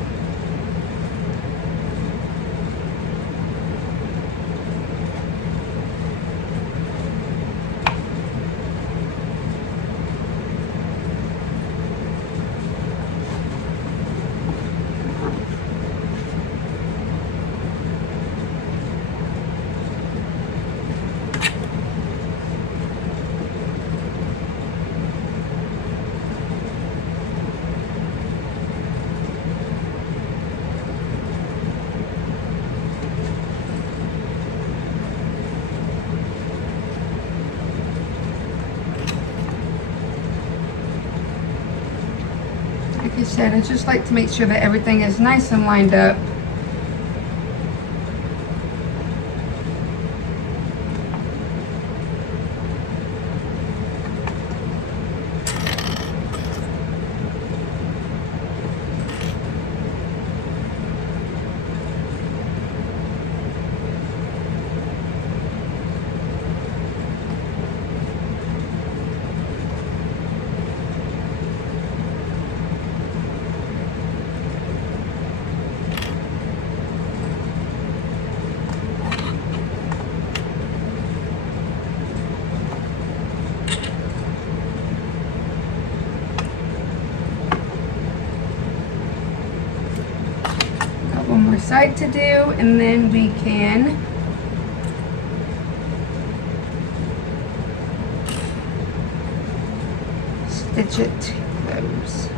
Like I said, I just like to make sure that everything is nice and lined up. One more side to do, and then we can stitch it to close.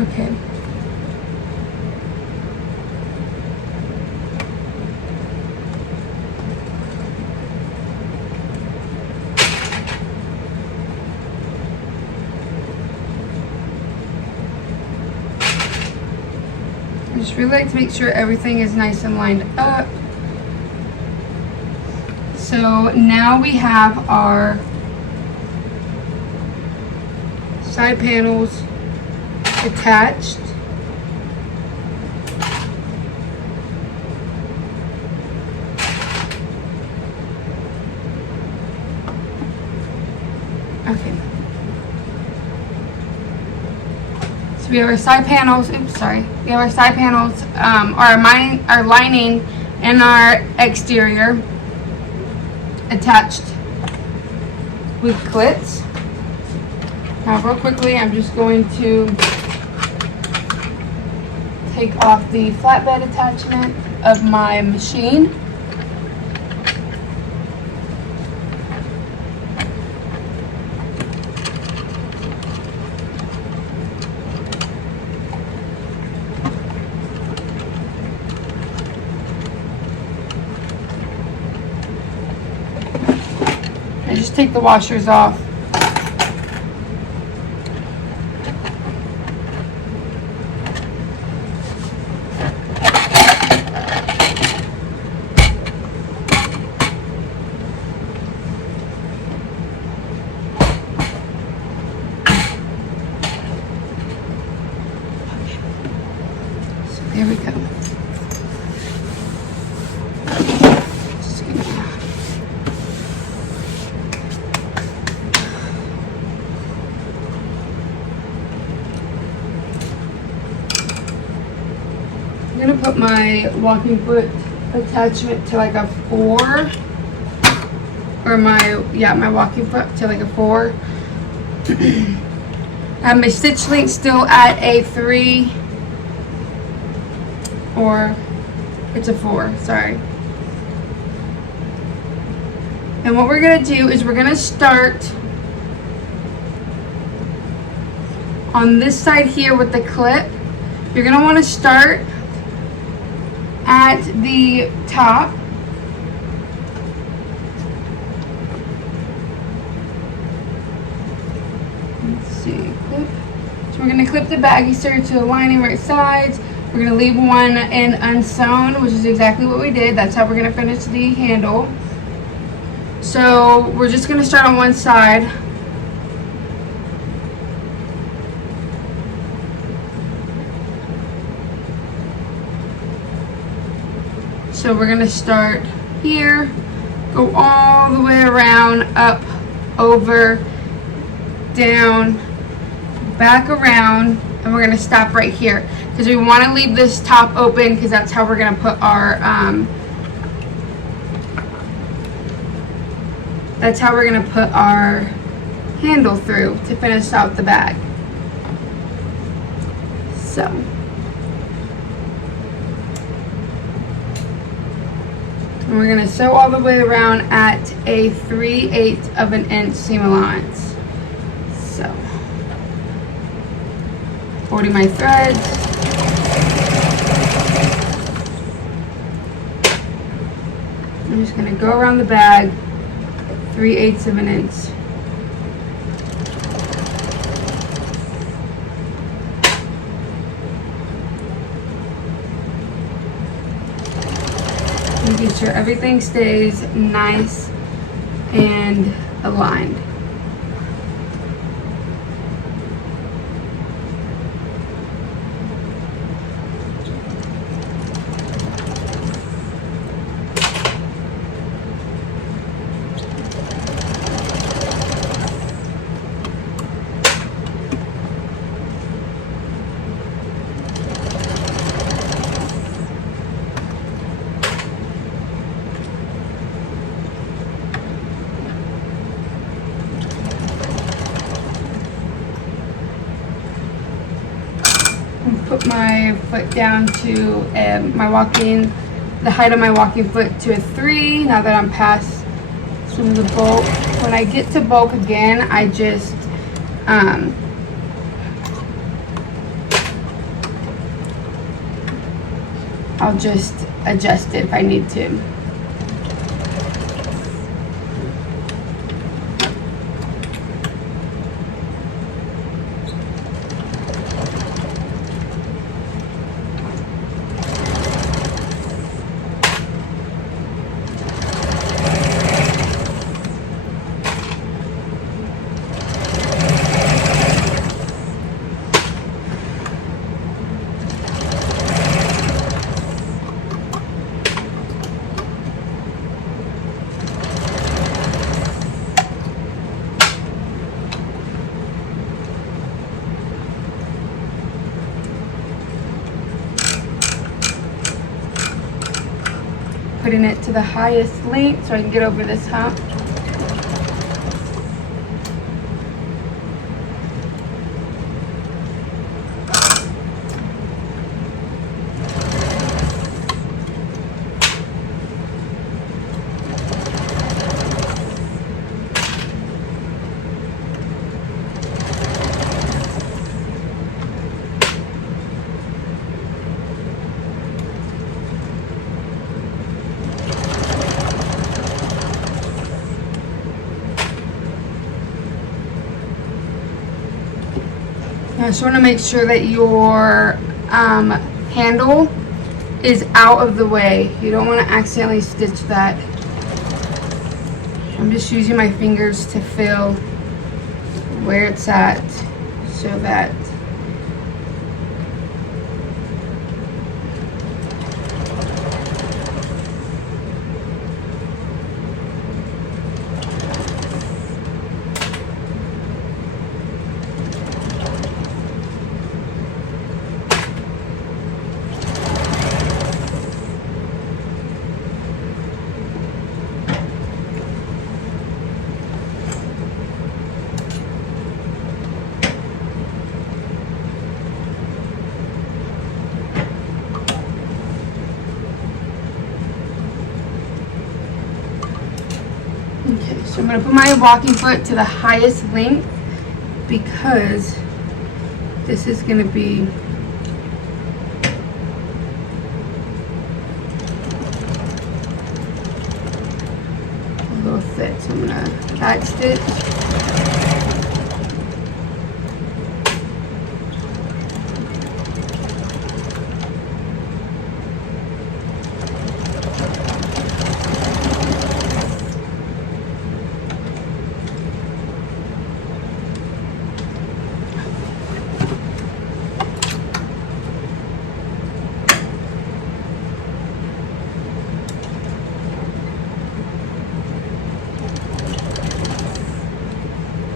Okay. I just really like to make sure everything is nice and lined up. So now we have our side panels attached. Okay. So we have our side panels. Oops, sorry. We have our side panels, our lining, and our exterior attached with clips. Now, real quickly, I'm just going to take off the flatbed attachment of my machine. I just take the washers off. There we go. Just gonna I'm gonna put my walking foot attachment to like a 4, or my walking foot to like a 4. I have my stitch length still at a 3. Or it's a 4, sorry. And what we're gonna do is we're gonna start on this side here with the clip. You're gonna wanna start at the top. Let's see, clip. So we're gonna clip the baggie stir to the lining right sides. We're going to leave one in unsewn, which is exactly what we did. That's how we're going to finish the handle. So we're just going to start on one side. So we're going to start here, go all the way around, up, over, down, back around, and we're going to stop right here. Because we want to leave this top open, because that's how we're going to put our handle through to finish out the bag. So and we're going to sew all the way around at a 3/8 of an inch seam allowance. So 40 my threads. I'm just going to go around the bag 3/8 of an inch. Making sure everything stays nice and aligned. Put my foot down to the height of my walking foot to a 3. Now that I'm past some of the bulk, when I get to bulk again, I just I'll just adjust it if I need to. Putting it to the highest length so I can get over this hump. I just want to make sure that your handle is out of the way. You don't want to accidentally stitch that. I'm just using my fingers to feel where it's at so that okay, so I'm going to put my walking foot to the highest length because this is going to be a little thick. So I'm going to back stitch.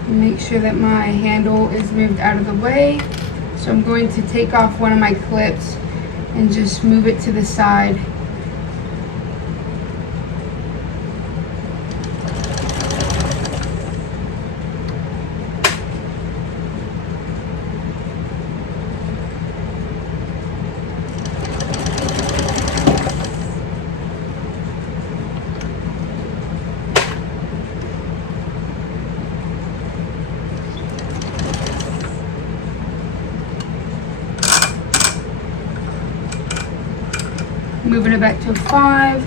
Make sure that my handle is moved out of the way. So I'm going to take off one of my clips and just move it to the side. Moving it back to a 5.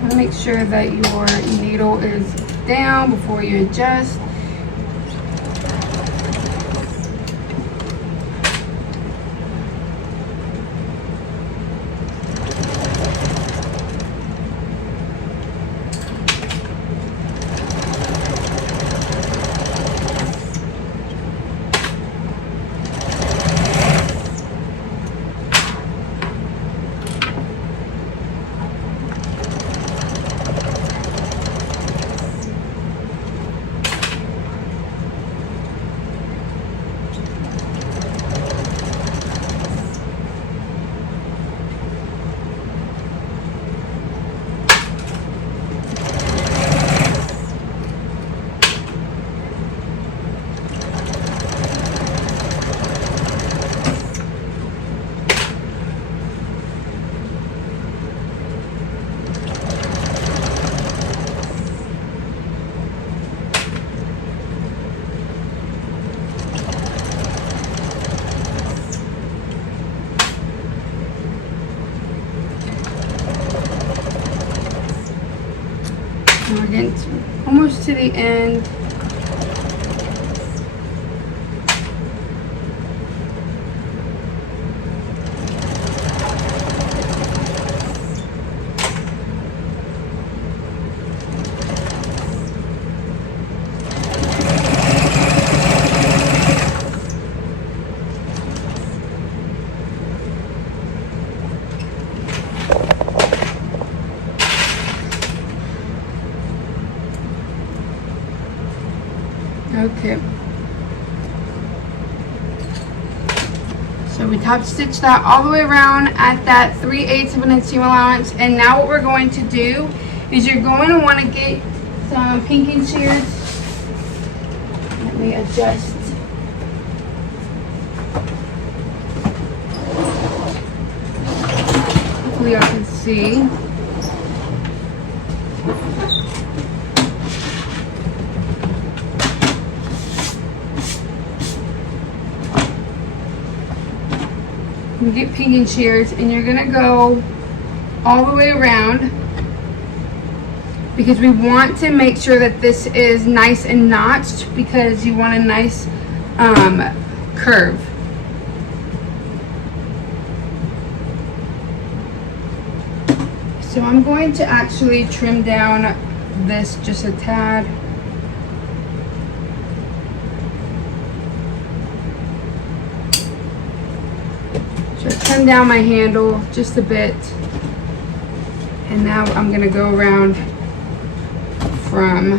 Want to make sure that your needle is down before you adjust. We're getting almost to the end. Okay. So we top stitched that all the way around at that 3/8 of an inch seam allowance. And now what we're going to do is you're going to want to get some pinking shears. Let me adjust. Hopefully y'all can see. You get pinking shears and you're gonna go all the way around because we want to make sure that this is nice and notched because you want a nice curve. So I'm going to actually trim down this just a tad. So trim down my handle just a bit. And now I'm gonna go around from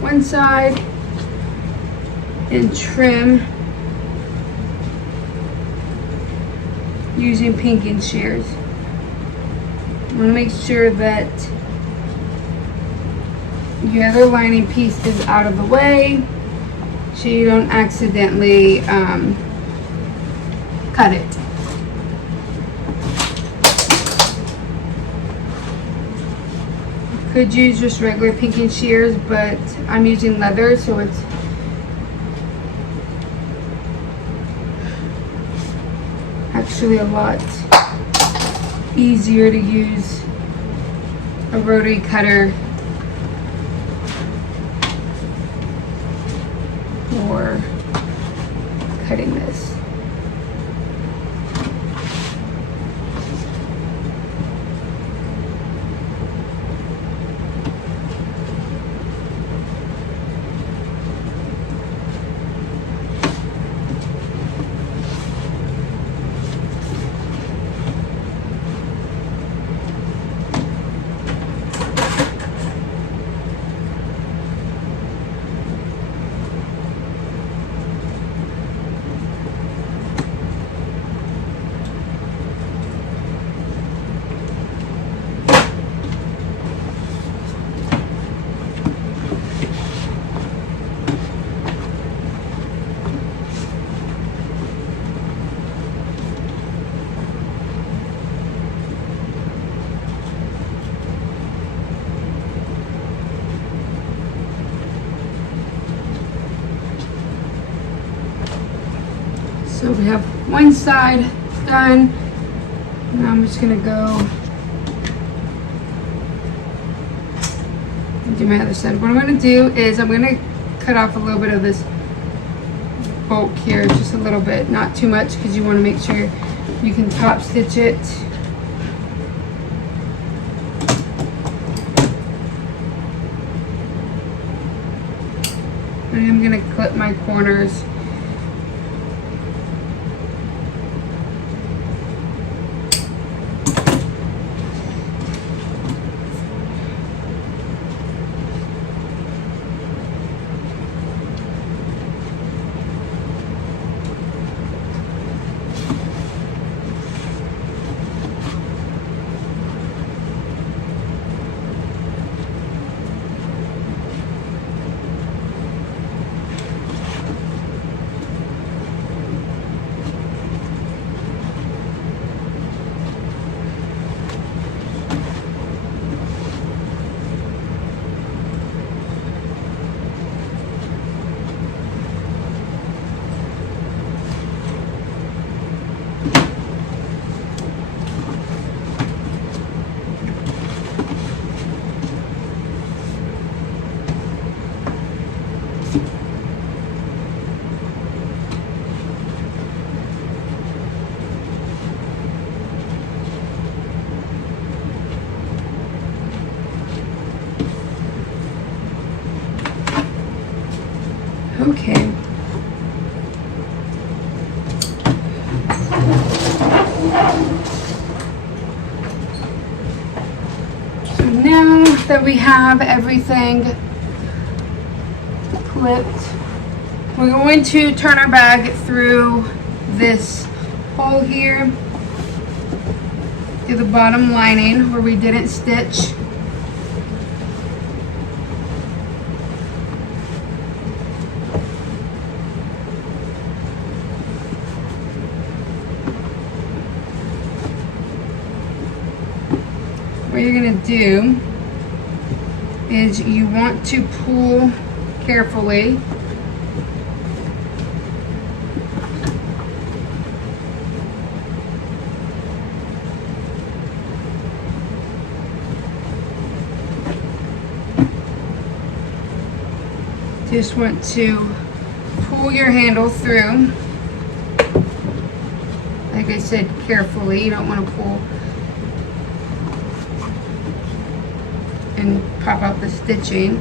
one side and trim using pinking shears. I'm gonna make sure that your other lining piece is out of the way so you don't accidentally cut it. Could use just regular pinking shears, but I'm using leather, so it's actually a lot easier to use a rotary cutter for cutting this. So we have one side done. Now I'm just gonna go and do my other side. What I'm gonna do is I'm gonna cut off a little bit of this bulk here, just a little bit, not too much, because you want to make sure you can top stitch it. And I'm gonna clip my corners. Okay. So now that we have everything clipped, we're going to turn our bag through this hole here to the bottom lining where we didn't stitch. What you're going to do is you want to pull carefully . just want to pull your handle through. Like I said, carefully. You don't want to pull and pop out the stitching.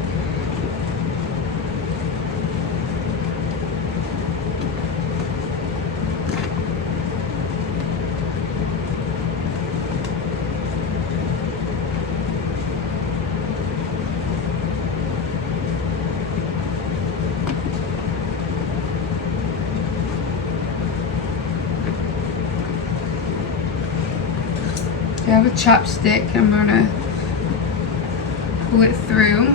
I have a chopstick. I'm gonna pull it through.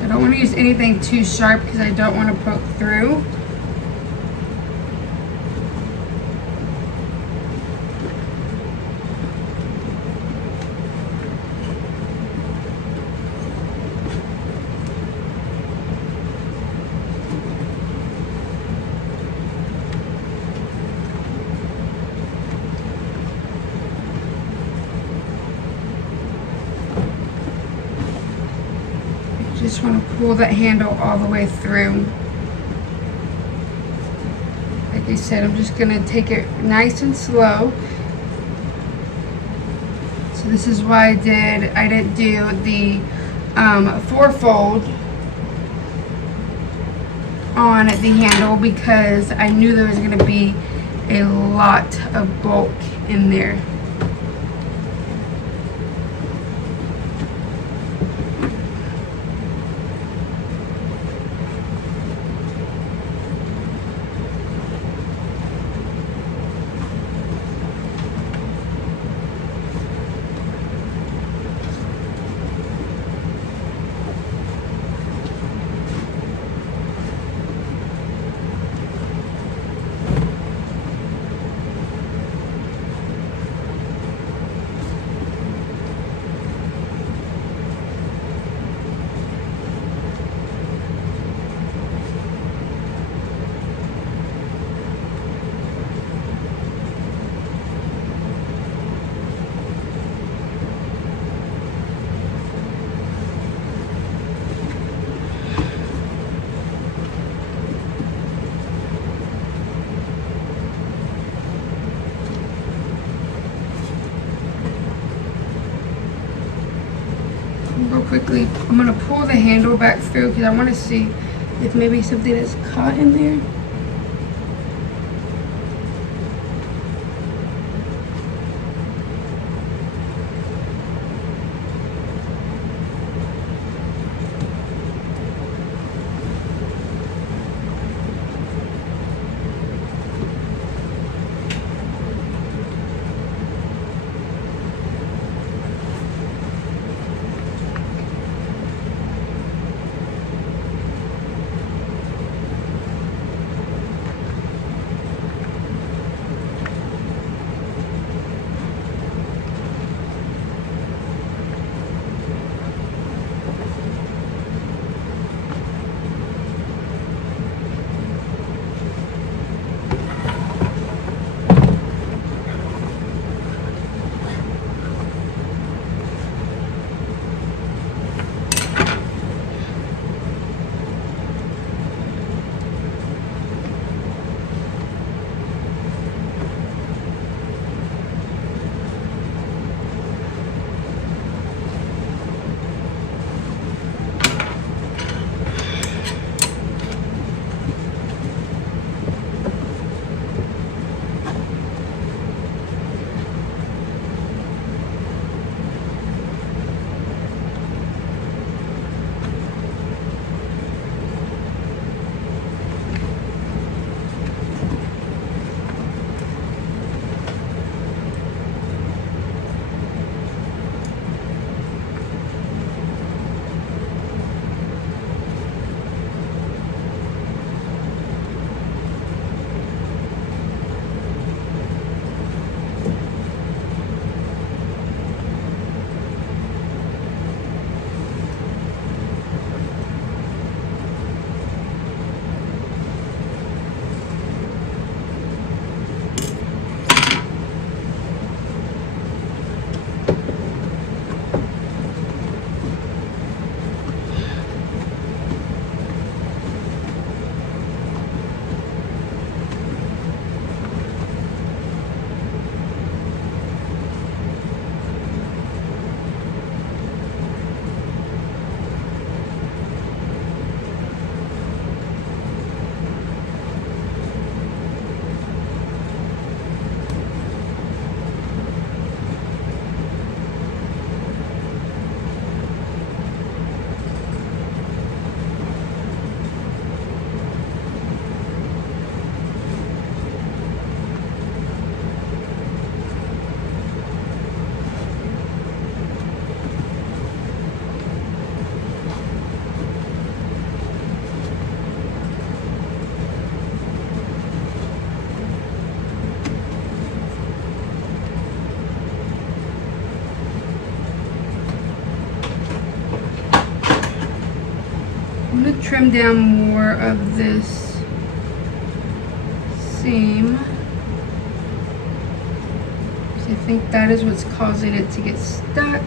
I don't want to use anything too sharp because I don't want to poke through. Just want to pull that handle all the way through. Like I said, I'm just going to take it nice and slow. So this is why I didn't do the fourfold on the handle, because I knew there was going to be a lot of bulk in there. Real quickly, I'm going to pull the handle back through because I want to see if maybe something is caught in there. going to trim down more of this seam. So I think that is what's causing it to get stuck.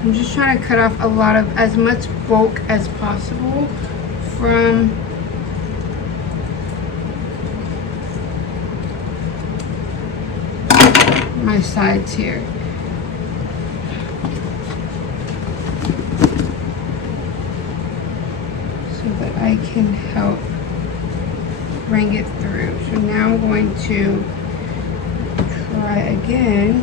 I'm just trying to cut off a lot of, as much bulk as possible from my sides here. So that I can help bring it through. So now I'm going to try again.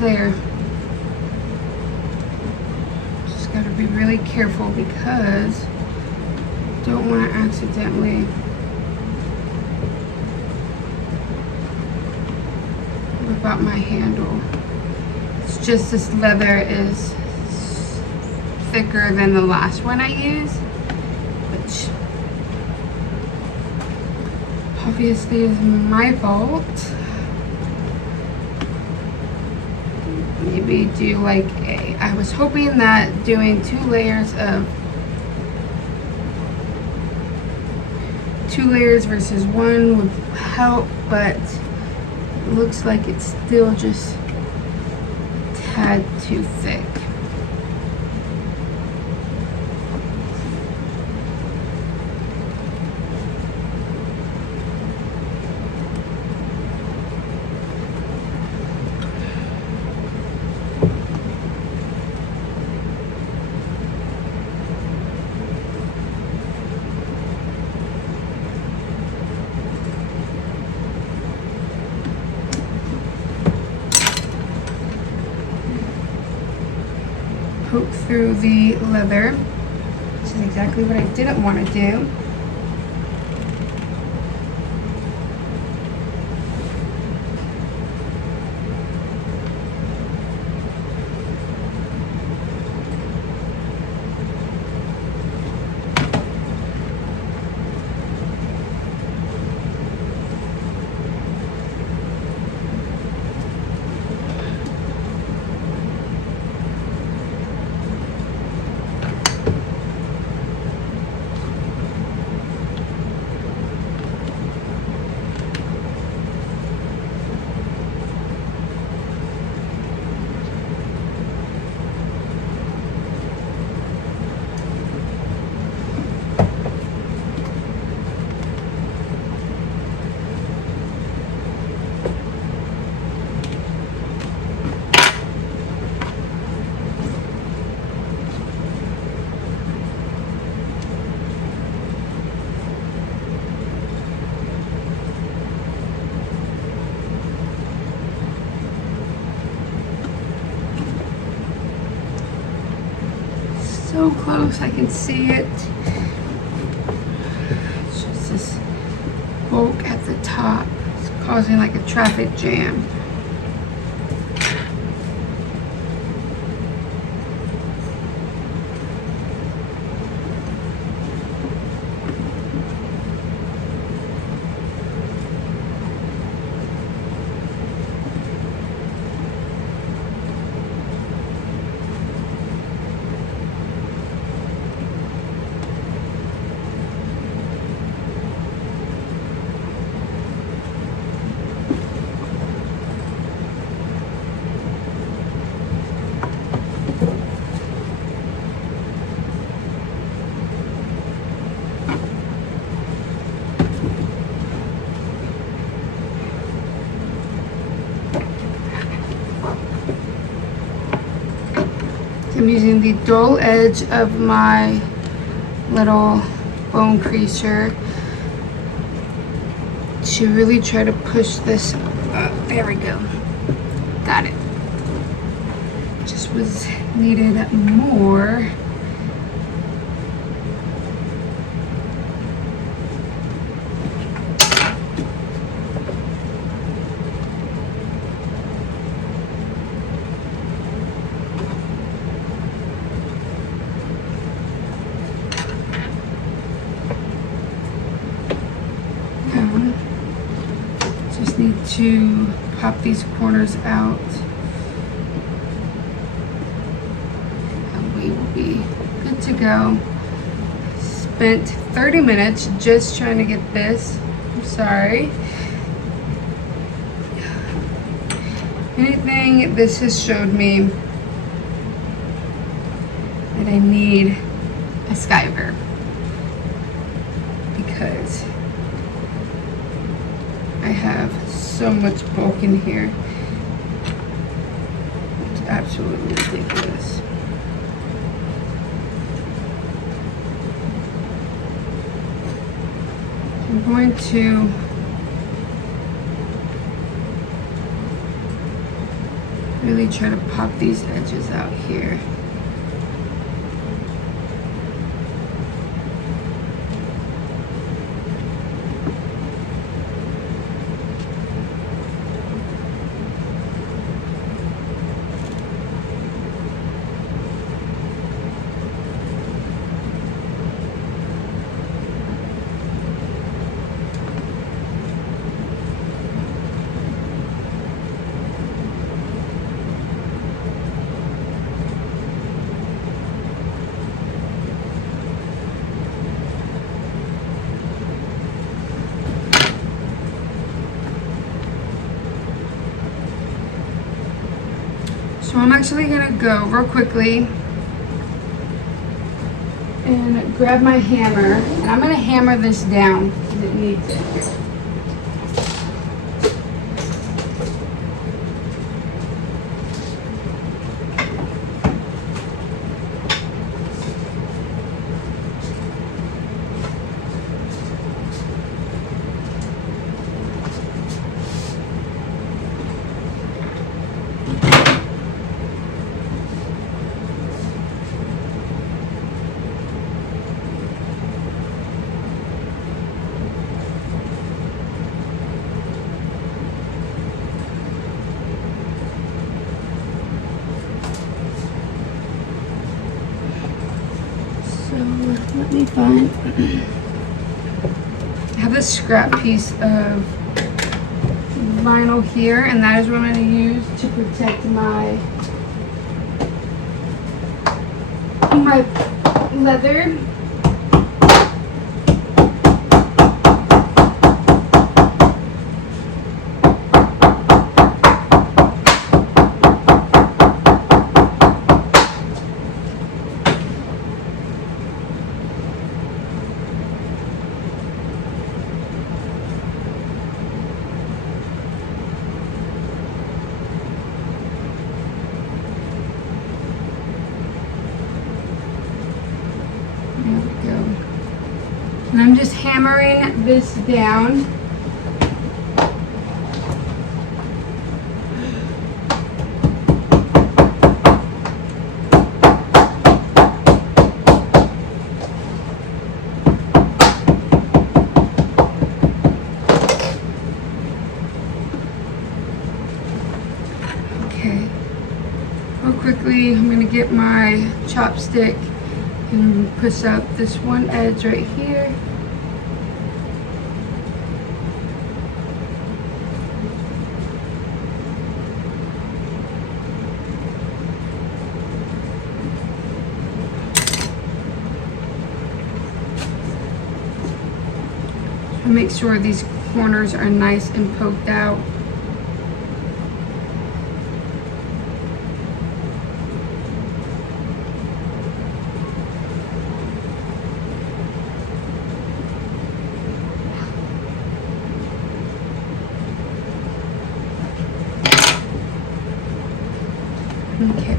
there. Just gotta be really careful because I don't want to accidentally whip out my handle. It's just this leather is thicker than the last one I used, which obviously is my fault. Maybe do like I was hoping that doing 2 layers versus 1 would help, but it looks like it's still just a tad too thick. Poke through the leather, which is exactly what I didn't want to do. So close, I can see it. It's just this bulk at the top. It's causing like a traffic jam. I'm using the dull edge of my little bone creaser to really try to push this up. There we go. Got it. Just was needed more. Just need to pop these corners out and we will be good to go. Spent 30 minutes just trying to get this. I'm sorry. Anything this has showed me that I need a skiver because I have so much bulk in here. It's absolutely ridiculous. I'm going to really try to pop these edges out here. So I'm actually gonna go real quickly and grab my hammer, and I'm gonna hammer this down because it needs it. Let me find, I have this scrap piece of vinyl here, and that is what I'm going to use to protect my leather. And I'm just hammering this down. Okay. Real quickly, I'm going to get my chopstick and push up this one edge right here. Make sure these corners are nice and poked out. Okay,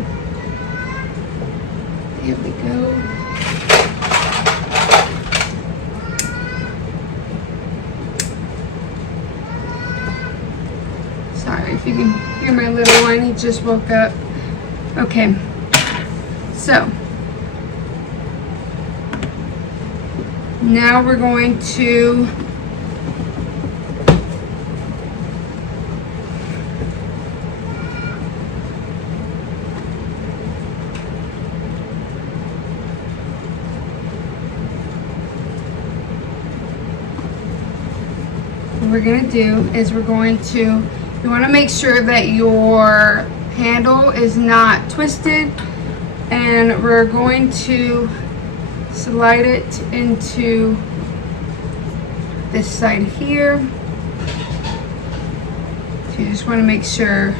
here we go. Sorry if you can hear my little one, he just woke up. Okay, so now we're going to what we're going to do is we're going to, you want to make sure that your handle is not twisted, and we're going to slide it into this side here. So you just want to make sure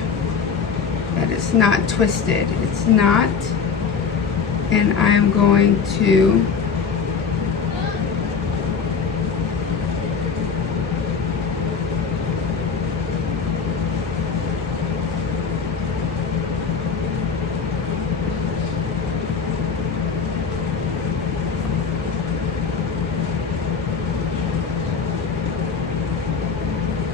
that it's not twisted. It's not. And I'm going to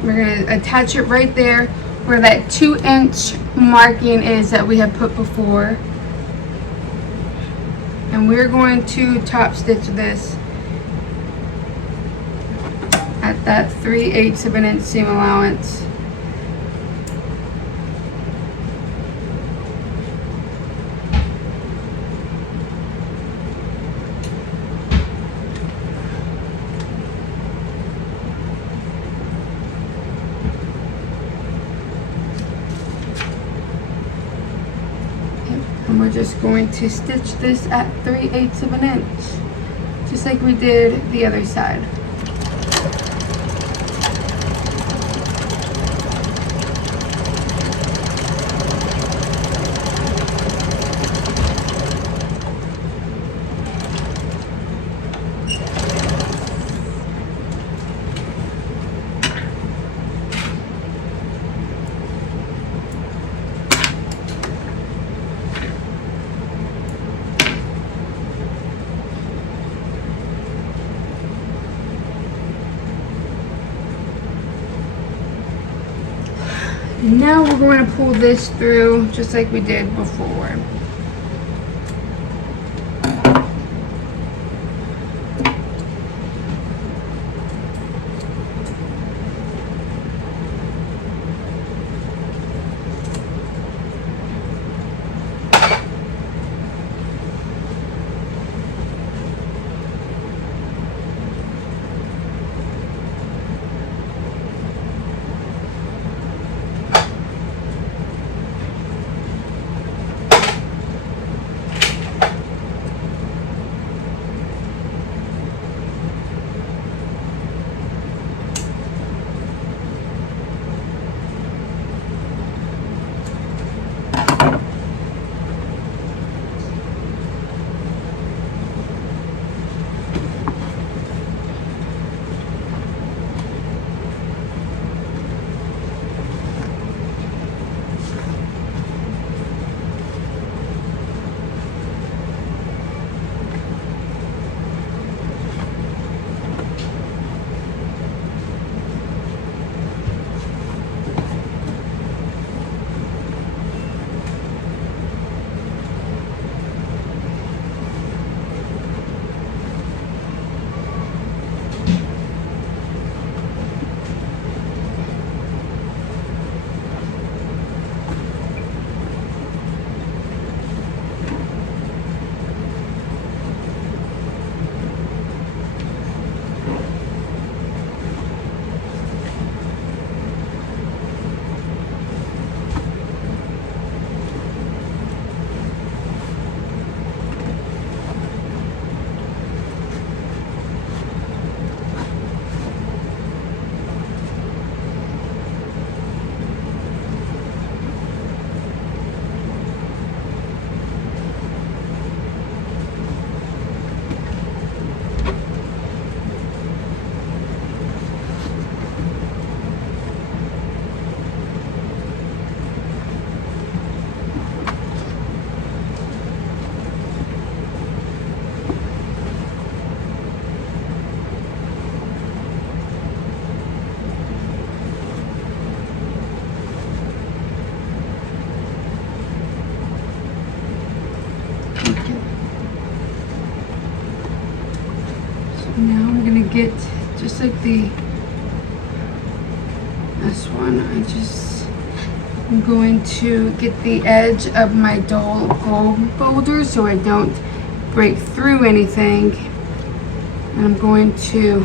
we're going to attach it right there where that 2-inch marking is that we had put before. And we're going to top stitch this at that 3/8 of an inch seam allowance. And we're just going to stitch this at 3/8 of an inch, just like we did the other side. Now we're going to pull this through just like we did before. Now I'm gonna get, just like this one, I'm going to get the edge of my dull gold boulder so I don't break through anything. And I'm going to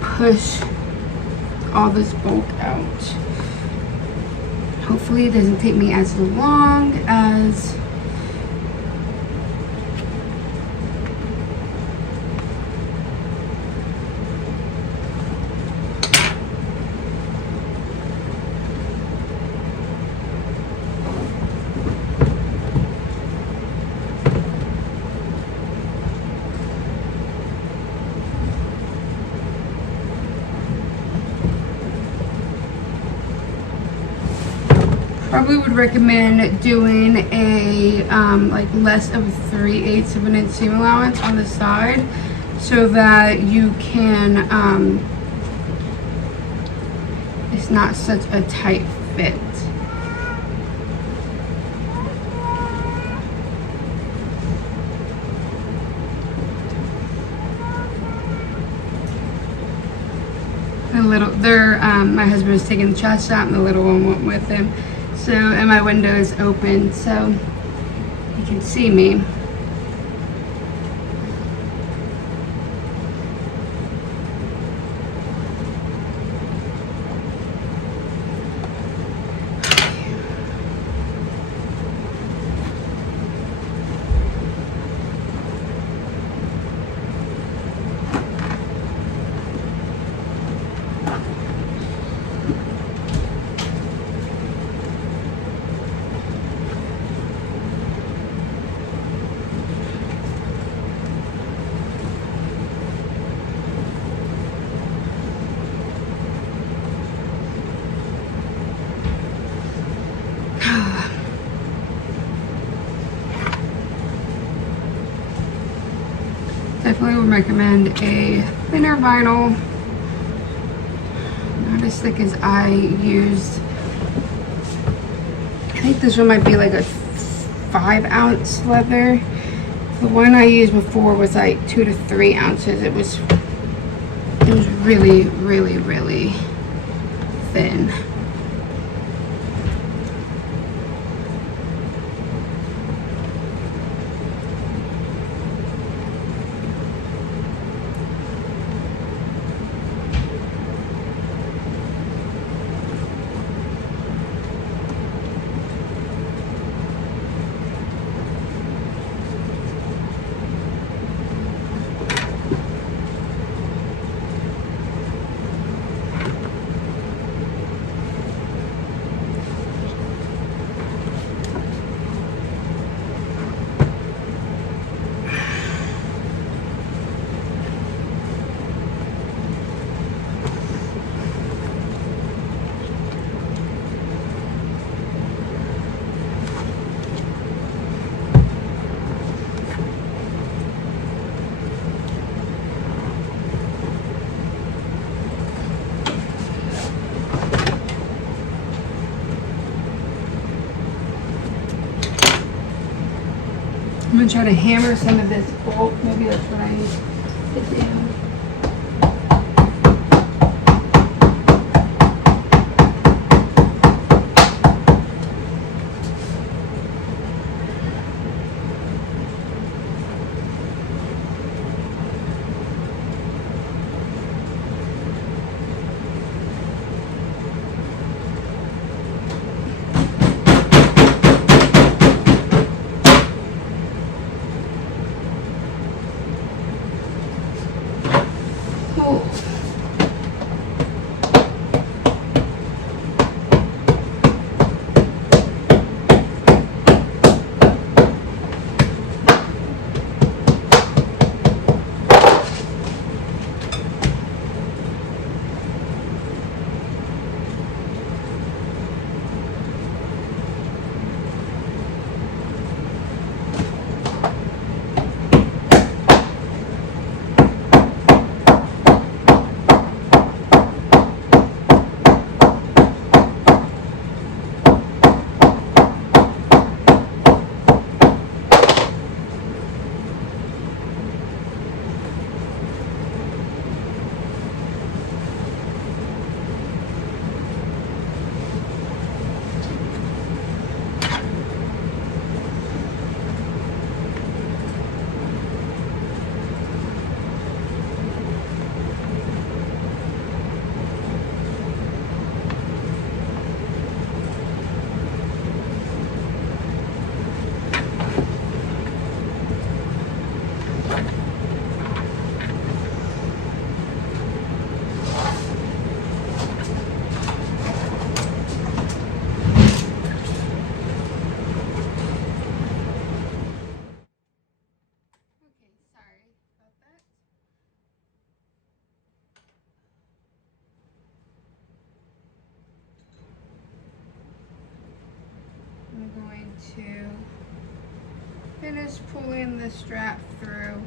push all this bulk out. Hopefully it doesn't take me as long as probably would recommend doing a like less of 3/8 of an inch seam allowance on the side so that you can least not such a tight fit. My husband was taking the trash out and the little one went with him. So, and my window is open so you can see me. Definitely would recommend a thinner vinyl, not as thick as I used. I think this one might be like a 5-ounce leather. The one I used before was like 2 to 3 ounces. It was really, really, really thin. I'm gonna try to hammer some of this bulk. Maybe that's what I need to do. I'm going to finish pulling the strap through.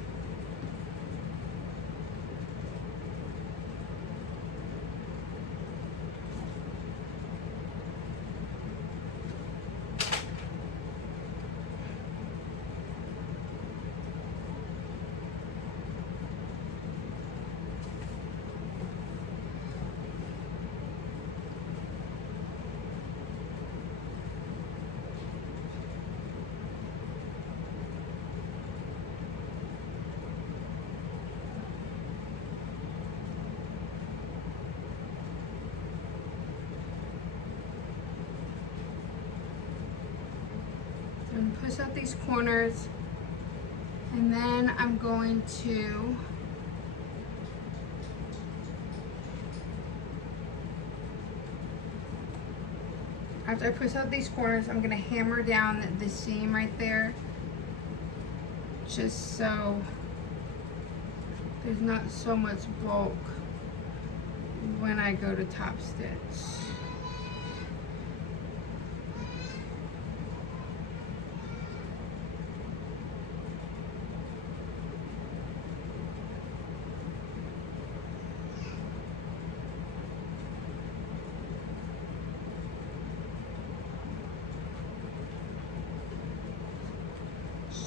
twist out these corners, and then I'm going to after I twist out these corners, I'm going to hammer down the seam right there, just so there's not so much bulk when I go to top stitch.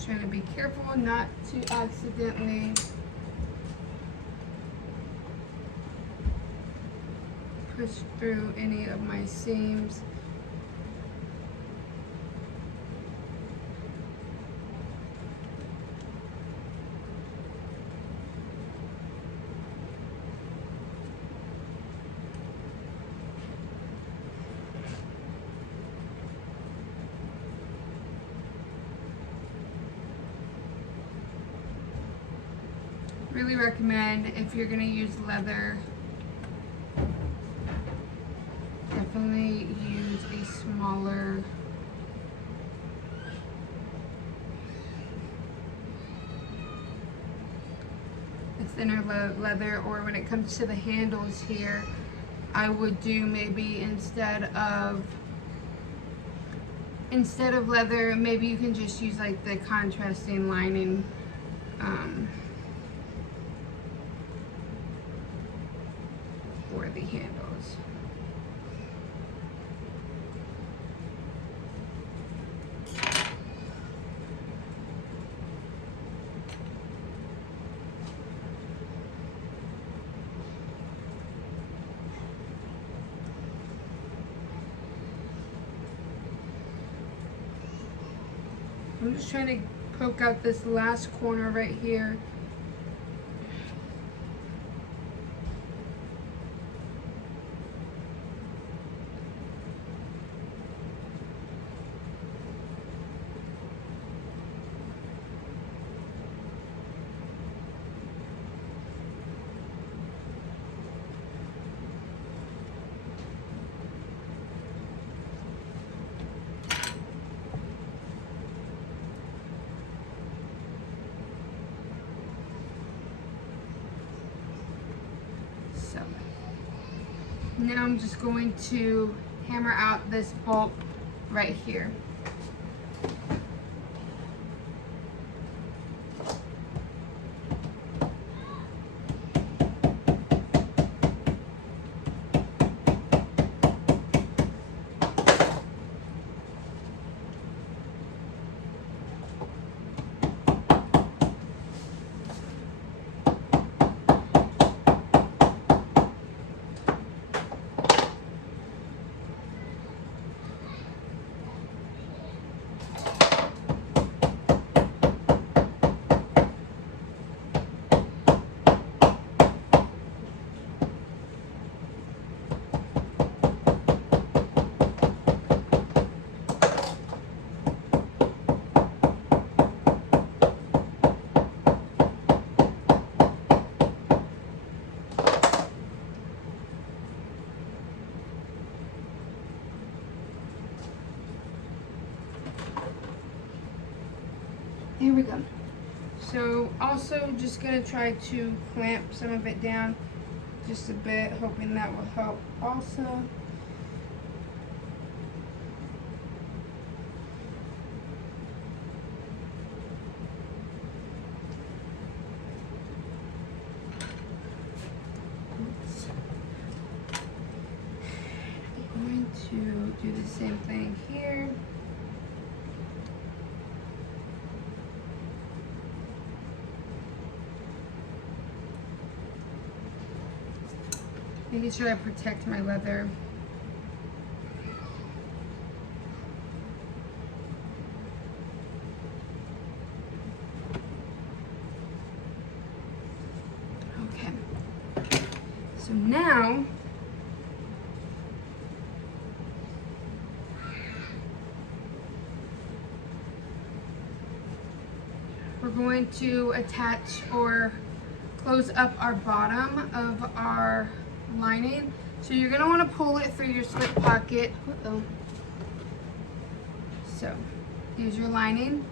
Trying to be careful not to accidentally push through any of my seams. Really recommend, if you're going to use leather, definitely use a smaller thinner leather, or when it comes to the handles here, I would do maybe instead of leather, maybe you can just use like the contrasting lining for the handles. I'm just trying to poke out this last corner right here. Now I'm just going to hammer out this bulk right here. Here we go. So also just gonna try to clamp some of it down just a bit, hoping that will help also. I'm going to do the same thing here. Making sure I protect my leather. Okay. So now going to attach or close up our bottom of our lining. So you're going to want to pull it through your slip pocket. So here's your lining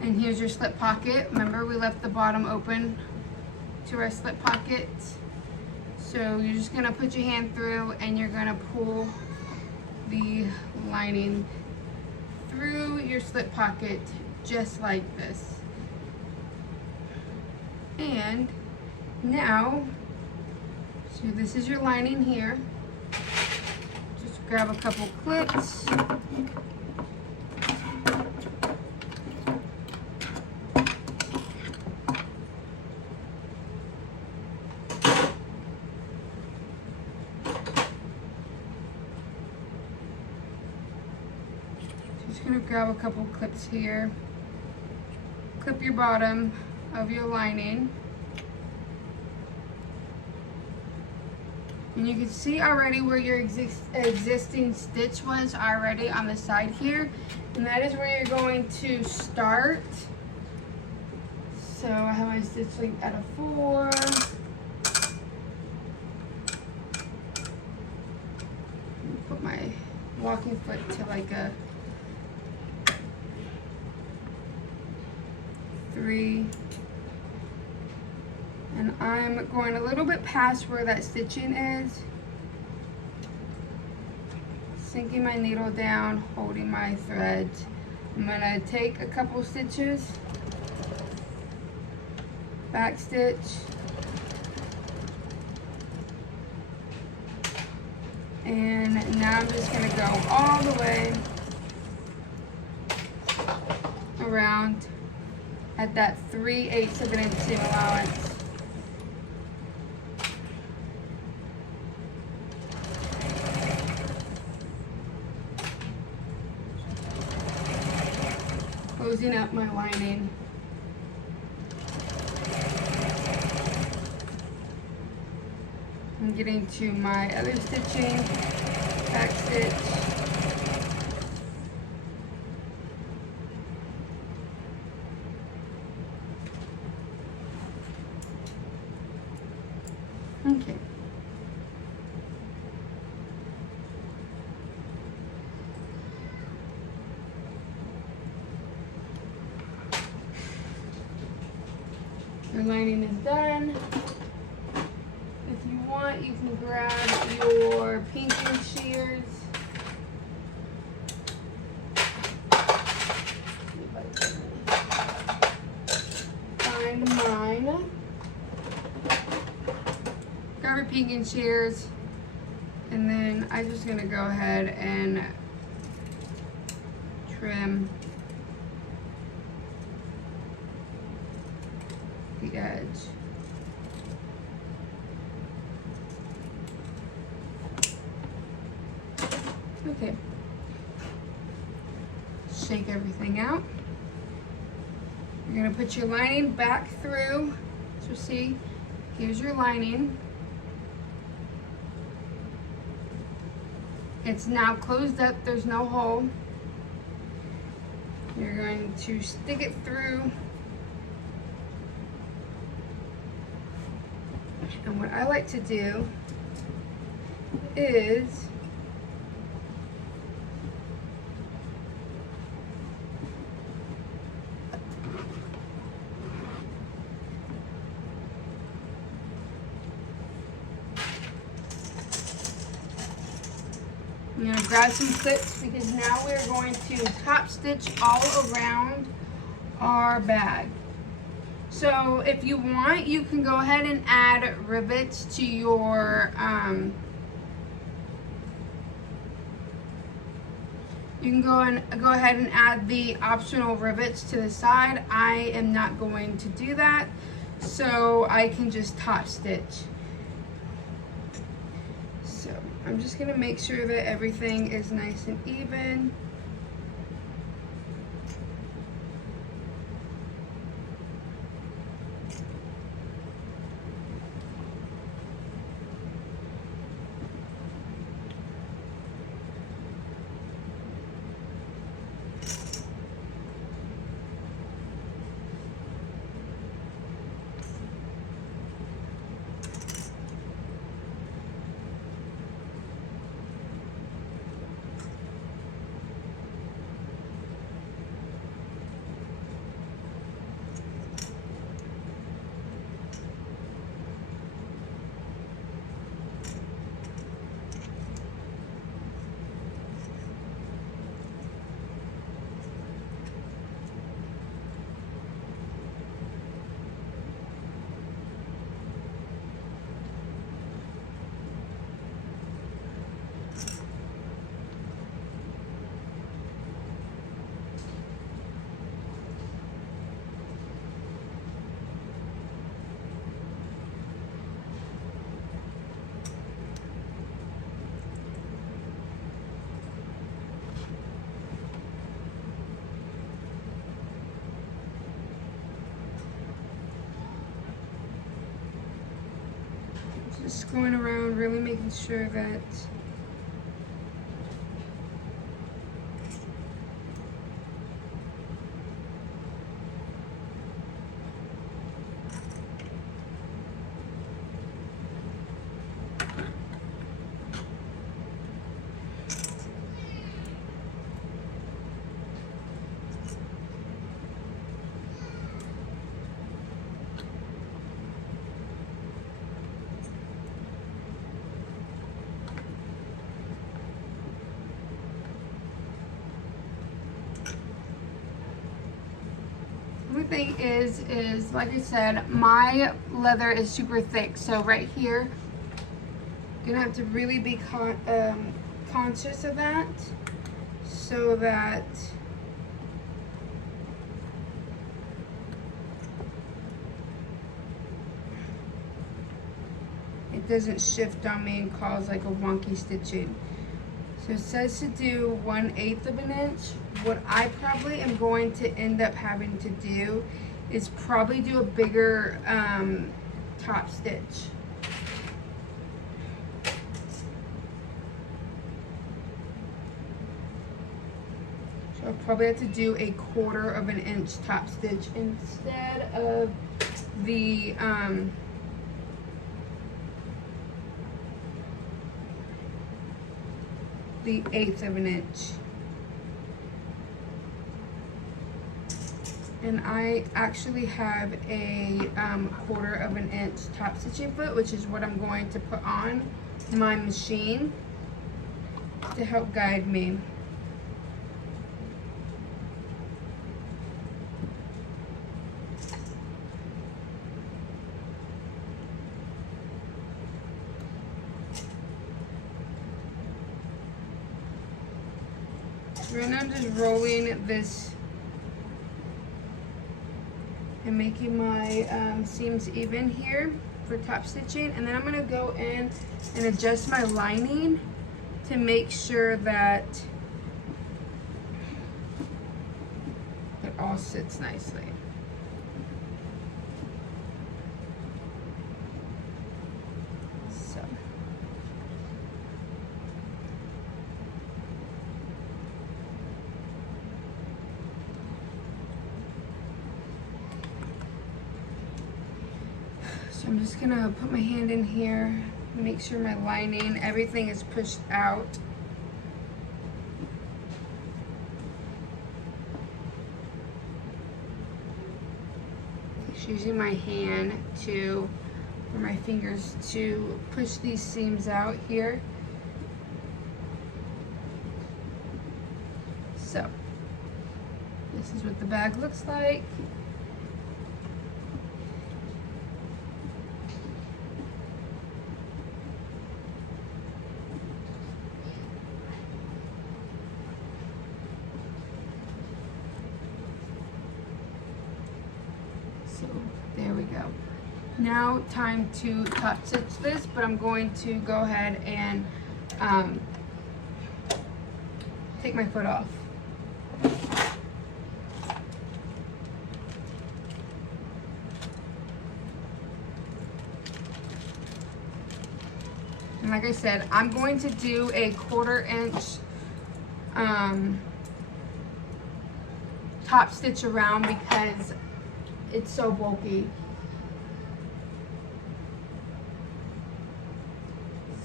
and here's your slip pocket. Remember, we left the bottom open to our slip pocket. So you're just going to put your hand through and you're going to pull the lining through your slip pocket just like this. And now, so this is your lining here. Just grab a couple clips. Just gonna grab a couple clips here. Clip your bottom of your lining. And you can see already where your existing stitch was already on the side here. And that is where you're going to start. So I have my stitch length at a 4. Put my walking foot to like a 3. And I'm going a little bit past where that stitching is. Sinking my needle down, holding my thread. I'm gonna take a couple stitches, back stitch, and now I'm just gonna go all the way around at that 3/8 of an inch seam allowance. Closing up my lining. I'm getting to my other stitching, back stitch. Okay. Your lining is done. If you want, you can grab your pinking shears. Find mine. Grab your pinking shears, and then I'm just gonna go ahead and trim the edge. Okay. Shake everything out. You're gonna put your lining back through. So see, here's your lining. It's now closed up, there's no hole. You're going to stick it through. And what I like to do is I'm going to grab some clips because now we're going to top stitch all around our bag. So if you want, you can go ahead and add rivets to your, you can go ahead and add the optional rivets to the side. I am not going to do that, so I can just top stitch. So I'm just gonna make sure that everything is nice and even. Just going around, really making sure that thing is like I said, my leather is super thick, so right here you're gonna have to really be conscious of that, so that it doesn't shift on me and cause like a wonky stitching. So it says to do 1/8 of an inch. What I probably am going to end up having to do is probably do a bigger top stitch. So I'll probably have to do a 1/4 of an inch top stitch instead of the 1/8 of an inch. And I actually have a 1/4 of an inch top stitching foot, which is what I'm going to put on my machine to help guide me. Right now I'm just rolling this and making my seams even here for top stitching, and then I'm going to go in and adjust my lining to make sure that it all sits nicely. So I'm just gonna put my hand in here, make sure my lining, everything is pushed out. Just using my hand to, or my fingers to push these seams out here. So, this is what the bag looks like. So there we go. Now time to top stitch this, but I'm going to go ahead and take my foot off. And like I said, I'm going to do a 1/4 inch top stitch around because it's so bulky.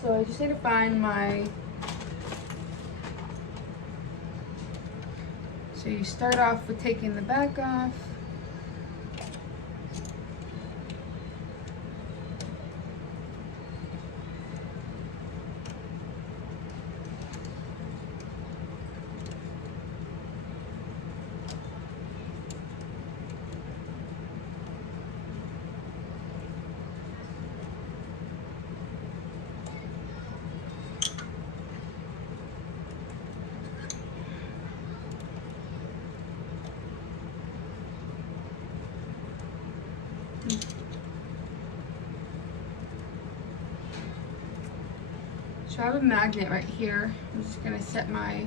So I just need to find my, so you start off with taking the back off. So I have a magnet right here. I'm just gonna set my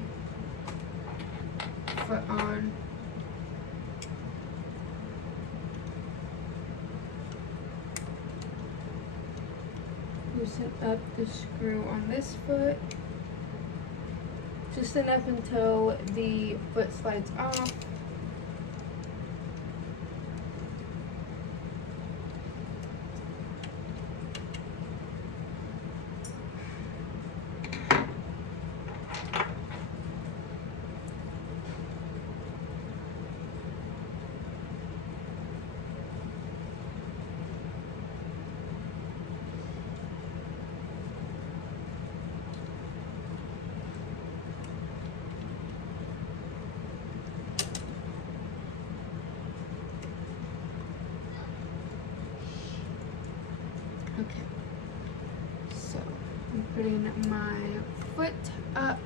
foot on. loosen up the screw on this foot. Just enough until the foot slides off. Okay, so I'm putting my foot up.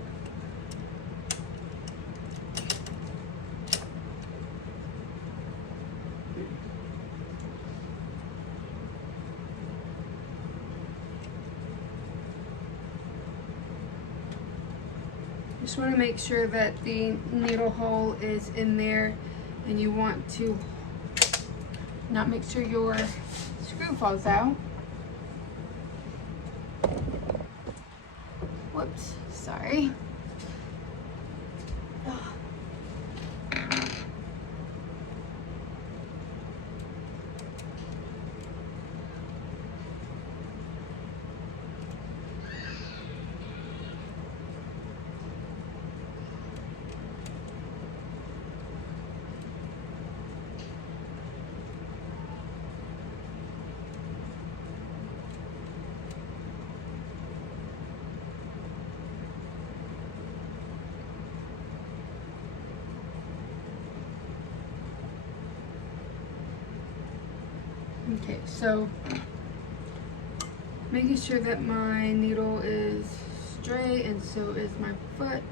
Just want to make sure that the needle hole is in there, and you want to not make sure your screw falls out. Whoops, sorry. Okay, so making sure that my needle is straight and so is my foot.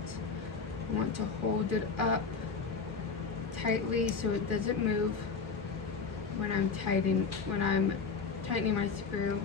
I want to hold it up tightly so it doesn't move when I'm tightening my screw.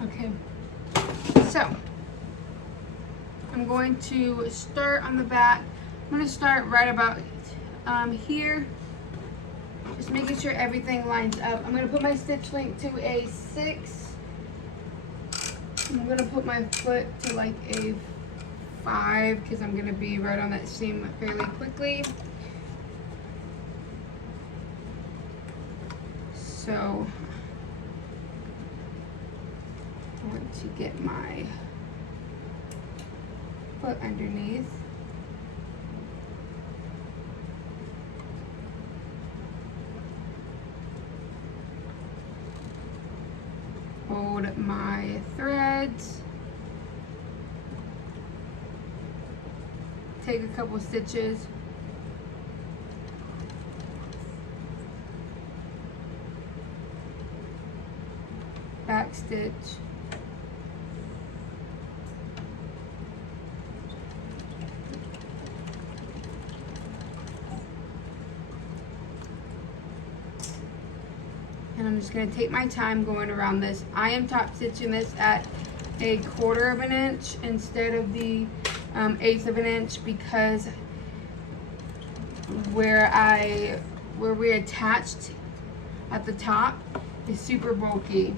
Okay, so I'm going to start on the back. I'm going to start right about here. Just making sure everything lines up. I'm gonna put my stitch length to a 6. I'm gonna put my foot to like a 5 because I'm gonna be right on that seam fairly quickly. So I want to get my foot underneath. Hold my threads. Take a couple stitches. Back stitch. And I'm just going to take my time going around this. I am top stitching this at a 1/4 of an inch instead of the 1/8 of an inch because where we attached at the top is super bulky.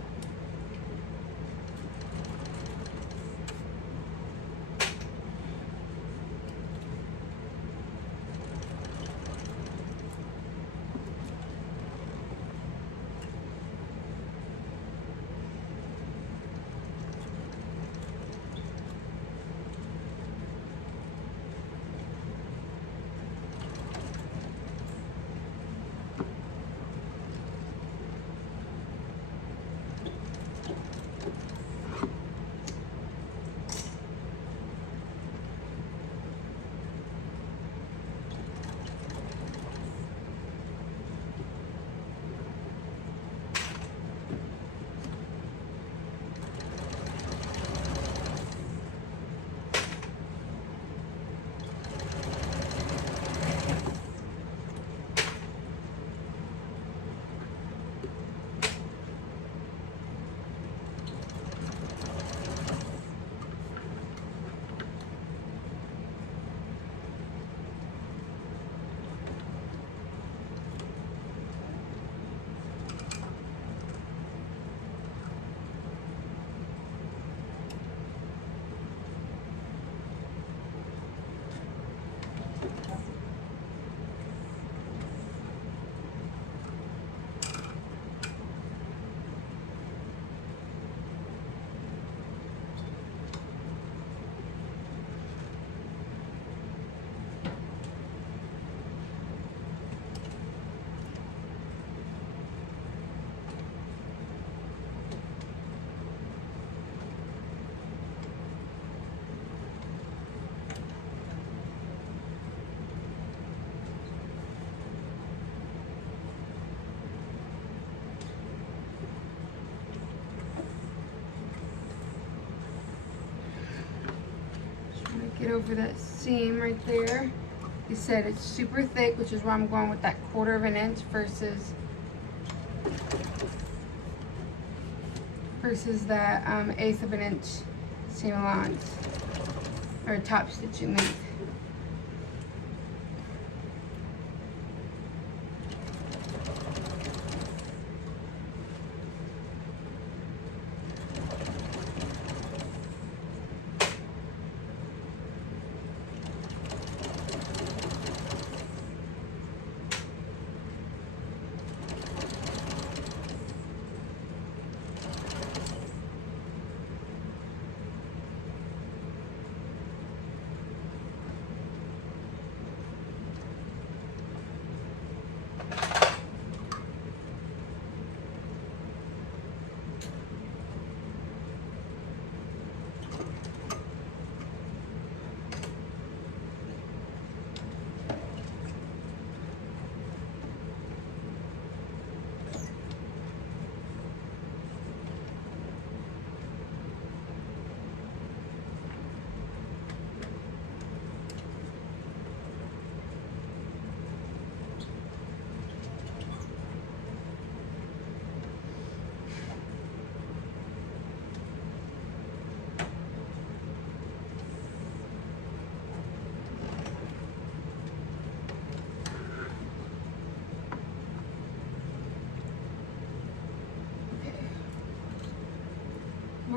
Get over that seam right there. Like I said, it's super thick, which is why I'm going with that 1/4 of an inch versus that 1/8 of an inch seam allowance or top stitching length.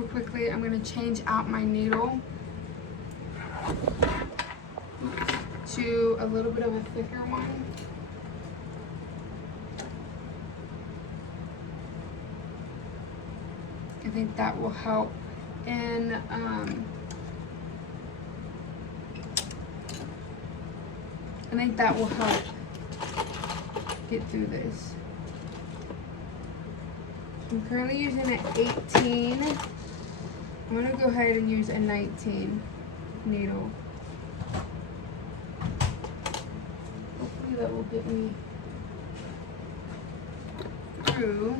super quickly, I'm going to change out my needle to a little bit of a thicker one. I think that will help in get through this. I'm currently using an 18. I'm gonna go ahead and use a 19 needle. Hopefully that will get me through.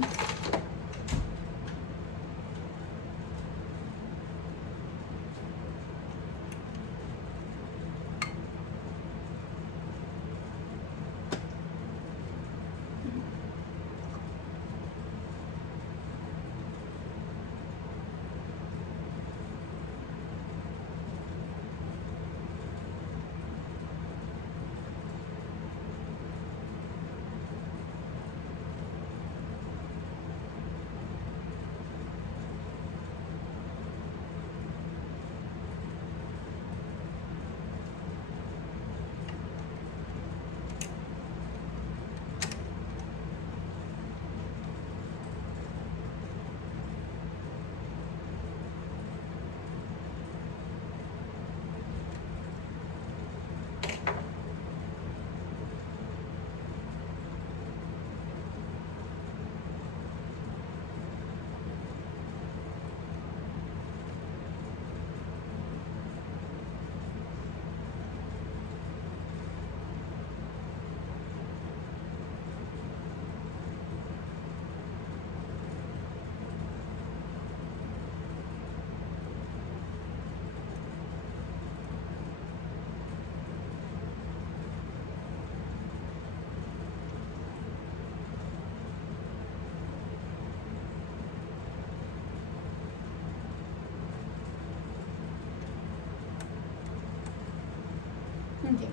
Okay.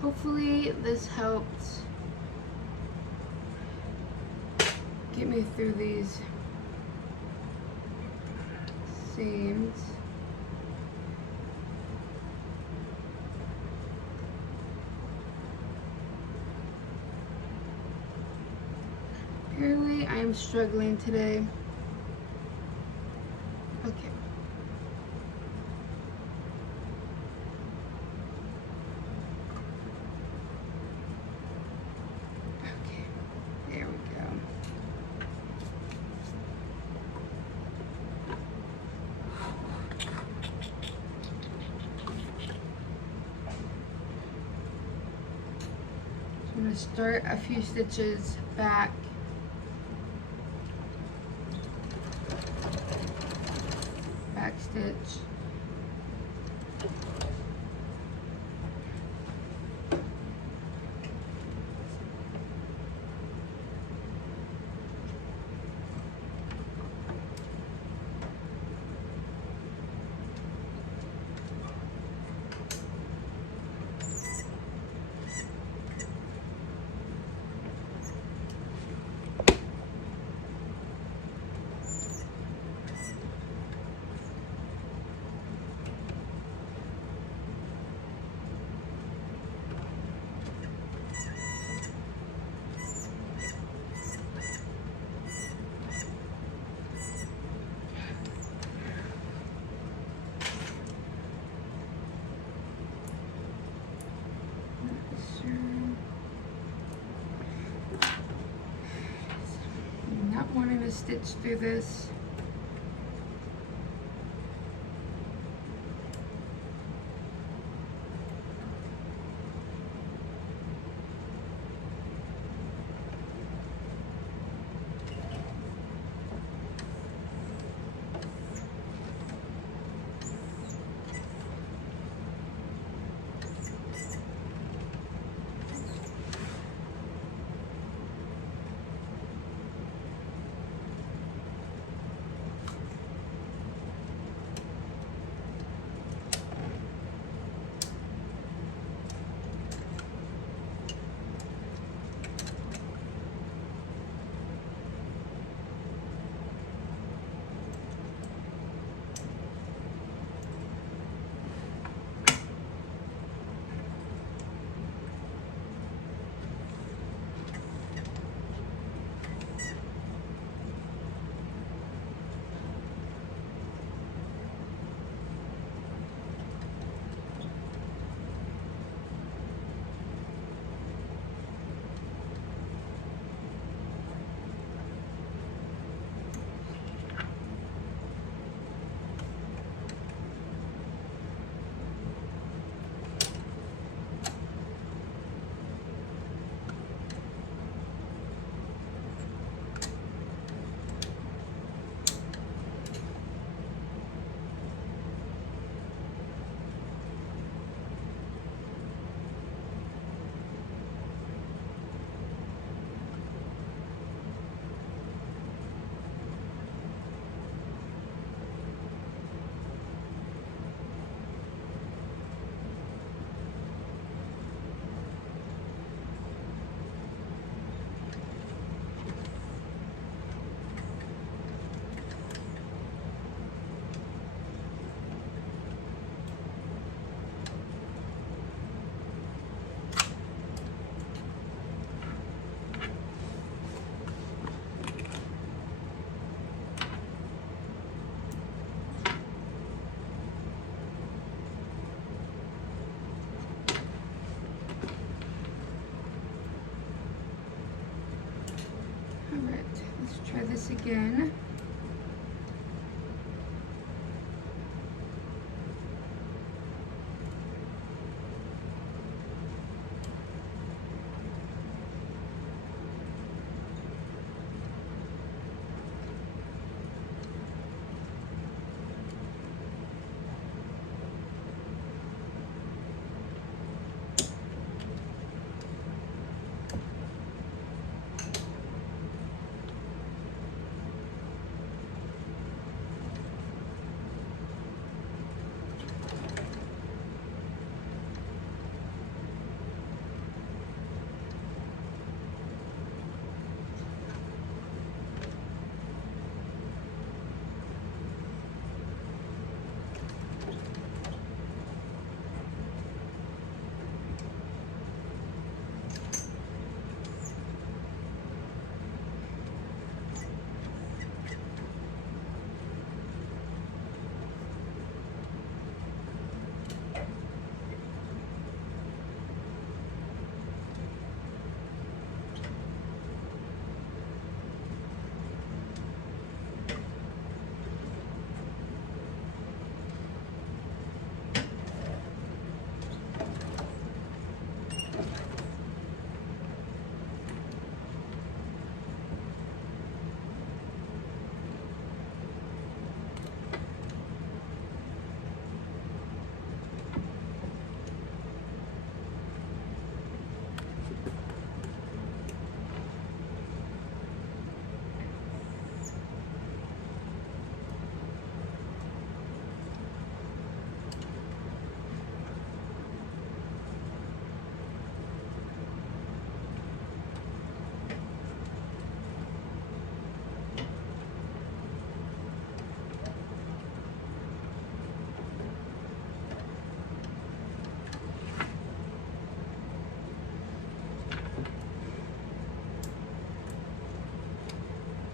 Hopefully this helped get me through these seams. Apparently I am struggling today. Okay. Okay, there we go. So I'm going to start a few stitches back. Back stitch. Not wanting to stitch through this. again.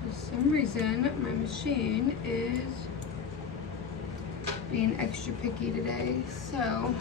For some reason, my machine is being extra picky today, so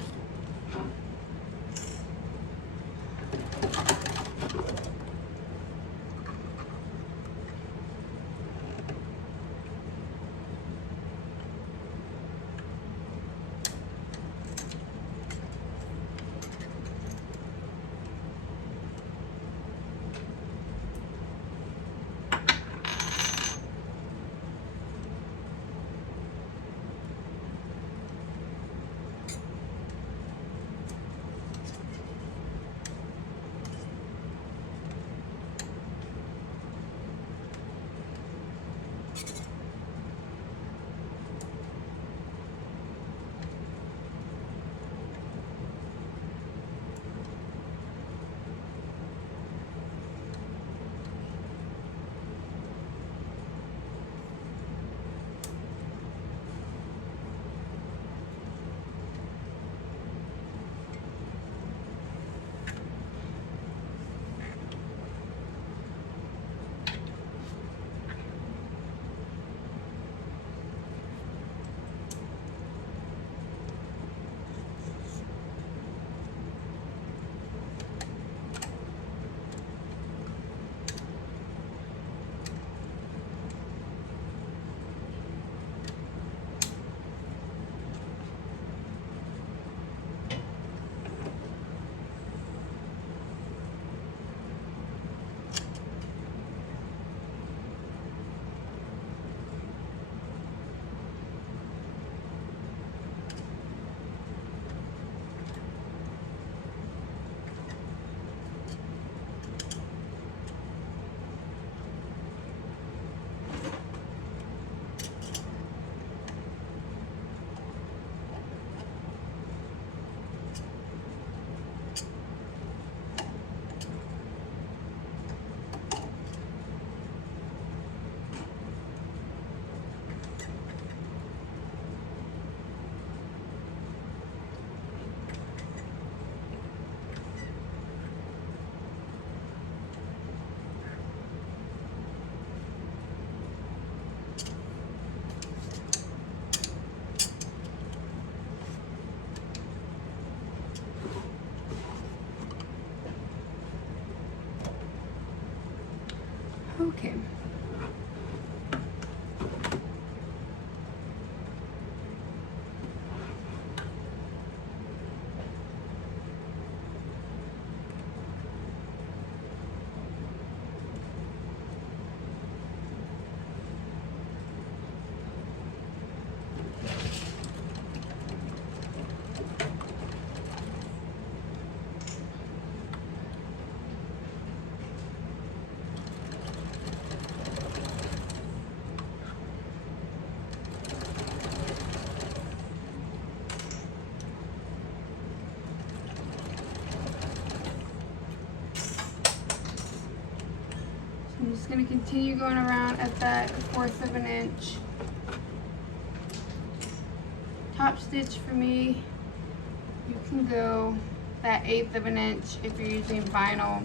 going to continue going around at that 1/4 of an inch. Top stitch for me, you can go that 1/8 of an inch if you're using vinyl.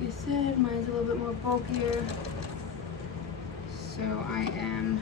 Like I said, mine's a little bit more bulkier, so I am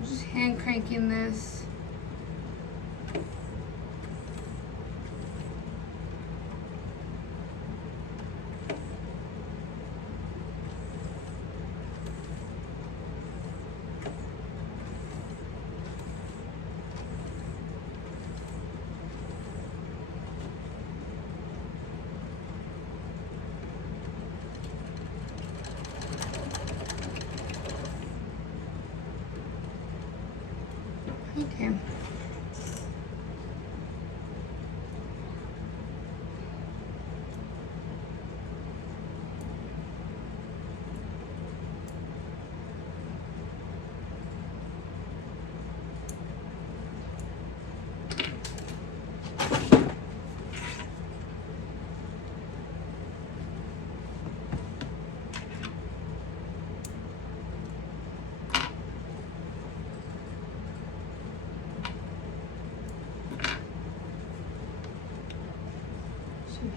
just hand cranking this. Okay.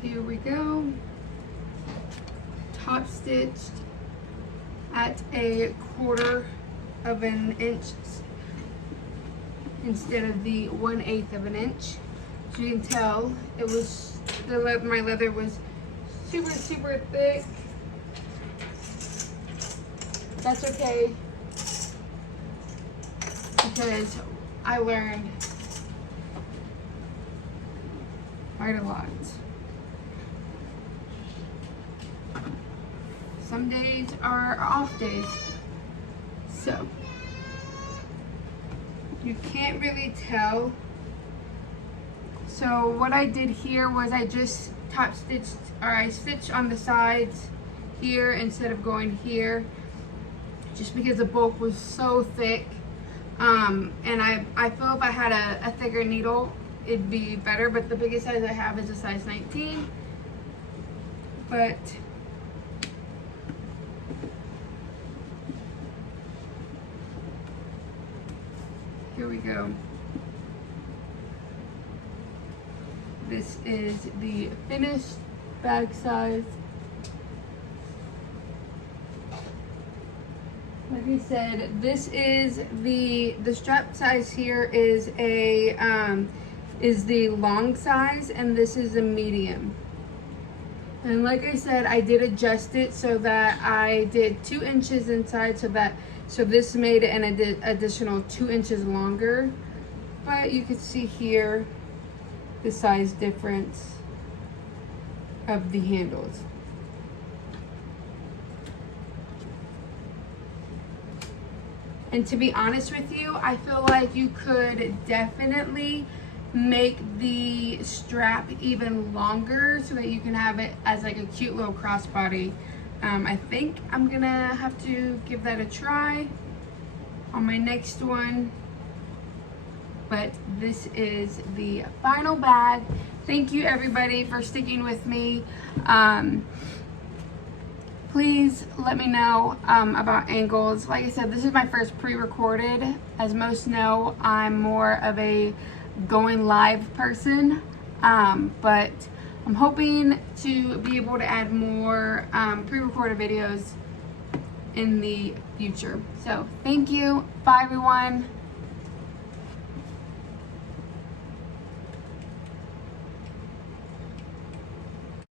Here we go, top stitched at a 1/4 of an inch instead of the 1/8 of an inch. As you can tell, it was my leather was super thick. That's okay, because I learned quite a lot. Some days are off days, so you can't really tell. So what I did here was I just top stitched, or I stitched on the sides here instead of going here, just because the bulk was so thick. And I feel if I had a thicker needle, it'd be better, but the biggest size I have is a size 19. But here we go. This is the finished bag size. Like I said, this is the strap size here is the long size, and this is a medium. And like I said, I did adjust it so that I did 2 inches inside, so this made it an additional 2 inches longer. But you can see here the size difference of the handles. And to be honest with you, I feel like you could definitely make the strap even longer so that you can have it as like a cute little crossbody. I think I'm gonna have to give that a try on my next one. But this is the final bag. Thank you everybody for sticking with me. Please let me know about angles. Like I said, this is my first pre-recorded. As most know, I'm more of a going live person, but I'm hoping to be able to add more pre-recorded videos in the future. So thank you. Bye everyone.